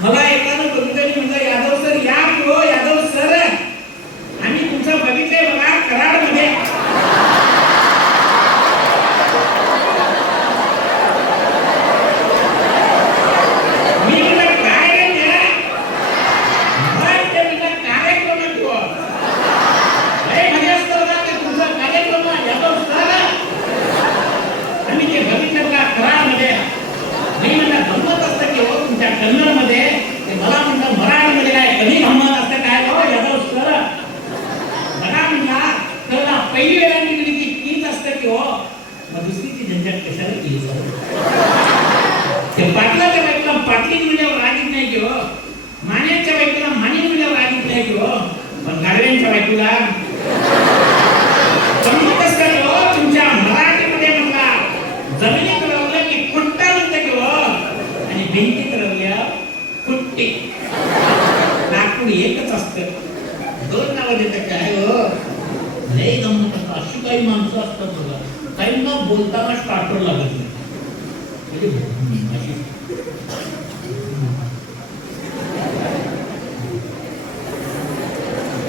मला एकानं बघितलं म्हणलं यादव सर या किंवा यादव सर आम्ही तुमचं बघितलंय बघा कराडमध्ये. मी म्हणलं काय रे कार्यक्रमात कन्नडमध्ये ते मला म्हणतात मराठीमध्ये काय कधी गंमत असतं काय हो यादव सर मला म्हणला तर पहिली वेळा निघली की तीच असतं की हो मग दुसरीची झंझट कशाला केली ते पाटलाच्या बायकोला पाटली मिळल्यावर रागीत नाही की हो मान्याच्या बायकोला मानी मिळल्यावर रागीत नाही की हो पण गाडव्यांच्या बायकोला गंमतच काय हो तुमच्या मराठीमध्ये म्हणला जमिनीत रवलं की खुट्टा म्हणतं की हो आणि भिंतीत रवल्या खुट्टी लाकूड एकच असतं दोन नावं देतात काय हो लय गंमत असतं अशी काही माणसं असतात बघा काहींना बोलताना स्टार्टर लागत नाही अशी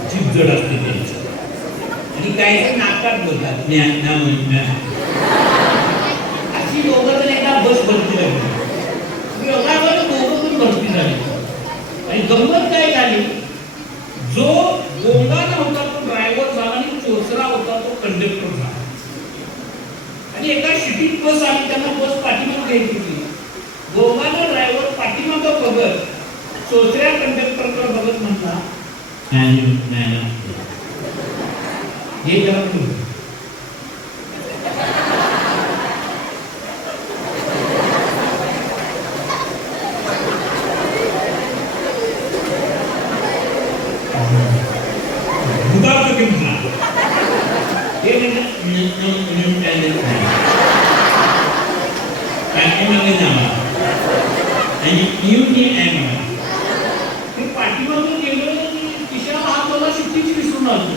जीभ जड असते त्यांची आणि काही नाकात बोलतात अशी दोघं जण एका बस भरती लागली एवढा दोघं पण भरती झाली आणि गंमत काय झाली जो गोंगा नव्हता तो ड्रायव्हर झाला आणि चोचरा होता तो कंडक्टर झाला आणि एका शिटीत बस आली त्यांना बस पाठीमागे घ्यायची होती गोंगाला ड्रायव्हर पाठीमागं बघत चोचऱ्या कंडक्टरकडे बघत म्हणला हे जरा पाठीमागून गेलो खिशाला हात मला शिट्टीच विसरून आलो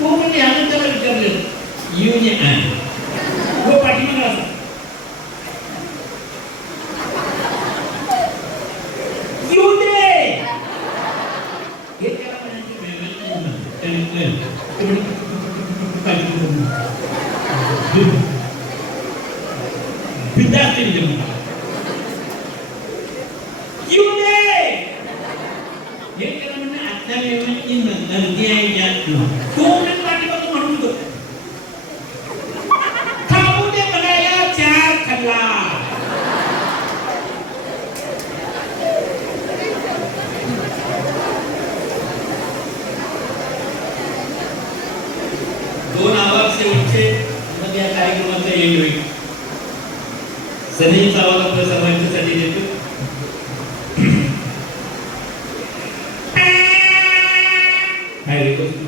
तो म्हणजे ह्यानं त्याला विचारलं युनियन तो पाठीमागे असा येऊ दे हे त्याला विद्यार्थी येऊ दे हे त्याला म्हणजे आजच्या वेळेला नंदी आहे यात तो पाठीमागून म्हणून होतो खाऊ दे बघायला चार खाल्ला दोन आवाज शेवटचे मग या कार्यक्रमाचा येईल होईल सदैवचा आवाज आपल्या सर्वांच्यासाठी देतो काय रिक्वेस्ट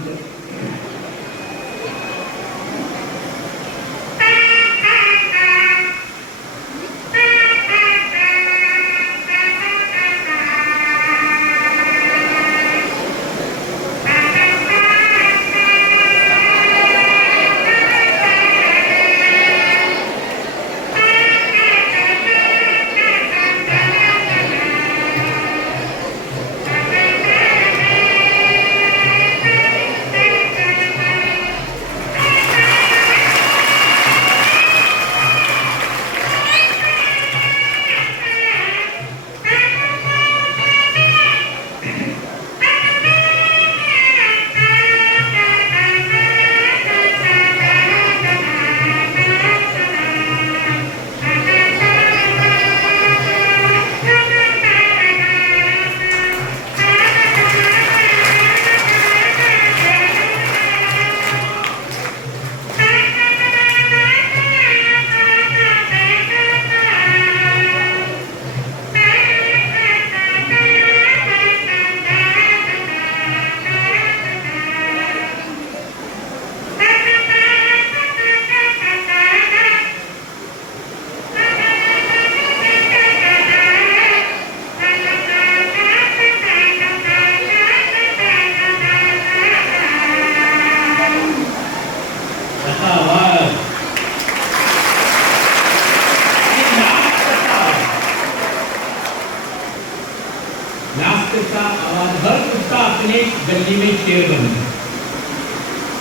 नास्तिकता आवाज हर कुत्ता अपने गली में शेर बने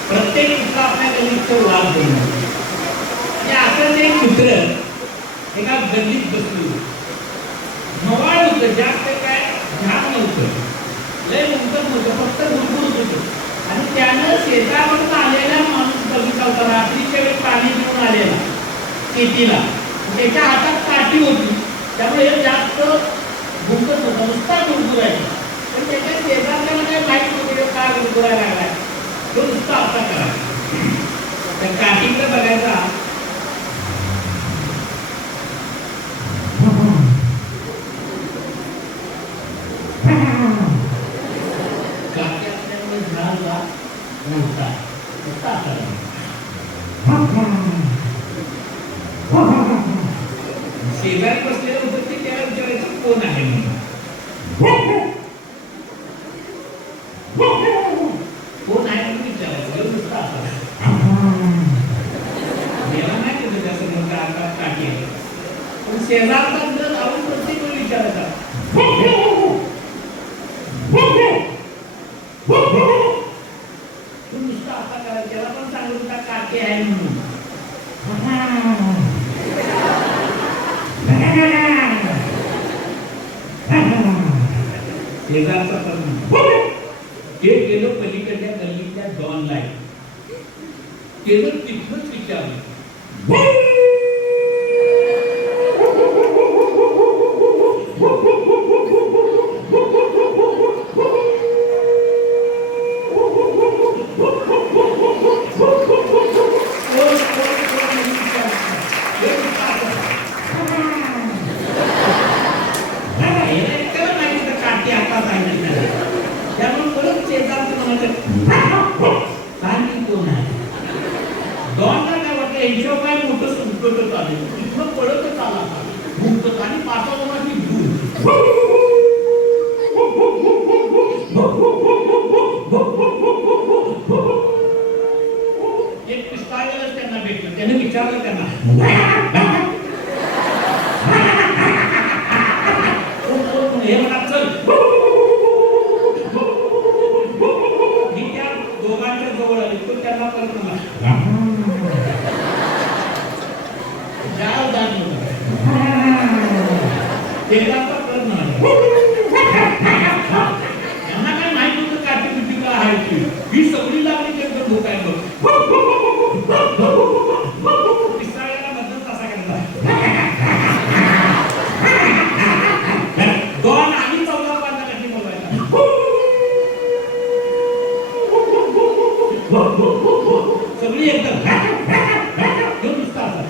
प्रत्येक कुत्ता आपल्या गल्लीचं वाघ बनणार म्हणजे असंच एक कुत्र एका गल्लीत बसलो मवाळ होतं जास्त काय झाड नव्हतं लय मोठं नव्हतं फक्त भरपूर होतं आणि त्यानं शेतावरून आलेला माणूस बघितला होता रात्रीच्या वेळी पाणी घेऊन आलेला शेतीला त्याच्या हातात काठी होती त्यामुळे जास्त भुंकत होता, नुसता गुरगुरायचा. पण त्याच्या शेजारच्याला काय माहित नव्हतं का गुरगुरायला लागलाय, तो नुसता असा करा. त्या काठीकडे बघायचा, काठी असल्यामुळे झाडाला मोडता नुसता असा करा. शेजारी बसलेलं होतं ते त्याला विचारायचं कोण आहे म्हणून. कोण आहे म्हणून विचारायचं, नुसता असा. याला नाही केलं त्या समोर का आता काठी आहे, पण शेजारचा जर आपण प्रत्येक वेळी विचारायचा तू नुसता असा करायचा, त्याला पण सांगू का काठी आहे म्हणून. शेजारचा ते गेलो पलीकडल्या गल्लीतल्या डॉनला, केलं तिथंच विचारलं, एक पिस्ताळलेलंच त्यांना भेटलं. त्याने विचारलं त्यांना, हे म्हणा चल. मी त्या दोघांच्या जवळ आली, तो त्यांना परत म्हणला जाळ दान होता. शेजारचा प्रश्न यांना काय माहित होतं काठी बिटी का आहे, ही सगळी लागली एकदम धोका आहे. पिसाळ्याला मधून तसा करता दोन आणि 14-15 कशी बोलवायचा, सगळी एकदम नुसता असा.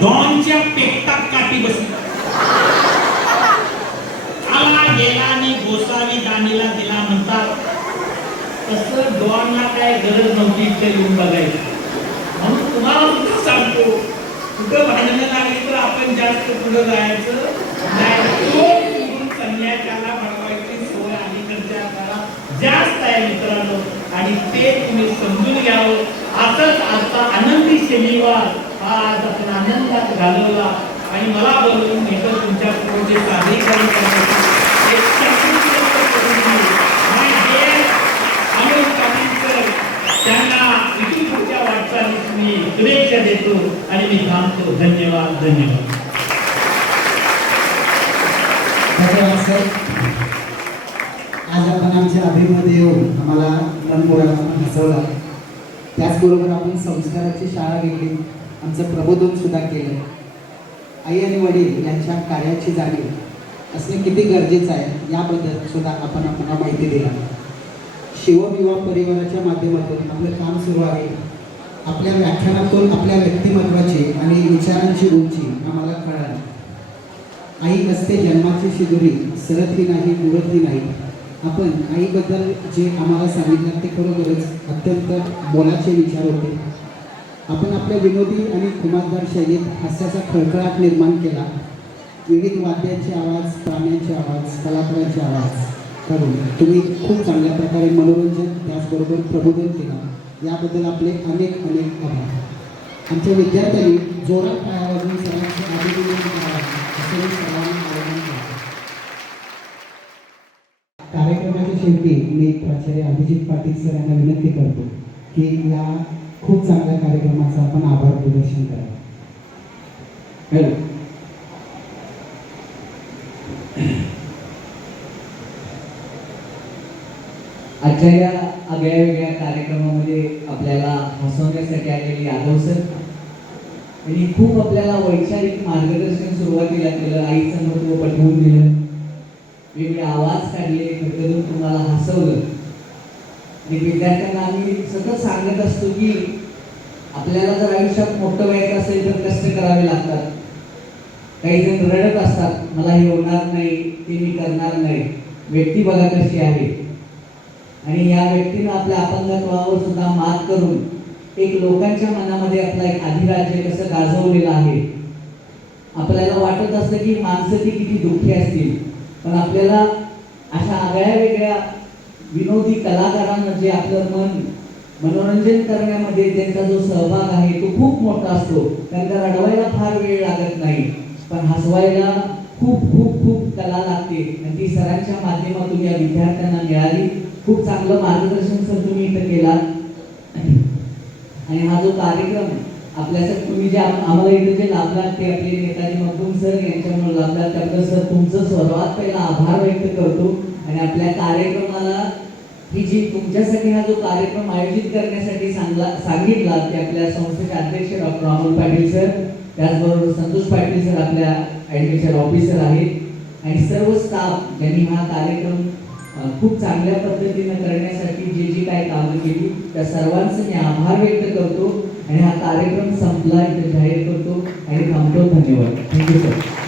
डॉनच्या पेटात काठी बसली. आला गेला आणि गोसावी दानीला दिला म्हणतात तसं डॉनला काय गरज नव्हती इथे येऊन बघायची. म्हणून तुम्हाला सुद्धा सांगतो, कुठं भांडणं लागली तर आपण जास्त पुढे जायचं नाही. संन्याशाला बनवायची सोय अलीकडच्या काळात जास्त आहे मित्रांनो, आणि ते तुम्ही समजून घ्यावं. आजच आजचा आनंदी शनिवार हा आज आपण आनंदात घालवला आणि मला बोलवून इथं तुमच्या पुढे सादरीकरण करण्याची त्यांना इथून पुढच्या वाटचालीस मी शुभेच्छा देतो आणि मी थांबतो. धन्यवाद. धन्यवाद. धन्यवाद सर. आज आपण आमच्या अभिमध्ये येऊन आम्हाला मनमोडाला हसवला. त्याचबरोबर आपण संस्काराची शाळा घेतली, आमचं प्रबोधन सुद्धा केलं. आई आणि वडील यांच्या कार्याची जाणीव असणे किती गरजेचं आहे याबद्दल सुद्धा आपण आपल्याला माहिती दिला. शिवविवाह परिवाराच्या माध्यमातून आपलं काम सुरू आहे. आपल्या व्याख्यानातून आपल्या व्यक्तिमत्वाची आणि विचारांची उंची आम्हाला कळाली. आई असते जन्माची शिदुरी, सरतही नाही बुडतही नाही. आपण आईबद्दल जे आम्हाला सांगितलं ते खरोखरच अत्यंत मोलाचे विचार होते. आपण आपल्या विनोदी आणि खुमासदार शैलीत हास्याचा खळखळाट निर्माण केला. विविध वाद्यांचे आवाज, प्राण्यांचे आवाज, कलाकारांचे आवाज करून तुम्ही खूप चांगल्या प्रकारे मनोरंजन त्याचबरोबर प्रबोधन केलं. याबद्दल आपले अनेक अनेक आभार. आमच्या विद्यार्थ्यांनी जोरात पाया वाजवून सर्वांचे अभिनंदन करावे असे मी सर्वांना आचार्य अभिजित पाटील सर यांना विनंती करतो की या खूप चांगल्या कार्यक्रमाचा आपण आभार प्रदर्शन करा. हॅलो. आजच्या या आगळ्या वेगळ्या कार्यक्रमामध्ये आपल्याला हसवण्यासाठी आलेले यादव सर यांनी खूप आपल्याला वैचारिक मार्गदर्शन सुरुवातीला केलं, आईचं महत्व पटवून दिलं, वेगळे आवाज काढले, करून तुम्हाला हसवलं. आणि विद्यार्थ्यांना आम्ही सतत सांगत असतो की आपल्याला जर आयुष्यात मोठं व्हायचं असेल तर कष्ट करावे लागतात. काही जण रडत असतात, मला हे होणार नाही, ते मी करणार नाही. व्यक्ती बघा कशी आहे, आणि या व्यक्तीनं आपल्या अपंगत्वावर सुद्धा मात करून एक लोकांच्या मनामध्ये आपला एक अधिराज्य कसं गाजवलेलं आहे. आपल्याला वाटत असतं की माणसं ती किती दुःखी असतील, पण आपल्याला अशा आगळ्या वेगळ्या विनोदी कलाकारांना जे आपलं मनोरंजन करण्यामध्ये त्यांचा जो सहभाग आहे तो खूप मोठा असतो. त्यांना रडवायला फार वेळ लागत नाही, पण हसवायला खूप खूप खूप कला लागते, आणि ती सरांच्या माध्यमातून या विद्यार्थ्यांना मिळाली. खूप चांगलं मार्गदर्शन सर तुम्ही इथं केला. आणि हा जो कार्यक्रम आपल्यासाठी तुम्ही जे आम्हाला इथे जे लाभलात ते आपले नेताजी मखदूम सर यांच्यामुळे लाभलात, त्याबद्दल सर तुमचं सर्वात पहिला आभार व्यक्त करतो. आणि आपल्या कार्यक्रमाला ही जी तुमच्यासाठी हा जो कार्यक्रम आयोजित करण्यासाठी सांगितला ते आपल्या संस्थेचे अध्यक्ष डॉक्टर अमोल पाटील सर, त्याचबरोबर संतोष पाटील सर आपल्या ॲडमिशन ऑफिसर आहेत, आणि सर्व स्टाफ ज्यांनी हा कार्यक्रम खूप चांगल्या पद्धतीने करण्यासाठी जी काही कामं केली त्या सर्वांचे मी आभार व्यक्त करतो. आणि हा कार्यक्रम संपला इथे जाहीर करतो आणि थांबतो. धन्यवाद. Thank you sir.